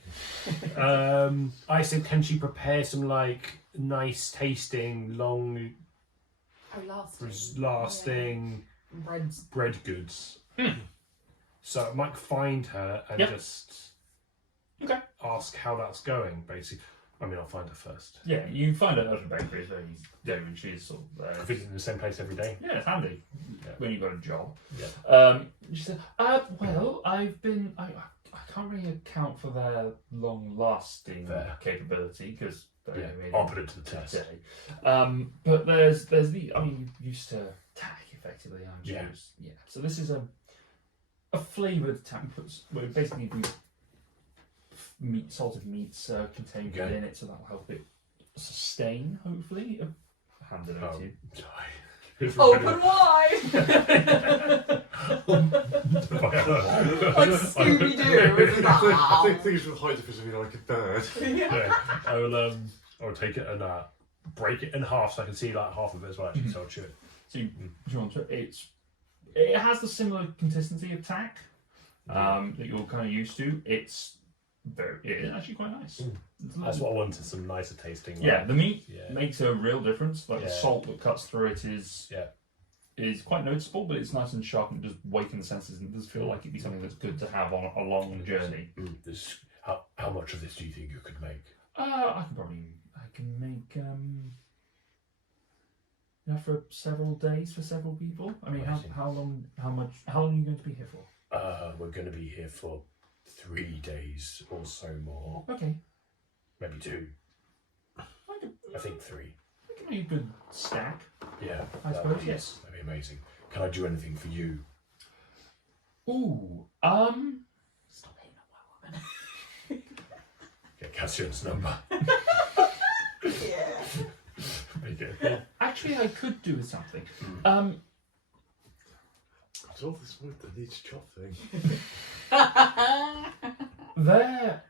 I said, can she prepare some like nice tasting, long Oh, lasting Breads. bread goods? So I might find her and Yep. just Okay. ask how that's going. Basically, I mean, I'll find her first. Yeah, you find out that the bakery is very easy to do, and she's sort of I visit in the same place every day. yeah, it's handy Yeah. when you've got a job. Yeah. She said, well, I can't really account for their long-lasting Fair. capability because Yeah, I'll put it to the test. But there's the you used to tack effectively, aren't you? Yeah. Yeah. So this is a flavoured tack. Where basically we salted meats contained Okay. within it, so that'll help it sustain. Hopefully, hand it over to you. Open wide! Like Scooby Doo. I think things with height difference would be like a bird. Yeah, I'll take it and break it in half so I can see like half of it as well. Actually, so I'll chew it. So you want to? It has the similar consistency of tack that you're kind of used to. It is actually quite nice. That's what I wanted. Some nicer tasting. Yeah, the meat Yeah. makes a real difference. Like the Yeah. salt that cuts through it is Yeah. quite noticeable, but it's nice and sharp and just waking the senses, and it does feel like it'd be something that's good to have on a long journey. How much of this do you think you could make? I can make enough for several days for several people. I mean, Amazing. how long are you going to be here for? We're going to be here for 3 days or so more. Okay, Maybe 2. I think 3. I can make a good stack. Yeah. I suppose, yes. That'd be amazing. Can I do anything for you? Ooh, Stop hitting on my woman. Get Cassian's number. Yeah. Make it. actually, I could do with something. It's all this wood that needs chopping. There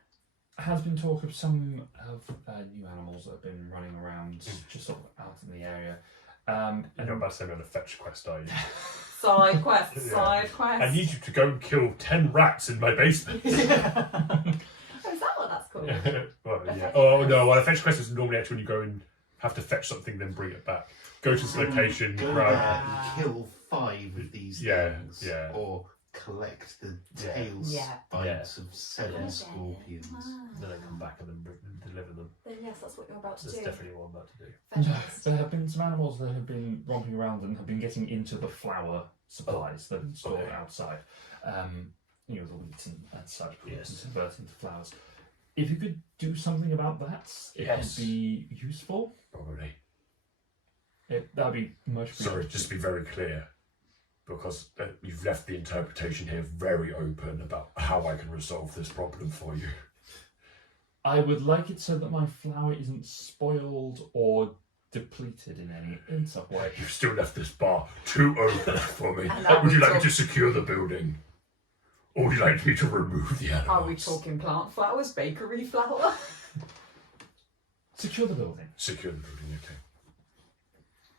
has been talk of some of new animals that have been running around just sort of out in the area. You're about to say on a fetch quest, are you? Side quest, Yeah. side quest. I need you to go and kill 10 rats in my basement. Oh, is that what that's called? Well, yeah. Oh no, well, a fetch quest is normally actually when you go and have to fetch something, then bring it back. Go to this location, Go grab. there and kill 5 of these Yeah, things. yeah. Or collect the tail Yeah. spikes of 7 Yeah. scorpions. Then I come back and then deliver them. Then yes, that's what you're about to That's do. definitely what I'm about to do. Fabulous. There have been some animals that have been romping around and have been getting into the flour supplies that are stored Okay. outside. The wheat and such, Yes. converting to flours. If you could do something about that, it Yes. would be useful. Probably. That'd be much Sorry, just to be very clear, because you've left the interpretation here very open about how I can resolve this problem for you. I would like it so that my flour isn't spoiled or depleted in some way. You've still left this bar too open for me. And are Would you we like me talk- to secure the building? Or would you like me to remove the animals? Are we talking plant flowers, bakery flour? Secure the building. Secure the building, okay.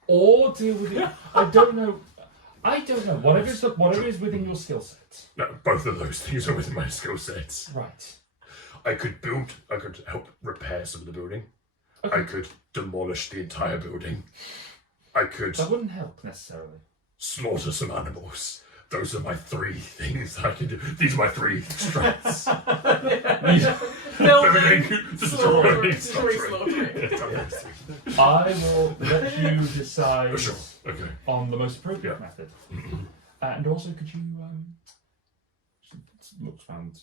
Or deal with it. I don't know. Whatever is within your skill set. No, both of those things are within my skill sets. Right. I could help repair some of the building. Okay. I could demolish the entire building. I could That wouldn't help necessarily. slaughter some animals. Those are my 3 things I can do. These are my 3 strengths. Building, Destroying, slaughtering. I will let you decide Sure. Okay. on the most appropriate Yeah. method. And also, could you looks around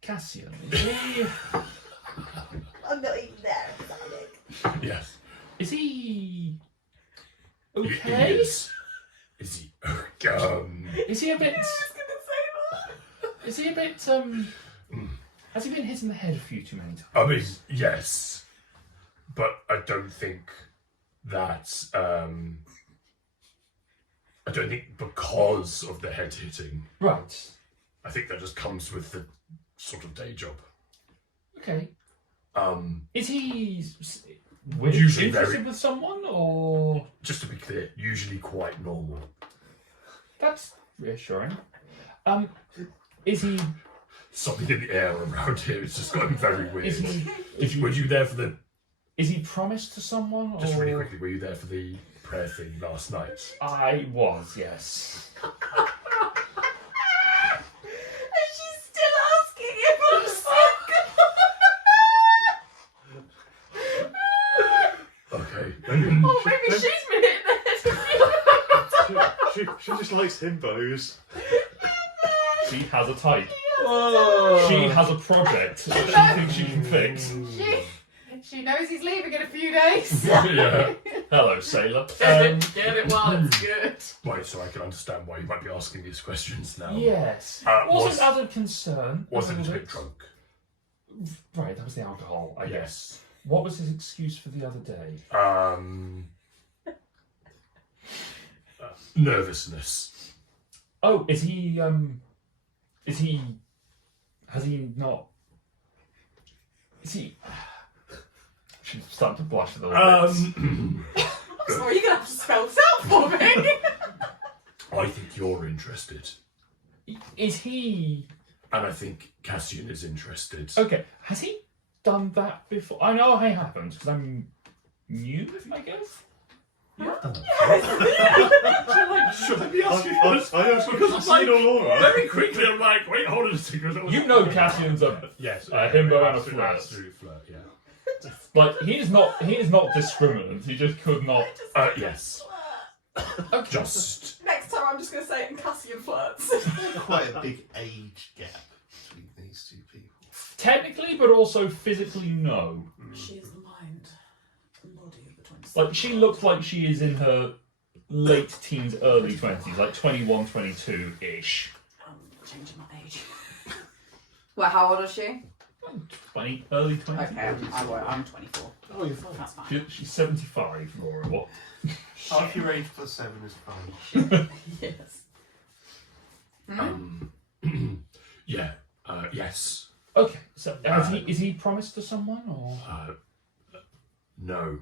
Cassian? Is he? I'm not even there, darling. Yes. Is he He okay? is. Is he? Is he a bit? Is he a bit? Has he been hit in the head a few too many times? I mean, yes, but I don't think that. I don't think because of the head hitting. Right. I think that just comes with the sort of day job. Okay. Um, Is he Usually interested very- with someone, or just to be clear, usually quite normal. that's reassuring? Is he? Something in the air around here has just gotten very weird. Is he? Were you there for the? Is he promised to someone? Just or... really quickly, were you there for the prayer thing last night? I was, yes. And she's still asking if I'm single. Okay. Oh, maybe she's been hit in the head. She just likes himbos. She has a type. Oh. She has a project that she thinks she can fix. She knows he's leaving in a few days. Yeah. Hello, sailor. Get it while it's good. Right, so I can understand why you might be asking these questions now. Yes. Was- Also, out of concern. Was a little little bit drunk. Right, that was the alcohol, I guess. Yes. What was his excuse for the other day? Nervousness. Oh, is he? Has he not? Is he? She's starting to blush a little bit. I'm sorry, you're gonna have to spell this out for me. I think you're interested. Is he? And I think Cassian is interested. Okay, has he done that before? I know I haven't because I'm new, I guess. Should I be asking I this? asked Because I've it's like, seen all over. very quickly I'm like, wait, hold on a second. You know Cassian's a Yes, himbo and a flirt. Absolute flirt, yeah. like he is not discriminant. He just could not. Yes. Okay. Just Next time I'm just gonna say it in Cassian flirts. Quite a big age gap between these 2 people. Technically, but also physically, no. She is the mind and body of the 20th. Like she looks like she is in her late teens, early 20s, like 21, 22 ish. I'm changing my age. Well, how old is she? 20, early 20s. Okay, I'm 24. Oh, you're fine. That's fine. She's 75, Laura. What? Half your age plus 7 is fine. Yes. yeah. Yes. Okay, so is he promised to someone or? No.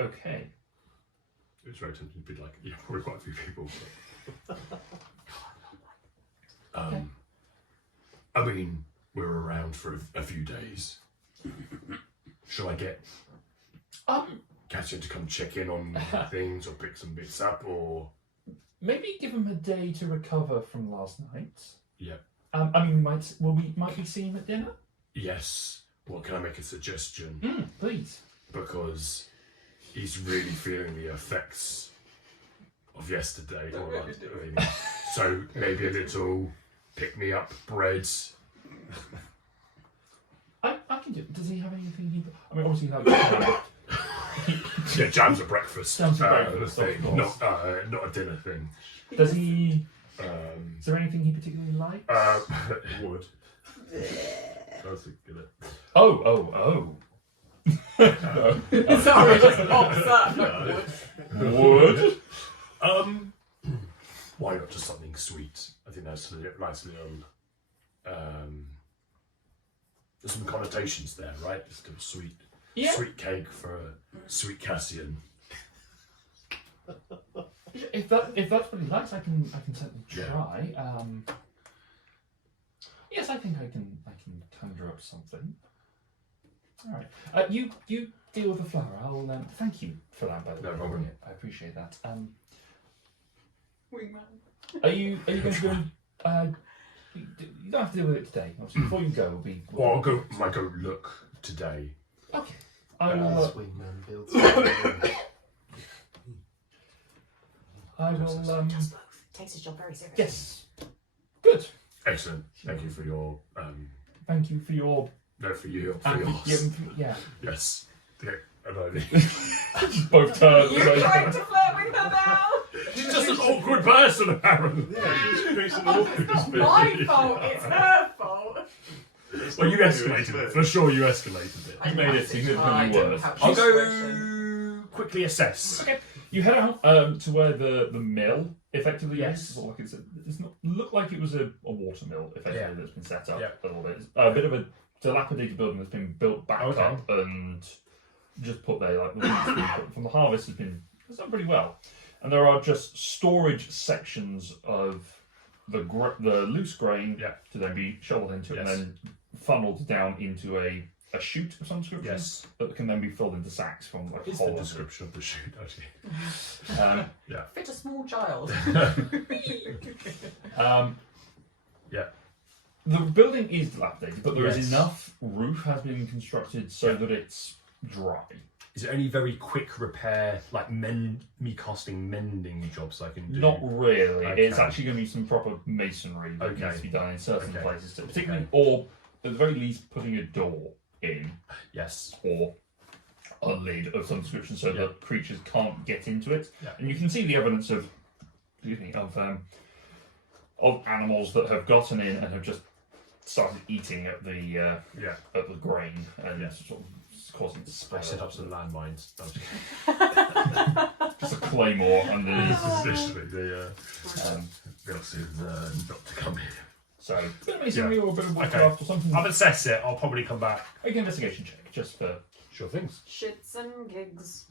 Okay. It's very tempting to be like, yeah, probably quite a few people. But... I mean, we're around for a few days. Shall I get Cassian to come check in on things or pick some bits up, or maybe give him a day to recover from last night. Yeah. I mean, might we see him at dinner? Yes. Well, can I make a suggestion? Please. Because he's really feeling the effects of yesterday. So maybe a little pick-me-up bread. I can do. Does he have anything? I mean, obviously, like Yeah, jams at breakfast. Jams at breakfast, thing. of course. Not a dinner thing. Does he? Is there anything he particularly likes? Wood. That's a good. Oh. Sorry, just pops up. Wood. Why not just something sweet? I think that's a nice little. There's some connotations there, right? Just a sweet cake for a sweet Cassian. If that's what he likes, I can certainly try. Yes, I think I can conjure up something. All right. You deal with the flower. I'll thank you for that, by the way. No problem. I appreciate that. Wingman. Are you going to go? You don't have to deal with it today. Obviously, before you go, it'll be. Well, I might go look today. Okay. I will. Wingman builds. I will. Does both. Takes his job very seriously. Yes. Good. Excellent. Thank you for your. Thank you for your. No, for you. For And yours. yeah. Yes. Okay. I know. Both turns. You're trying to flirt with her now. She's just an awkward person, apparently. Yeah, she's creating an Oh, awkward it's not my fault. It's her fault. Well, you escalated it. For sure, you escalated it. You made it significantly worse. I'll go quickly assess. Okay. You head out to where the mill effectively Yes. is. Sort of like it's not looked like it was a water mill effectively Yeah. that's been set up Yeah. a little bit. It's a bit of a dilapidated building that's been built back Okay. up and just put there. Like the wheat from the harvest has done pretty well, and there are just storage sections of the loose grain to then be shoveled into it and Yes. then funneled down into a chute of some description Yes. that can then be filled into sacks from like What is whole the description of the shoot, actually? Fit a small child. Yeah. The building is dilapidated, but there is Yes. enough roof has been constructed so that it's dry. Is there any very quick repair, like mending jobs I can do? Not really. Okay. It's actually going to be some proper masonry that Okay. needs to be done in certain Okay. places, particularly, Okay. or at the very least, putting a door in Yes. or a lid of some description so Yeah. that creatures can't get into it. Yeah. And you can see the evidence of animals that have gotten in and have just started eating at the at the grain and sort of causing it to I spread. set up some landmines. Just a claymore underneath. Literally, the not to come here. So, a bit of masonry or a bit of woodcraft or something. I've assessed it. I'll probably come back. Make an investigation check, just for Sure things. Shits and gigs.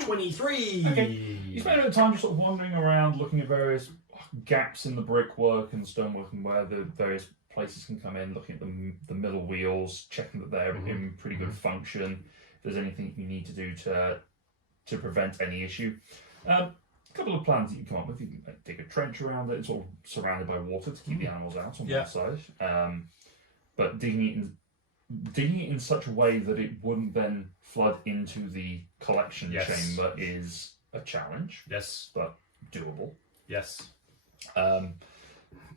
23. Okay. You spend a bit of time just sort of wandering around, looking at various gaps in the brickwork and stonework and where the various places can come in, looking at the middle wheels, checking that they're in pretty good function. If there's anything you need to do to prevent any issue. A couple of plans that you come up with. You can dig a trench around it. It's all surrounded by water to keep the animals out on one side. But digging it in such a way that it wouldn't then flood into the collection chamber is a challenge. Yes. But doable. Yes.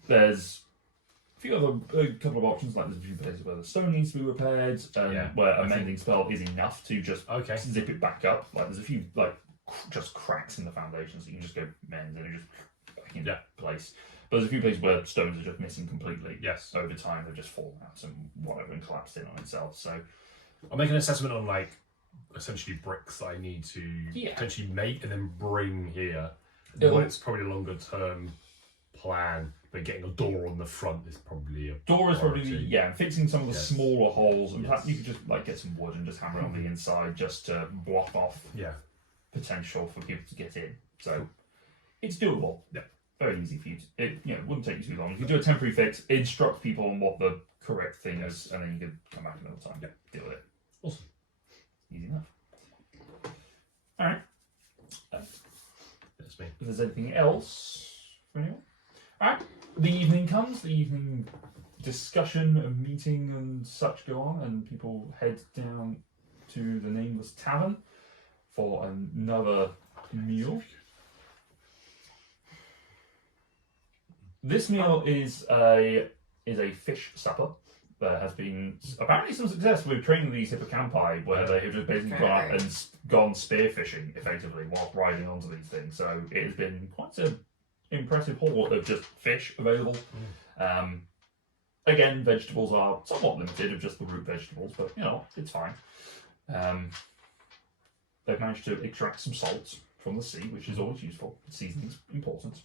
There's a couple of options, like there's a few places where the stone needs to be repaired, where a mending spell is enough to just zip it back up. Like there's a few just cracks in the foundations that you can just go mend and just back in place. But there's a few places where stones are just missing completely. Yes. Over time they've just fallen out and whatever and collapsed in on itself. So I'll make an assessment on essentially bricks that I need to potentially make and then bring here. It's probably a longer term plan, but getting a door on the front is probably a door is priority. probably and fixing some of the smaller holes, and perhaps you could just get some wood and just hammer it on the inside just to block off potential for people to get in. So it's doable. Yeah, very easy for you. It wouldn't take you too long. You could do a temporary fix, instruct people on what the correct thing is, and then you could come back another time. Deal with it. Awesome. Easy enough. All right. That's me. Is there's anything else for anyone. Alright, the evening comes, the evening discussion and meeting and such go on, and people head down to the Nameless Tavern for another meal. This meal is a fish supper. There has been apparently some success with training these hippocampi, where they have just basically gone out and gone spearfishing effectively whilst riding onto these things. So it has been quite an impressive haul of just fish available. Again, vegetables are somewhat limited of just the root vegetables, but you know, it's fine. They've managed to extract some salt from the sea, which is always useful. Seasoning's important.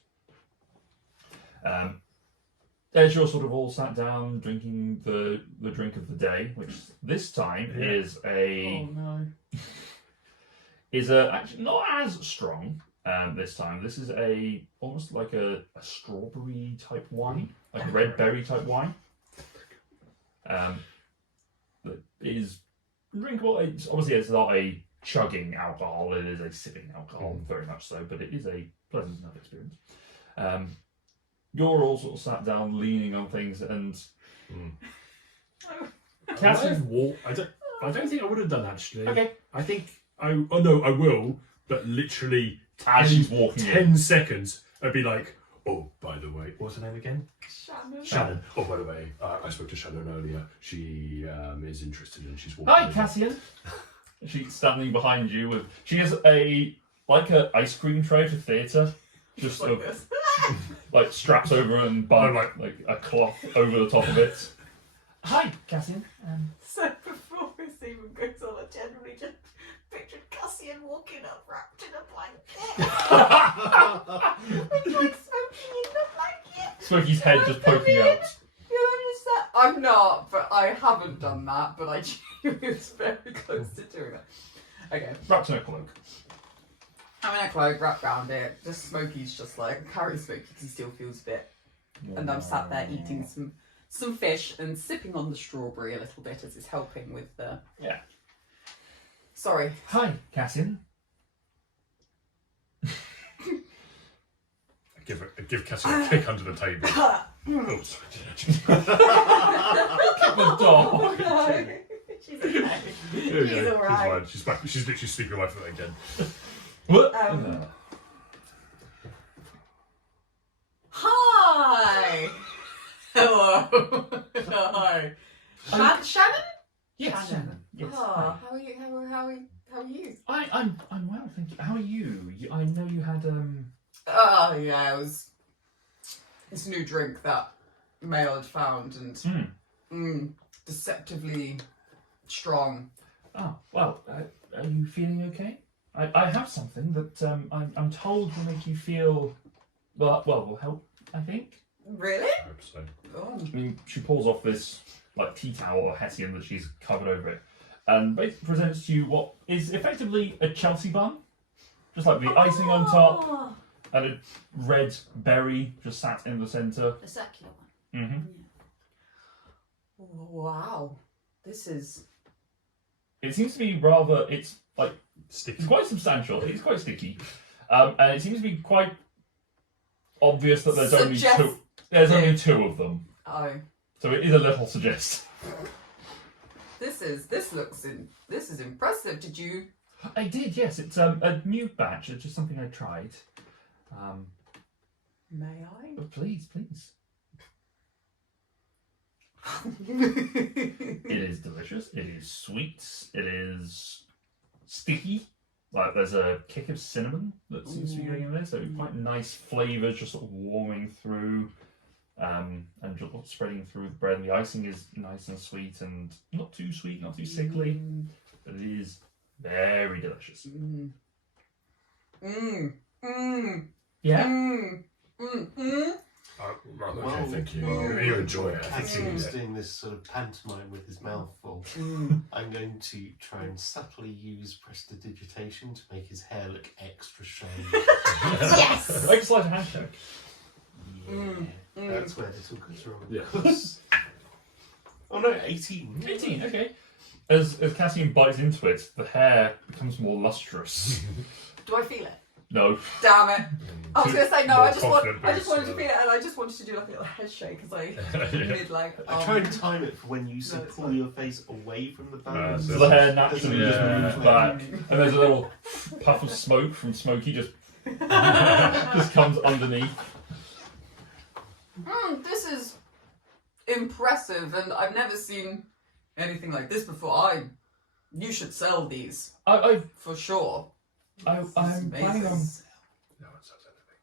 As you're sort of all sat down drinking the drink of the day, which this time is actually not as strong. This time, this is almost like a strawberry type wine, like a red berry type wine. That is drinkable. It's not a chugging alcohol. It is a sipping alcohol, very much so, but it is a pleasant enough experience. You're all sort of sat down, leaning on things, and Cassie, I don't think I would have done actually. Okay. I think I will, but literally as she's walking 10 seconds, I'd be like, oh, by the way, what's her name again? Shannon. Shannon. Oh, by the way, I spoke to Shannon earlier. She is interested and she's walking. Hi, over. Cassian. She's standing behind you she has a ice cream tray for theatre, just like this. like straps over and bun like a cloth over the top of it. Hi, Cassian. So before this even goes on, I generally just pictured Cassian walking up wrapped in a blanket. With like Smokey in the blanket. Smokey's head just poking out. I'm not, but I haven't done that, but I was very close to doing it. Okay. Wrapped in a cloak. I'm in a cloak, wrapped around it. Just Smokey's just like, carry Smokey because he still feels a bit. And I'm sat there eating some fish and sipping on the strawberry a little bit as it's helping with the... Yeah. Sorry. Hi, Cassian. I give Cassie a kick under the table. Oh, sorry. Kick the dog. No. She's okay. She's alright. She's back. She's literally sleeping away from it again. What? Hi! Hello. Hi. Shannon? Yes, Shannon. Yes. Oh, how are you? How are you? I'm well, thank you. How are you? I know you had Oh yeah, it was this new drink that Mail had found and deceptively strong. Oh well, are you feeling okay? I have something that I'm told will make you feel will help. I think. Really? I hope so. Oh. I mean, she pulls off this like tea towel or hessian that she's covered over it, and basically presents to you what is effectively a Chelsea bun, just like the icing on top. And a red berry just sat in the centre. The circular one. Mm-hmm. Wow. This is... It seems to be rather... It's like... Sticky. It's quite substantial. It's quite sticky. And it seems to be quite obvious that there's only two... There's only two of them. Oh. So it is a little suggestive. This is impressive. Did you... I did, yes. It's a new batch. It's just something I tried. May I? But please. It is delicious. It is sweet. It is sticky. Like there's a kick of cinnamon that seems to be going in there. So quite nice flavours just sort of warming through and just spreading through the bread. And the icing is nice and sweet and not too sweet, not too sickly. But it is very delicious. Yeah? Okay, thank you. You enjoy it. I think you Cassian's need it. doing this sort of pantomime with his mouth full. I'm going to try and subtly use prestidigitation to make his hair look extra shiny. Yes! Like a slight handshake. That's where little goes wrong. Yes. Oh no, 18. 18, okay. As Cassian bites into it, the hair becomes more lustrous. Do I feel it? No. Damn it. I was going to say no, More I just confident wanted boost, to feel it, and I just wanted to do like a little head shake as I did like. I try and time it for when you No, it's pull fine. your face away from the bones. So the hair naturally just Yeah. moves back, and there's a little puff of smoke from Smokey just comes underneath. This is impressive, and I've never seen anything like this before. You should sell these for sure. I'm planning on. No one says anything.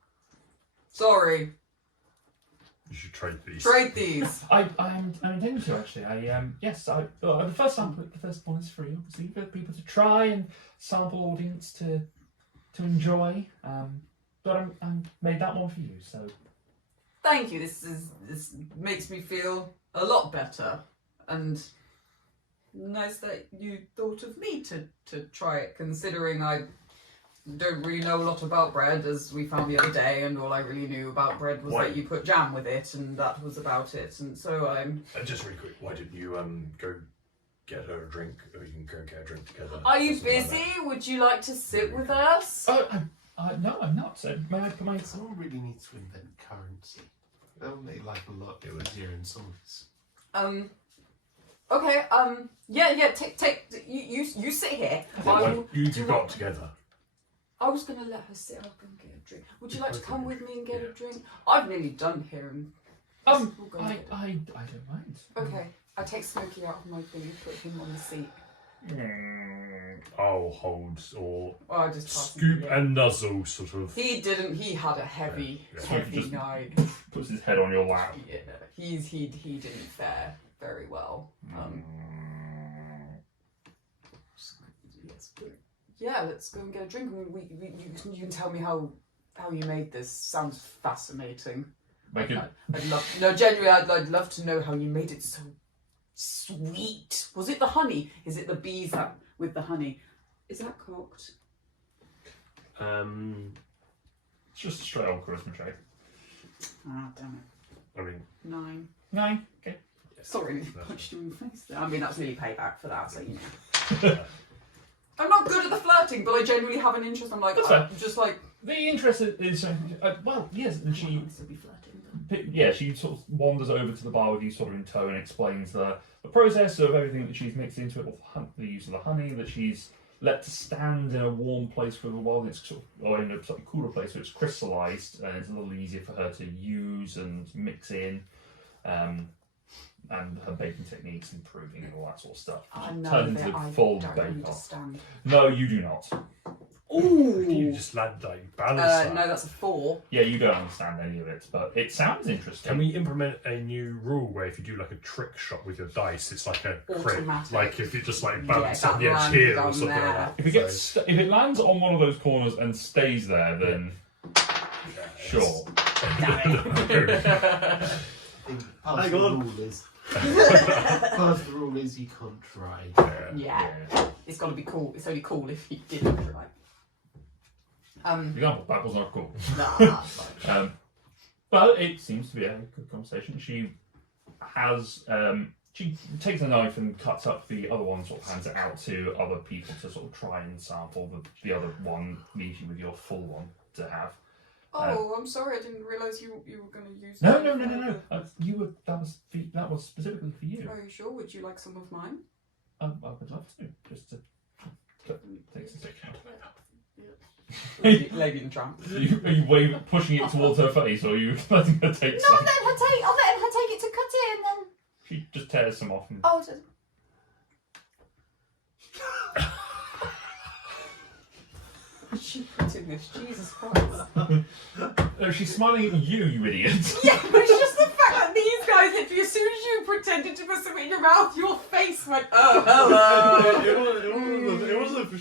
Sorry, You should trade these. trade these. I'm intending to actually. The first sample, the first one is free, obviously, for people to try and sample audience to enjoy. But I'm made that one for you, so. Thank you. This makes me feel a lot better, and nice that you thought of me to try it. Considering I don't really know a lot about bread, as we found the other day, and all I really knew about bread was that you put jam with it, and that was about it. And so I'm. Just really quick, why didn't you go get her a drink, or you can go get a drink together? Are you Something like busy? that. Would you like to sit with us? No, I'm not. So may I come in? Someone really needs to invent currency. That would make life a lot easier in some ways. Okay. Yeah. Take. You sit here. You two got together. I was gonna let her sit up and get a drink. Would you like to come with me and get a drink? I've nearly done here, and I we'll go and get it. don't mind. Okay. I take Smokey out of my thing and put him on the seat. I'll hold or I just pass him, scoop yeah. and nuzzle, sort of. He didn't. He had a heavy Just- night. Puts his head on your lap. Yeah. He didn't fare very well. Yes, but yeah, let's go and get a drink. I mean, you can tell me how you made this. Sounds fascinating. Make it. I'd love. No, genuinely, I'd love to know how you made it so sweet. Was it the honey? Is it the bees that with the honey? Is that cocked? It's just a straight old charisma check. Ah, damn I mean, it. 9. 9. Okay. Sorry, punched you in the face there. I mean, that's really payback for that, so you know. I'm not good at the flirting, but I genuinely have an interest. I'm like, That's I'm just like. The interest is well, yes, and she. Still be flirting. Yeah, she sort of wanders over to the bar with you, sort of in tow, and explains the process of everything that she's mixed into it, with the use of the honey that she's let to stand in a warm place for a while, it's sort of, or in a slightly cooler place, so it's crystallised, and it's a little easier for her to use and mix in, and her baking techniques improving and all that sort of stuff. I She know turns that into a I full don't bake-off. understand. No, you do not. Ooh. you just land like balance that. No, that's a 4. Yeah, you don't understand any of it, but it sounds interesting. Can we implement a new rule where if you do like a trick shot with your dice, it's like a crit, Automatic. like if you just like balance Yeah, on the that edge here or lands something on like there. that? If it gets, if it lands on one of those corners and stays there, then sure. Damn it. I think part Hang of the on. rule is part of the rule is you can't try. Yeah. It's got to be cool. It's only cool if you didn't try. For example, that was not cool. Nah, that's fine. But it seems to be a good conversation. She has, she takes a knife and cuts up the other one, sort of hands it out to other people to sort of try and sample. The other one leaves you with your full one to have. Oh, I'm sorry. I didn't realise you were going to use. No. You were that was specifically for you. Are you sure? Would you like some of mine? I would love to just to take a stick. Lady and Tramp. Are you pushing it towards her face, or are you letting her take No, some? I'm letting her take it to cut it and then. She just tears some off. And... Oh, just... She put in this. Jesus Christ. No, she's smiling at you, you idiot. Yeah, but it's just the fact that these guys, literally, as soon as you pretended to put something in your mouth, your face went, oh, hello. It wasn't the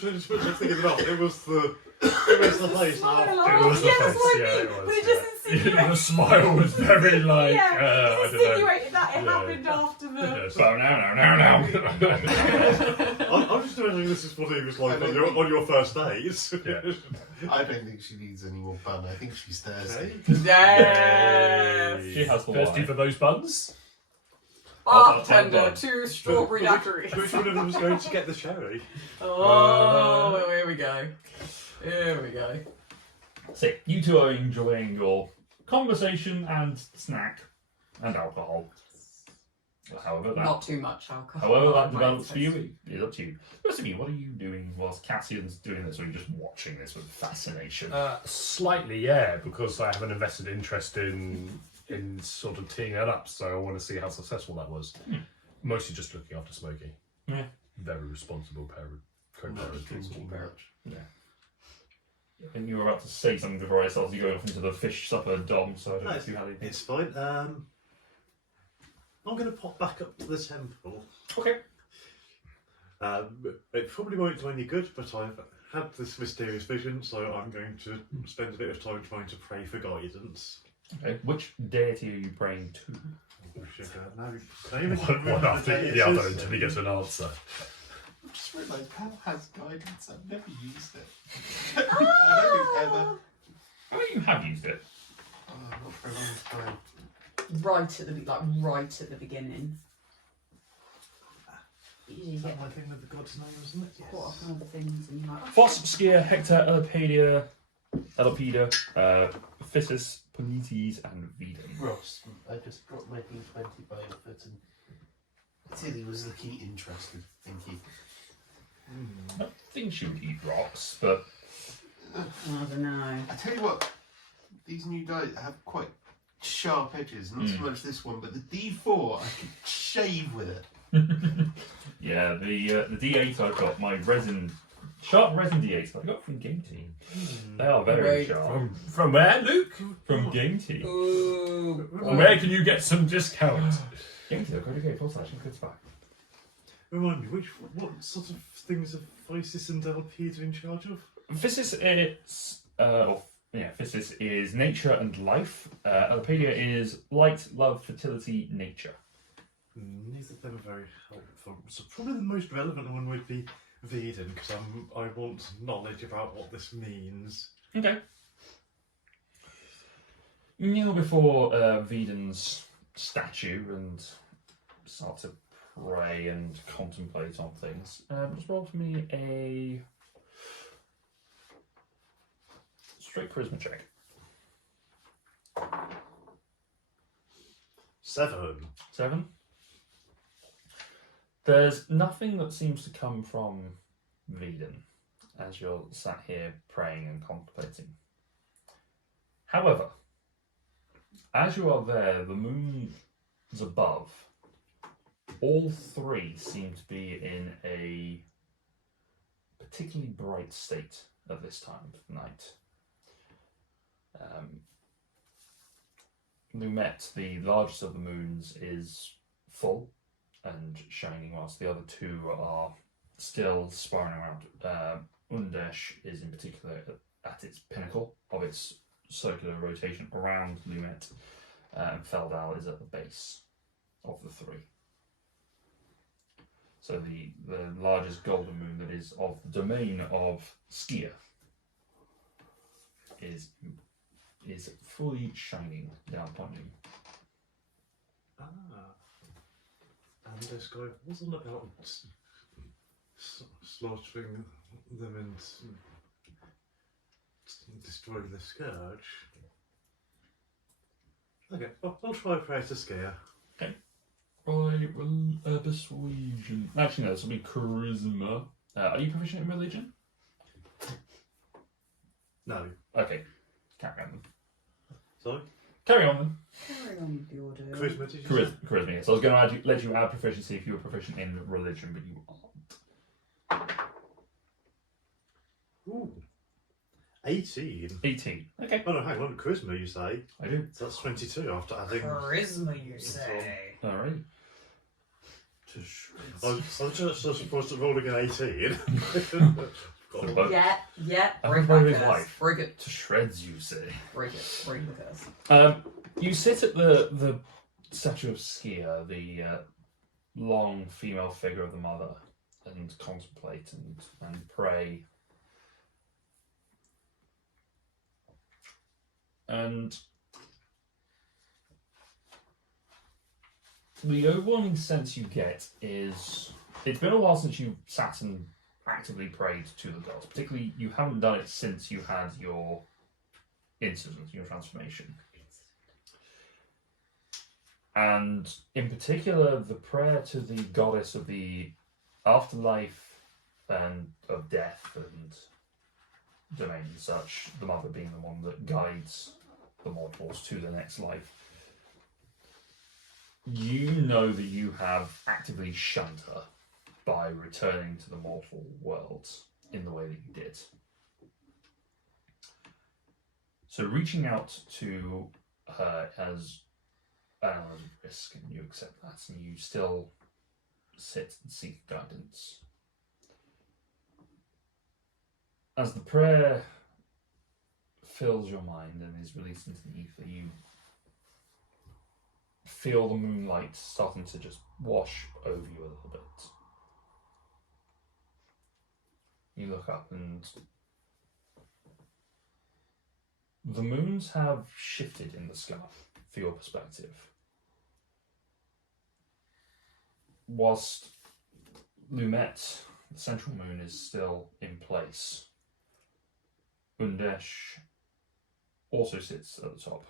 thinking it off. It was the face. Smile Now. off. It was the Yeah, that's face, what I yeah, mean. it was, But it yeah. just insinuated. The smile was very like, Yeah, I don't know. insinuated that it Yeah. happened after the. Yeah, So now. I'm just imagining this is what he was like on your first dates. Yeah. I don't think she needs any more fun. I think she's thirsty. Yes. She has the Thirsty wine. for those buns? Bartender, 2 strawberry daiquiris. Which one of them was going to get the sherry? Oh, here we go. Here we go. So you two are enjoying your conversation and snack and alcohol. However Not too much alcohol. However that Might develops for taste- you, it's up to you. The rest of you, what are you doing whilst Cassian's doing this, or are you just watching this with fascination? Slightly, yeah, because I have an invested interest in sort of teeing that up, so I want to see how successful that was. Mostly just looking after Smokey. Yeah. Very responsible parent, co-parent. Yeah. And you were about to say something before I started you going off into the fish supper dom, so I don't know if you had anything. It's fine. I'm going to pop back up to the temple. Okay. It probably won't do any good, but I've had this mysterious vision, so I'm going to spend a bit of time trying to pray for guidance. Okay. Which deity are you praying to? Oh, sugar. No, can I even One remember after date the it other is? until he gets an answer. I just realised Pal has guidance. I've never used it. I don't think ever. Oh, you have used it. Oh, not for a long time. Right at the beginning. Usually you Is get that my thing with the god's name, isn't it? caught up in other things and you're like, Phos, Skier, Hector, Elpida, Physis, Ponites, and Vedon. Ross, I just dropped my D20 by effort and Tilly was looking interested. Thank you. I don't think she would eat rocks, but I don't know. I tell you what, these new dice have quite sharp edges. Not so much this one, but the D4 I could shave with it. yeah, the D8 I've got, my sharp resin D8s I got from Game Team. They are very Right. sharp. From where, Luke? From Game Team. Ooh. Where can you get some discount? GameTeam.co.uk /goodspy. Remind me, what sort of things are Physis and Elpida in charge of? Physis Physis is nature and life. Elpidia is light, love, fertility, nature. Neither of them are very helpful. So probably the most relevant one would be Vedon, because I want knowledge about what this means. Okay. You kneel before Vedon's statue and start to pray and contemplate on things. Just roll for me a straight charisma check. 7. 7. There's nothing that seems to come from Vedon as you're sat here praying and contemplating. However, as you are there, the moon is above. All three seem to be in a particularly bright state at this time of night. Lumet, the largest of the moons, is full and shining, whilst the other two are still spiraling around. Undesh is in particular at its pinnacle of its circular rotation around Lumet, and Feldal is at the base of the three. So the largest golden moon that is of the domain of Skier is fully shining down upon you. Ah. And this guy wasn't about slaughtering them and destroying the scourge. Okay, I'll try a prayer to scare. Right, well, persuasion. Actually, no, this will be charisma. Are you proficient in religion? No. Okay, carry on then. Sorry? Carry on then. Carry on with the order. Charisma, did you say? Charisma, yes. I was going to let you add proficiency if you were proficient in religion, but you aren't. Ooh. 18. 18. Okay, Oh no, hang on, charisma you say? I do. So that's 22 after adding... Charisma, you say. Alright. To shreds. I was just supposed to rolling an 18. Got But Yeah. I Break remember that his curse. life. Break it. to shreds, you say. Break it. Break the curse. You sit at the statue of Skier, the long female figure of the mother, and contemplate and pray. And the overwhelming sense you get is it's been a while since you sat and actively prayed to the gods. Particularly, you haven't done it since you had your incident, your transformation. And in particular, the prayer to the goddess of the afterlife and of death and domain and such, the mother being the one that guides the mortals to the next life. You know that you have actively shunned her by returning to the mortal world in the way that you did. So reaching out to her as an element of risk, and you accept that, and you still sit and seek guidance. As the prayer fills your mind and is released into the ether, you feel the moonlight starting to just wash over you a little bit. You look up and the moons have shifted in the sky for your perspective. Whilst Lumet, the central moon, is still in place, Undesh also sits at the top,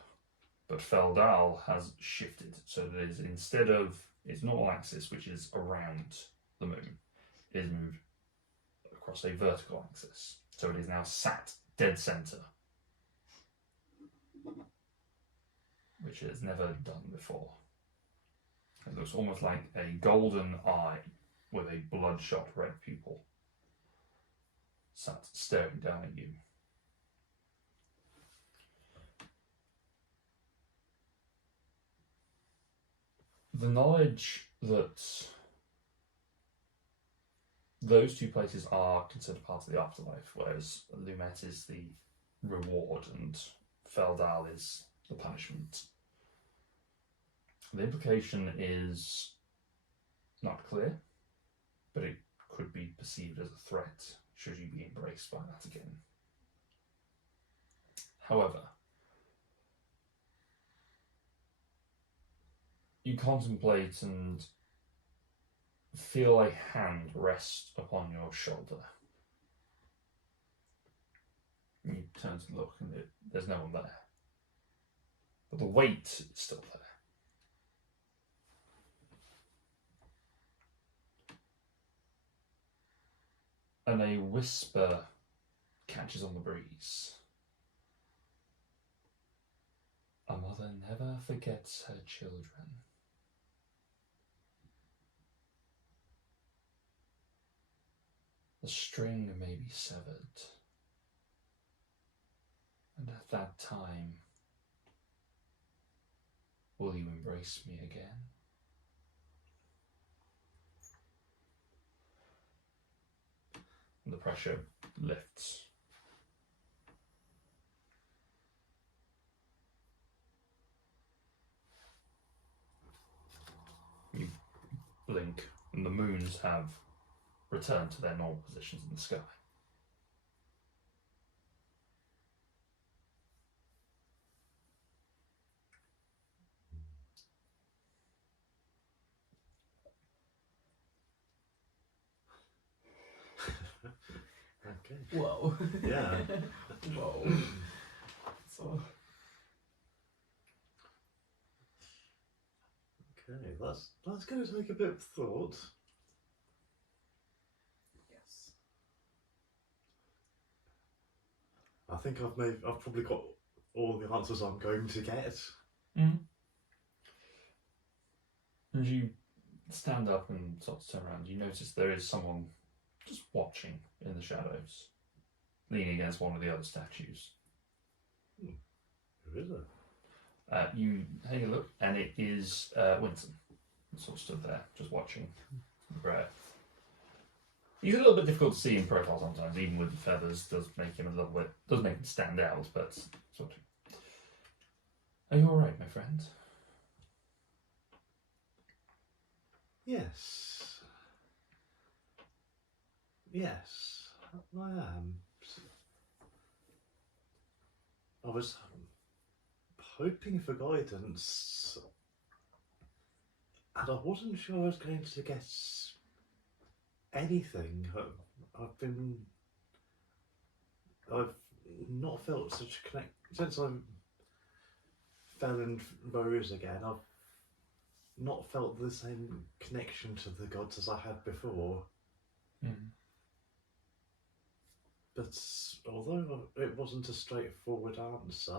but Feldal has shifted so that it is, instead of its normal axis, which is around the moon, it is moved across a vertical axis. So it is now sat dead centre, which it has never done before. It looks almost like a golden eye with a bloodshot red pupil sat staring down at you. The knowledge that those two places are considered part of the afterlife, whereas Lumet is the reward and Feldal is the punishment. The implication is not clear, but it could be perceived as a threat should you be embraced by that again. However, you contemplate and feel a hand rest upon your shoulder. You turn to look and there's no one there. But the weight is still there. And a whisper catches on the breeze. A mother never forgets her children. The string may be severed, and at that time, will you embrace me again? And the pressure lifts. You blink, and the moons have returned to their normal positions in the sky. Okay. Whoa. Yeah. Whoa. So. Okay, that's going to take a bit of thought. Yes. I think I've probably got all the answers I'm going to get. Mm-hmm. As you stand up and sort of turn around, you notice there is someone just watching in the shadows, leaning against one of the other statues. Who is it? You take a look, and it is Winston. Sort of stood there, just watching the prayer. He's a little bit difficult to see in profile sometimes, even with the feathers. Does make him stand out, but sort of. Are you all right, my friend? Yes. Yes, I am. I was hoping for guidance, and I wasn't sure I was going to get anything. I've not felt such a connect since I fell in Rose again. I've not felt the same connection to the gods as I had before. Mm. But although it wasn't a straightforward answer,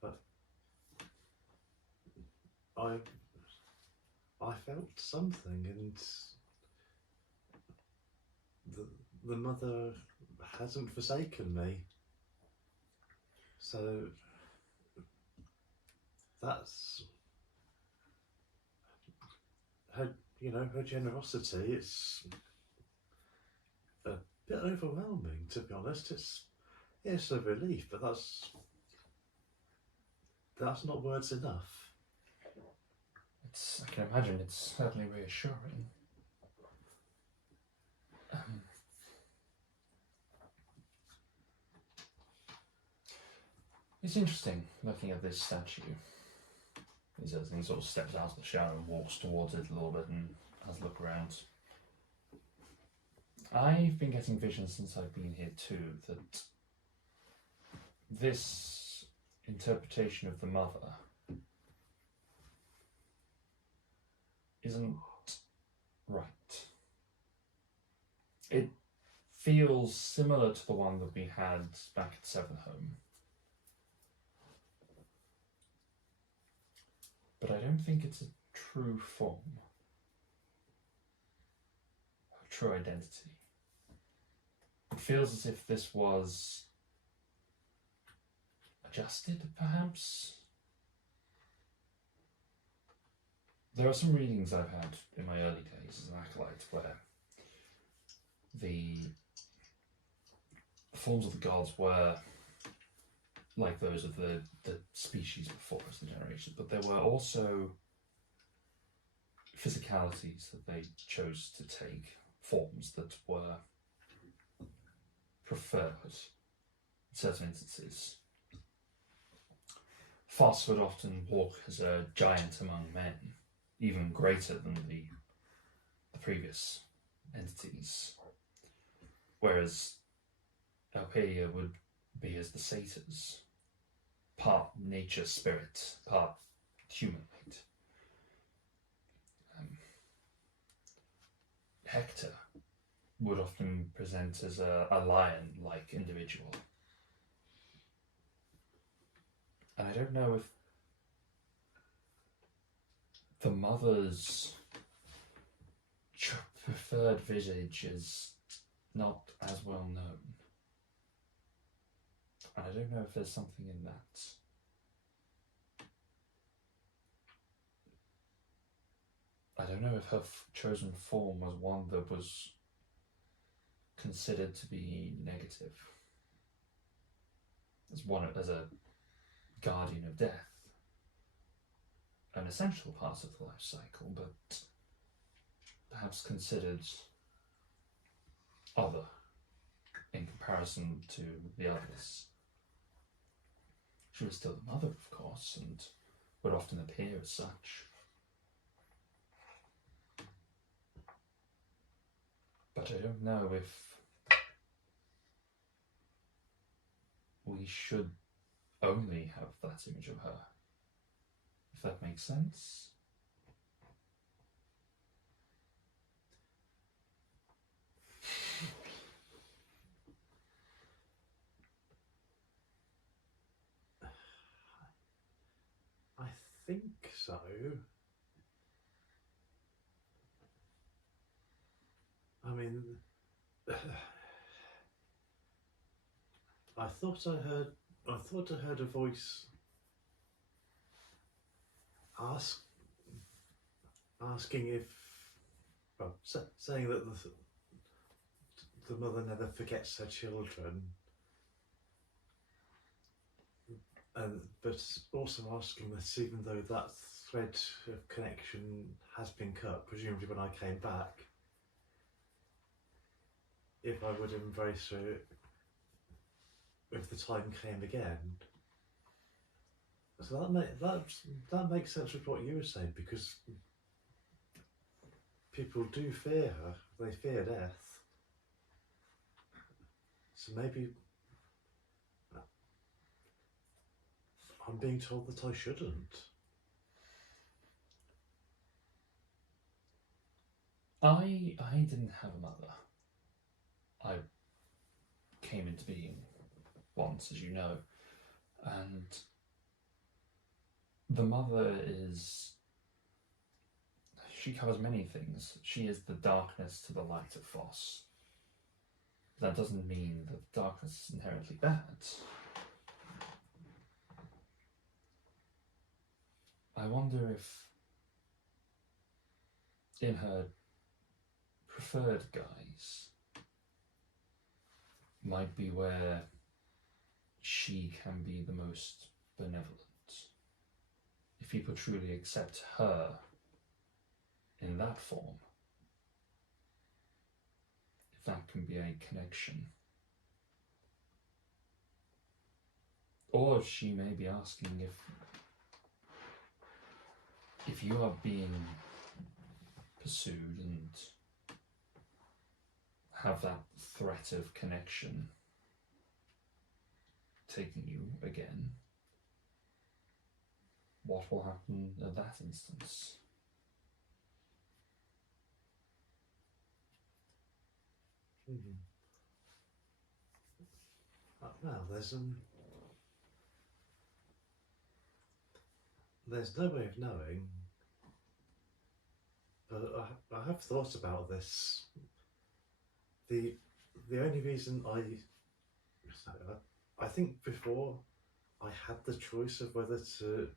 but I felt something, and the mother hasn't forsaken me. So that's her, her generosity. It's a bit overwhelming, to be honest. It's a relief, but that's not words enough. I can imagine it's certainly reassuring. It's interesting looking at this statue. He says, and he sort of steps out of the shadow and walks towards it a little bit and has a look around. I've been getting visions since I've been here too that this interpretation of the mother isn't right. It feels similar to the one that we had back at Sevenhome. But I don't think it's a true form, a true identity. It feels as if this was adjusted, perhaps. There are some readings I've had in my early days as an acolyte where the forms of the gods were like those of the species before us, the generations, but there were also physicalities that they chose to take, forms that were preferred in certain instances. Foss would often walk as a giant among men, even greater than the previous entities, whereas Alpeia would be as the satyrs, part nature spirit, part humanoid. Hector would often present as a lion-like individual. And I don't know if the mother's preferred visage is not as well known. And I don't know if there's something in that. I don't know if her chosen form was one that was considered to be negative. As a guardian of death. An essential part of the life cycle, but perhaps considered other in comparison to the others. She was still the mother, of course, and would often appear as such. But I don't know if we should only have that image of her. If that makes sense. I think so. I mean, I thought I heard a voice asking if, well, saying that the mother never forgets her children, but also asking that even though that thread of connection has been cut, presumably when I came back, if I would embrace her if the time came again. So that makes sense with what you were saying, because people do fear her. They fear death. So maybe I'm being told that I shouldn't. I didn't have a mother. I came into being once, as you know, and the mother she covers many things. She is the darkness to the light of Foss. That doesn't mean that darkness is inherently bad. I wonder if in her preferred guise might be where she can be the most benevolent. If people truly accept her in that form, if that can be a connection. Or she may be asking if you are being pursued and have that threat of connection taking you again, what will happen at that instance? Well, there's no way of knowing, but I have thought about this. The only reason I think before I had the choice of whether to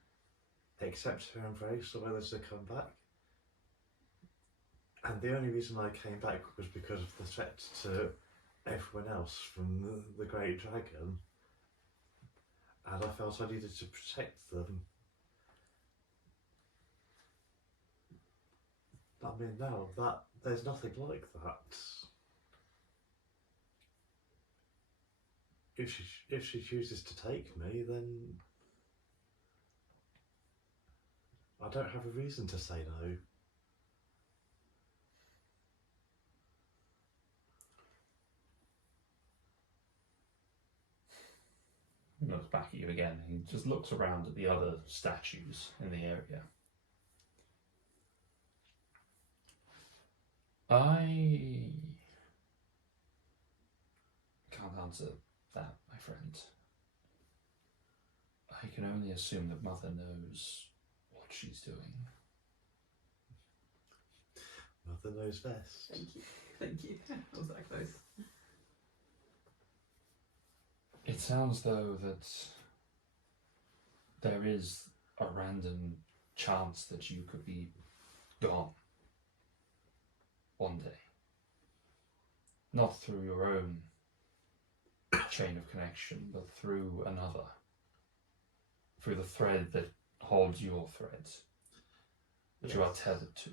accept her embrace or whether to come back, and the only reason I came back was because of the threat to everyone else from the Great Dragon, and I felt I needed to protect them. I mean, now that there's nothing like that. If she chooses to take me, then I don't have a reason to say no. He looks back at you again. He just looks around at the other statues in the area. I can't answer that, my friend. I can only assume that Mother knows what she's doing. Mother knows best. Thank you. Thank you. I was that close. It sounds though that there is a random chance that you could be gone one day. Not through your own chain of connection, but through another. Through the thread that holds your threads, that you are tethered to.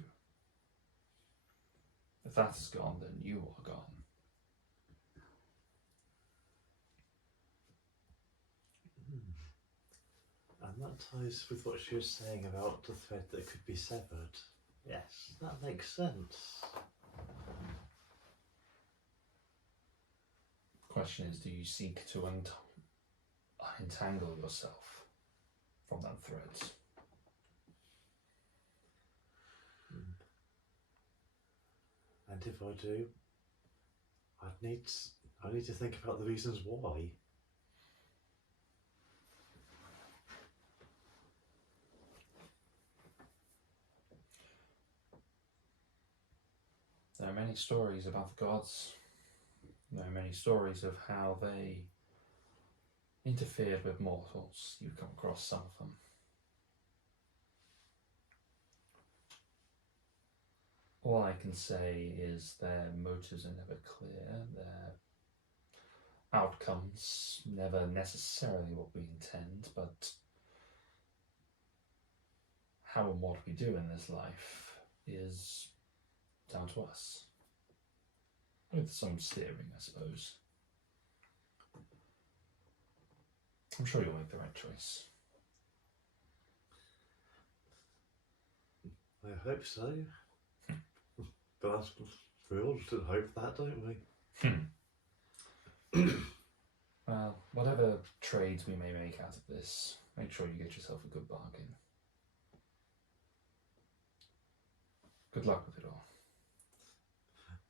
If that is gone, then you are gone. And that ties with what she was saying about the thread that could be severed. Yes, that makes sense. The question is, do you seek to untangle yourself from that thread? And if I do, I need to think about the reasons why. There are many stories about the gods. There are many stories of how they interfered with mortals. You've come across some of them. All I can say is their motives are never clear, their outcomes never necessarily what we intend, but how and what we do in this life is down to us. With some steering, I suppose. I'm sure you'll make the right choice. I hope so. But we all should hope that, don't we? Well, whatever trades we may make out of this, Make sure you get yourself a good bargain. Good luck with it all.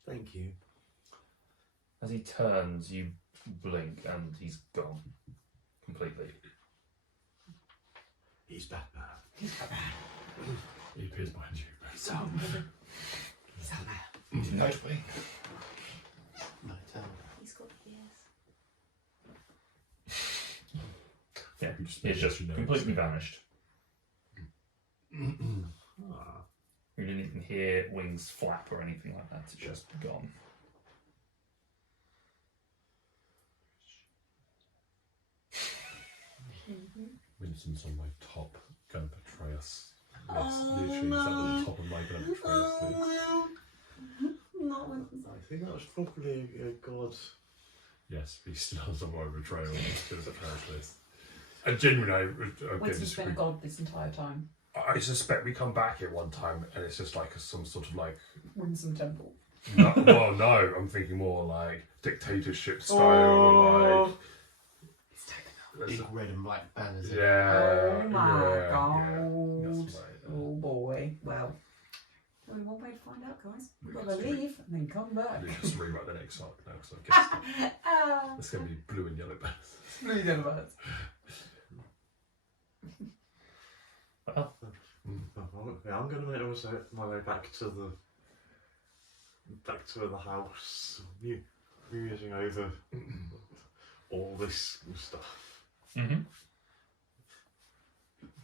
Thank you. As he turns, you blink and he's gone. Completely. He's Batman. He appears behind you. He's out there. He's Nightwing. Night owl. He's got ears. Yeah, You just it's just you know completely vanished. Ah. You didn't even hear wings flap or anything like that. It's just gone. Winston's on my top, gonna betray us. Yes, literally, he's at the top of my gonna betray us list. Not Winston. I think that was probably a god. Yes, he's still on my betrayal list. And genuinely, Winston's been a god this entire time. I suspect we come back here one time and it's just like some sort of like. Winston Temple. No, well, no, I'm thinking more like dictatorship style, like. Big red and black banners. Yeah. Oh my yeah, god. Yeah, that's right. Oh boy. Well, only one way to find out, guys. We've got to leave and then come back. Let's just rewrite the next arc now, so I guess it's going to be blue and yellow banners. Blue yellow birds. Yeah, I'm going to make my way back to the house, musing over all this stuff. Mm-hmm.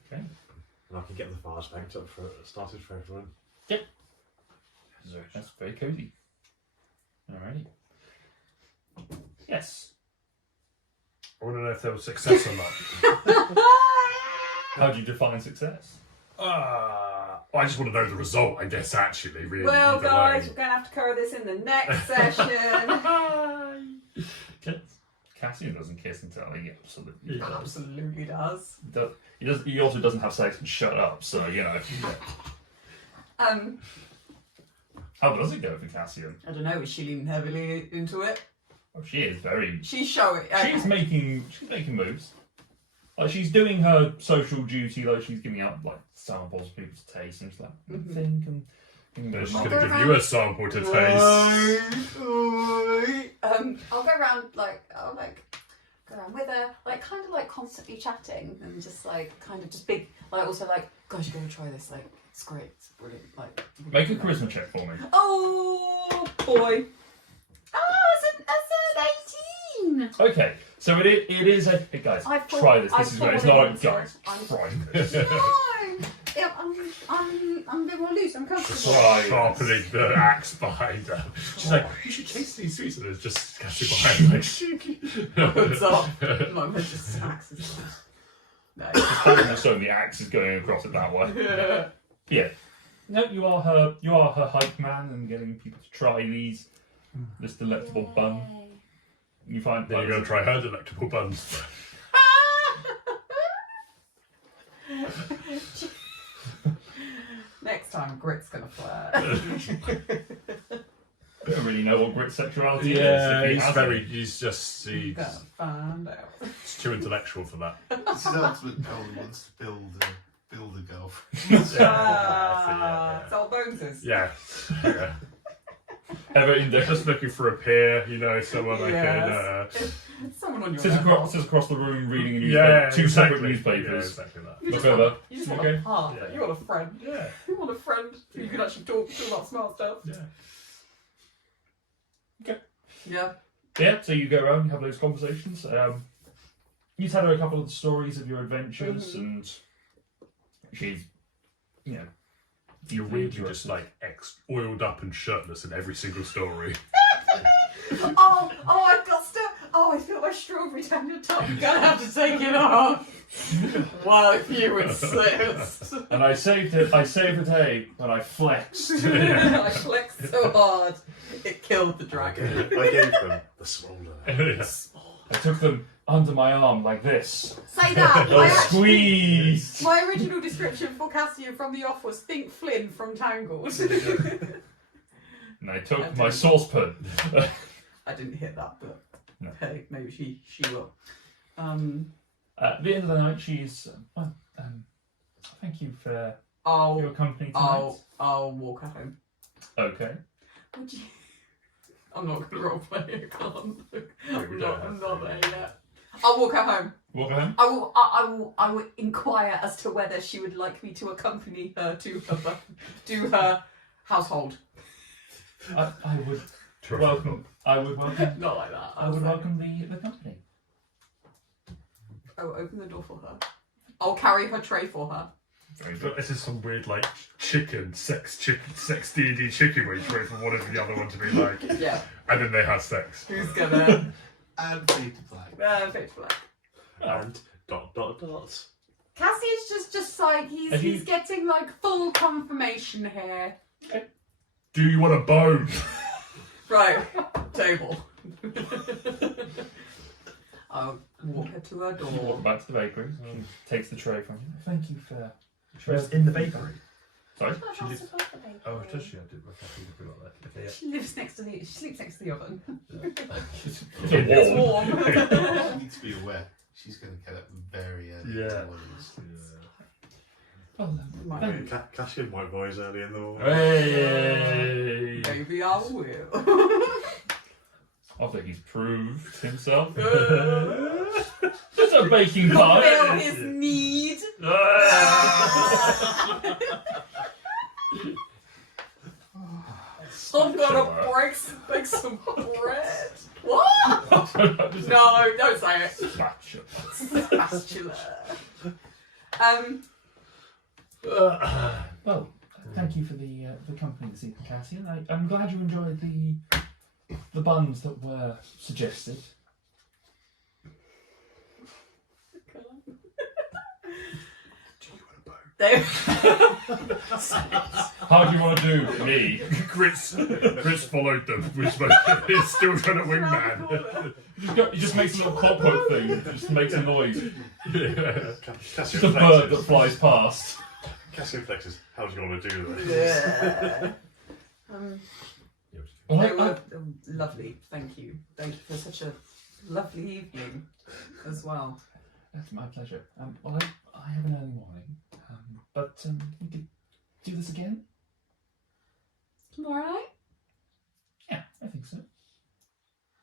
Okay. And I can get the fires banked up started for everyone. So that's very cozy. Alrighty. Yes. I want to know if there was success or not. How do you define success? I just want to know the result, I guess, actually, really. Well, either guys, way. we're going to have to cover this in the next session. Cassian doesn't kiss until he absolutely does. Absolutely does. He also doesn't have sex and shut up, so you know. How does it go for Cassian? I don't know. Is she leaning heavily into it? Oh, she is very. She's showing. She's making moves. Like she's doing her social duty. Like she's giving out like samples of people's taste, and she's like, I think I'm. She's going to give you a sample to taste. I'll go around go around with her, like kind of like constantly chatting and just like kind of just big, like also like, guys, you're gonna try this, like it's great, it's brilliant, like. Make a charisma check for me. Oh boy. Oh, it's an 18. Okay, so it is a. Hey guys, try this. This is great. It's not like guys. Try this. No. Yeah, I'm a bit more loose. I'm comfortable. Try Sharpening the axe behind her. She's like, you should taste these sweets. And it's just Cassie behind, like, What's up? My just axes. No. Just holding the stone, the axe is going across it that way. Yeah. No, you are her hype man and getting people to try this delectable bun. You find Then you're going to try her delectable buns. Next time, Grit's gonna flirt. I don't really know what Grit's sexuality Yeah, is. he's just, Gonna find out. he's too intellectual for that. This is ultimate goal. He wants to build a girlfriend. It's all bonuses. Yeah. Yeah. They're just looking for a peer, someone I Yes. Someone on your Sits level. across the room reading a newspaper, two separate Yeah, newspapers. exactly that. You Look just over. want, you just want Okay. a partner. Yeah. You want a friend. Yeah. You want a friend who you can actually talk to about smart stuff. Yeah. Yeah. Yeah, so you go around, you have those conversations. You tell her a couple of the stories of your adventures, and she's, You're deeply weirdly interested. just like oiled up and shirtless in every single story. I've got stuff. Oh, I feel my strawberry down your tongue. You're gonna have to take it off. Well, if you insist. And I saved the day, but I flexed. I flexed so hard, it killed the dragon. I gave them the smolder. I took them under my arm like this. Say that. I squeezed. My original description for Cassian from the off was think Flynn from Tangled. And I took my saucepan. I didn't hit that, but No. hey, maybe she will. At the end of the night, she's well. Thank you for your I'll company tonight. I'll walk her home. Okay. Would you? I'm not gonna roleplay. I can't. we don't I'm have not to. there yet. I'll walk her home. Walk home. I will inquire as to whether she would like me to accompany her to her household. I would welcome. I would welcome. Not like that. I would welcome the company. I will open the door for her. I'll carry her tray for her. Very But good. this is some weird like sex D&D chicken where you wait for one of the other one to be like, Yeah. and then they have sex. Who's gonna? And fade to black. Pitch black. And ... Cassie's just like Have you- he's getting like full confirmation here. Do you want a bone? Right. Table. I'll walk her to her You walk door. back to the bakery. She takes the tray from you. Thank you for. She was in the bakery. Sorry. She lives. Oh, does she? I did. I can't think of that. Okay, She lives next to she sleeps next to the oven. It's It's a wall. warm. You need to be aware, she's going to get up very early. Yeah. in the mornings. Well, Might be. Cassian might boys early in the morning. Hey! Maybe I will. after he's proved himself. Just a baking Fulfill pie. his need. I'm gonna bake some bread. What? No, don't say it. Spatula. Spatula. Well, thank you for the company this evening, Cassian. I'm glad you enjoyed the buns that were suggested. There. How do you want to do me? Grits followed them. Which is still trying to wingman. You just makes a little clockwork thing. It just makes a noise. Just Cassian a bird that flexes. flies past. Cassian flexes. How do you want to do this? Yeah. Well, They were lovely. Thank you. Thank you for such a lovely evening as well. That's my pleasure. Well, I have an early morning, but we could do this again. Tomorrow night? Yeah, I think so.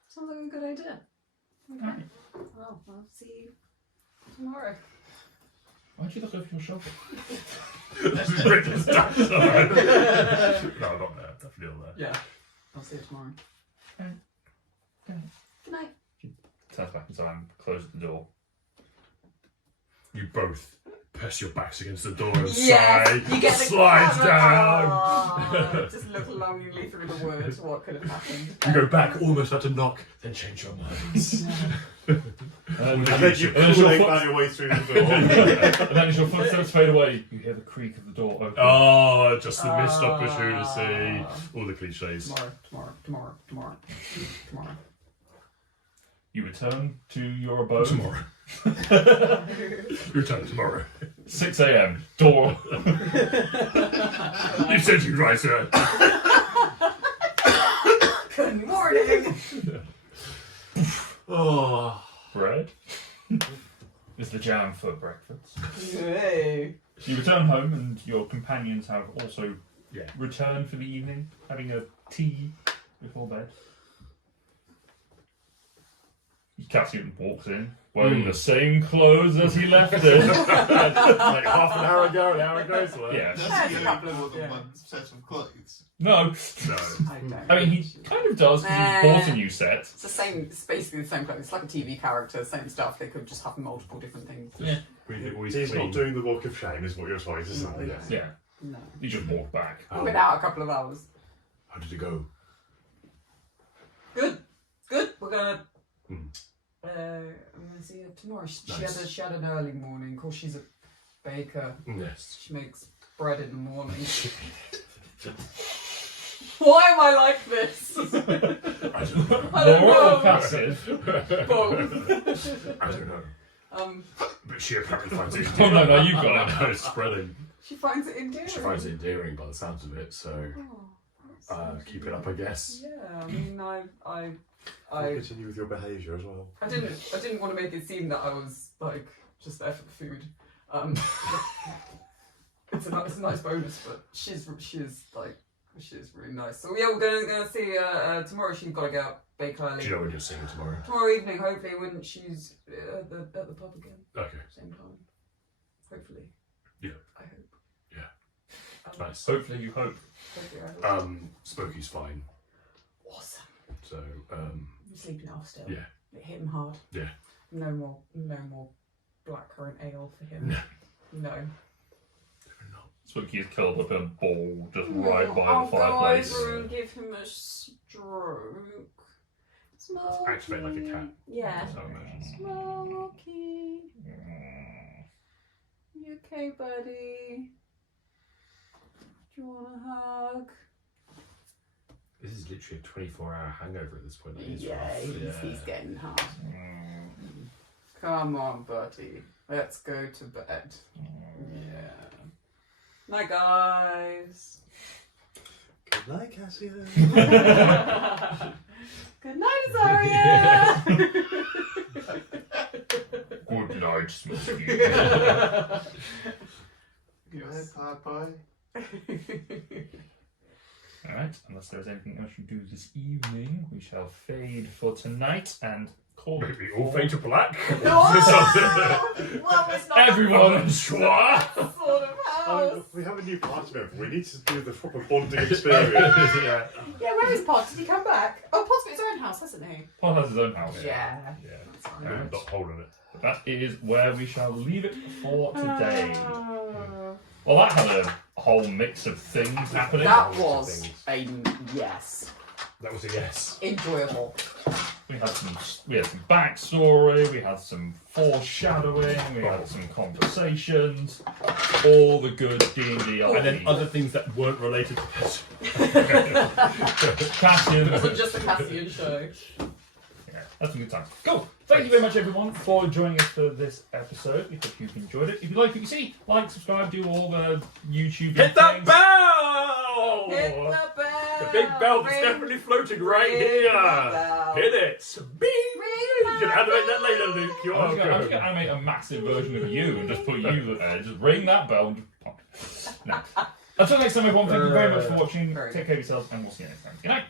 Sounds like a good idea. Okay. Alright. Well, I'll see you tomorrow. Why don't you look over your shoulder? Grits stuff. No, not there. Definitely not there. Yeah. I'll see you tomorrow. Okay. Good night. Turns back inside and closes the door. You both press your backs against the door and Yes, sigh. you get the Slides camera. down. Oh, just look longingly through the woods. What could have happened? You go back, almost had to knock, then change your minds. And And then you Kool-Aid man your way through the door. and then as your footsteps fade away, you hear the creak of the door open. Oh, just the missed opportunity. All the cliches. Tomorrow. You return to your abode. Tomorrow. Return tomorrow. 6 a.m. Door. You said you'd rise, sir. Good morning. Oh. Bread. Is the jam for breakfast. Hey. You return home, and your companions have also Yeah. returned for the evening, having a tea before bed. Cassian walks in, wearing the same clothes as he left it. Like half an hour ago, an hour ago, so Yeah. Does That's he a own couple of- more than yeah. one set of clothes? No. No. I don't. I mean, he kind of does because he bought a new set. It's the same. It's basically the same clothes. It's like a TV character. Same stuff. They could just have multiple different things. Yeah. We always He's clean. not doing the walk of shame, is what you're trying to say. No. Yeah. No. He just walked back. I've been out a couple of hours. How did it go? Good. We're gonna. Hmm. I'm gonna see her tomorrow. She Nice. had an early morning. Of course, she's a baker. Yes. She makes bread in the morning. Why am I like this? I don't know. I don't Laura or know. Cassian? Both. I don't know. But she apparently finds it Oh, endearing. no, you've got it. No, it's spreading. She finds it endearing. She finds it endearing by the sounds of it, so Oh, keep it up, I guess. yeah, I mean, I'll continue with your behaviour as well. I didn't want to make it seem that I was like just there for the food. It's a nice bonus, but she's really nice. So yeah, we're gonna see tomorrow. She's got to get up, bake early. Do you know when you're seeing her tomorrow? Tomorrow evening, hopefully, when she's at the pub again. Okay. Same time. Hopefully. Yeah. I hope. Yeah. Nice. Hopefully you hope. Hopefully I hope. Smokey's fine. Awesome. So, I'm sleeping off still. yeah. It hit him hard. Yeah. No more blackcurrant ale for him. No. Spooky is curled up in a ball just right by I'll the fireplace. go over and give him a stroke. Smokey. Activate like a cat. Yeah. That's how I imagine. Smokey. Mm. You okay, buddy? Do you want a hug? This is literally a 24-hour hangover at this point. Like, it's Yeah, rough. he's getting hard. Mm. Come on, buddy. Let's go to bed. Yeah. Night, guys. Good night, Cassia. Good night, Zarya. Good night, Smokey. Good night, bye. Alright, unless there's anything else you do this evening, we shall fade for tonight and call it. Maybe all fade to black. Well, it's not Everyone, that schwa! sort of Oh, house. we have a new party member. We need to do the proper bonding experience. Yeah. Yeah, where is Pod? Did he come back? Oh, Pod's got his own house, hasn't he? Paul has his own house. Yeah. Yeah. That's fine. Alright. Not holding it. That is where we shall leave it for today. Ah. Well, that had a whole mix of things happening. That Lots of was things. a yes. That was a yes. Enjoyable. We had some backstory, we had some foreshadowing, we had some conversations, all the good D&D And then RP. other things that weren't related to this. Cassian. It wasn't just a Cassian show. Yeah, that's some good times. Cool. Thank you very much, everyone, for joining us for this episode. We hope you've enjoyed it. If you like what you see, like, subscribe, do all the YouTube Hit that things. bell! Hit the bell. The big bell that's Ring- definitely floating right ring here. the bell. Hit it. Bing! Ring You can animate that later, Luke. You're I was going welcome. to animate a massive version of you and just put you there. Just ring that bell. And just... No. Until next time, everyone, thank you very much for watching. Very Take care of yourselves, and we'll see you next time. Good night.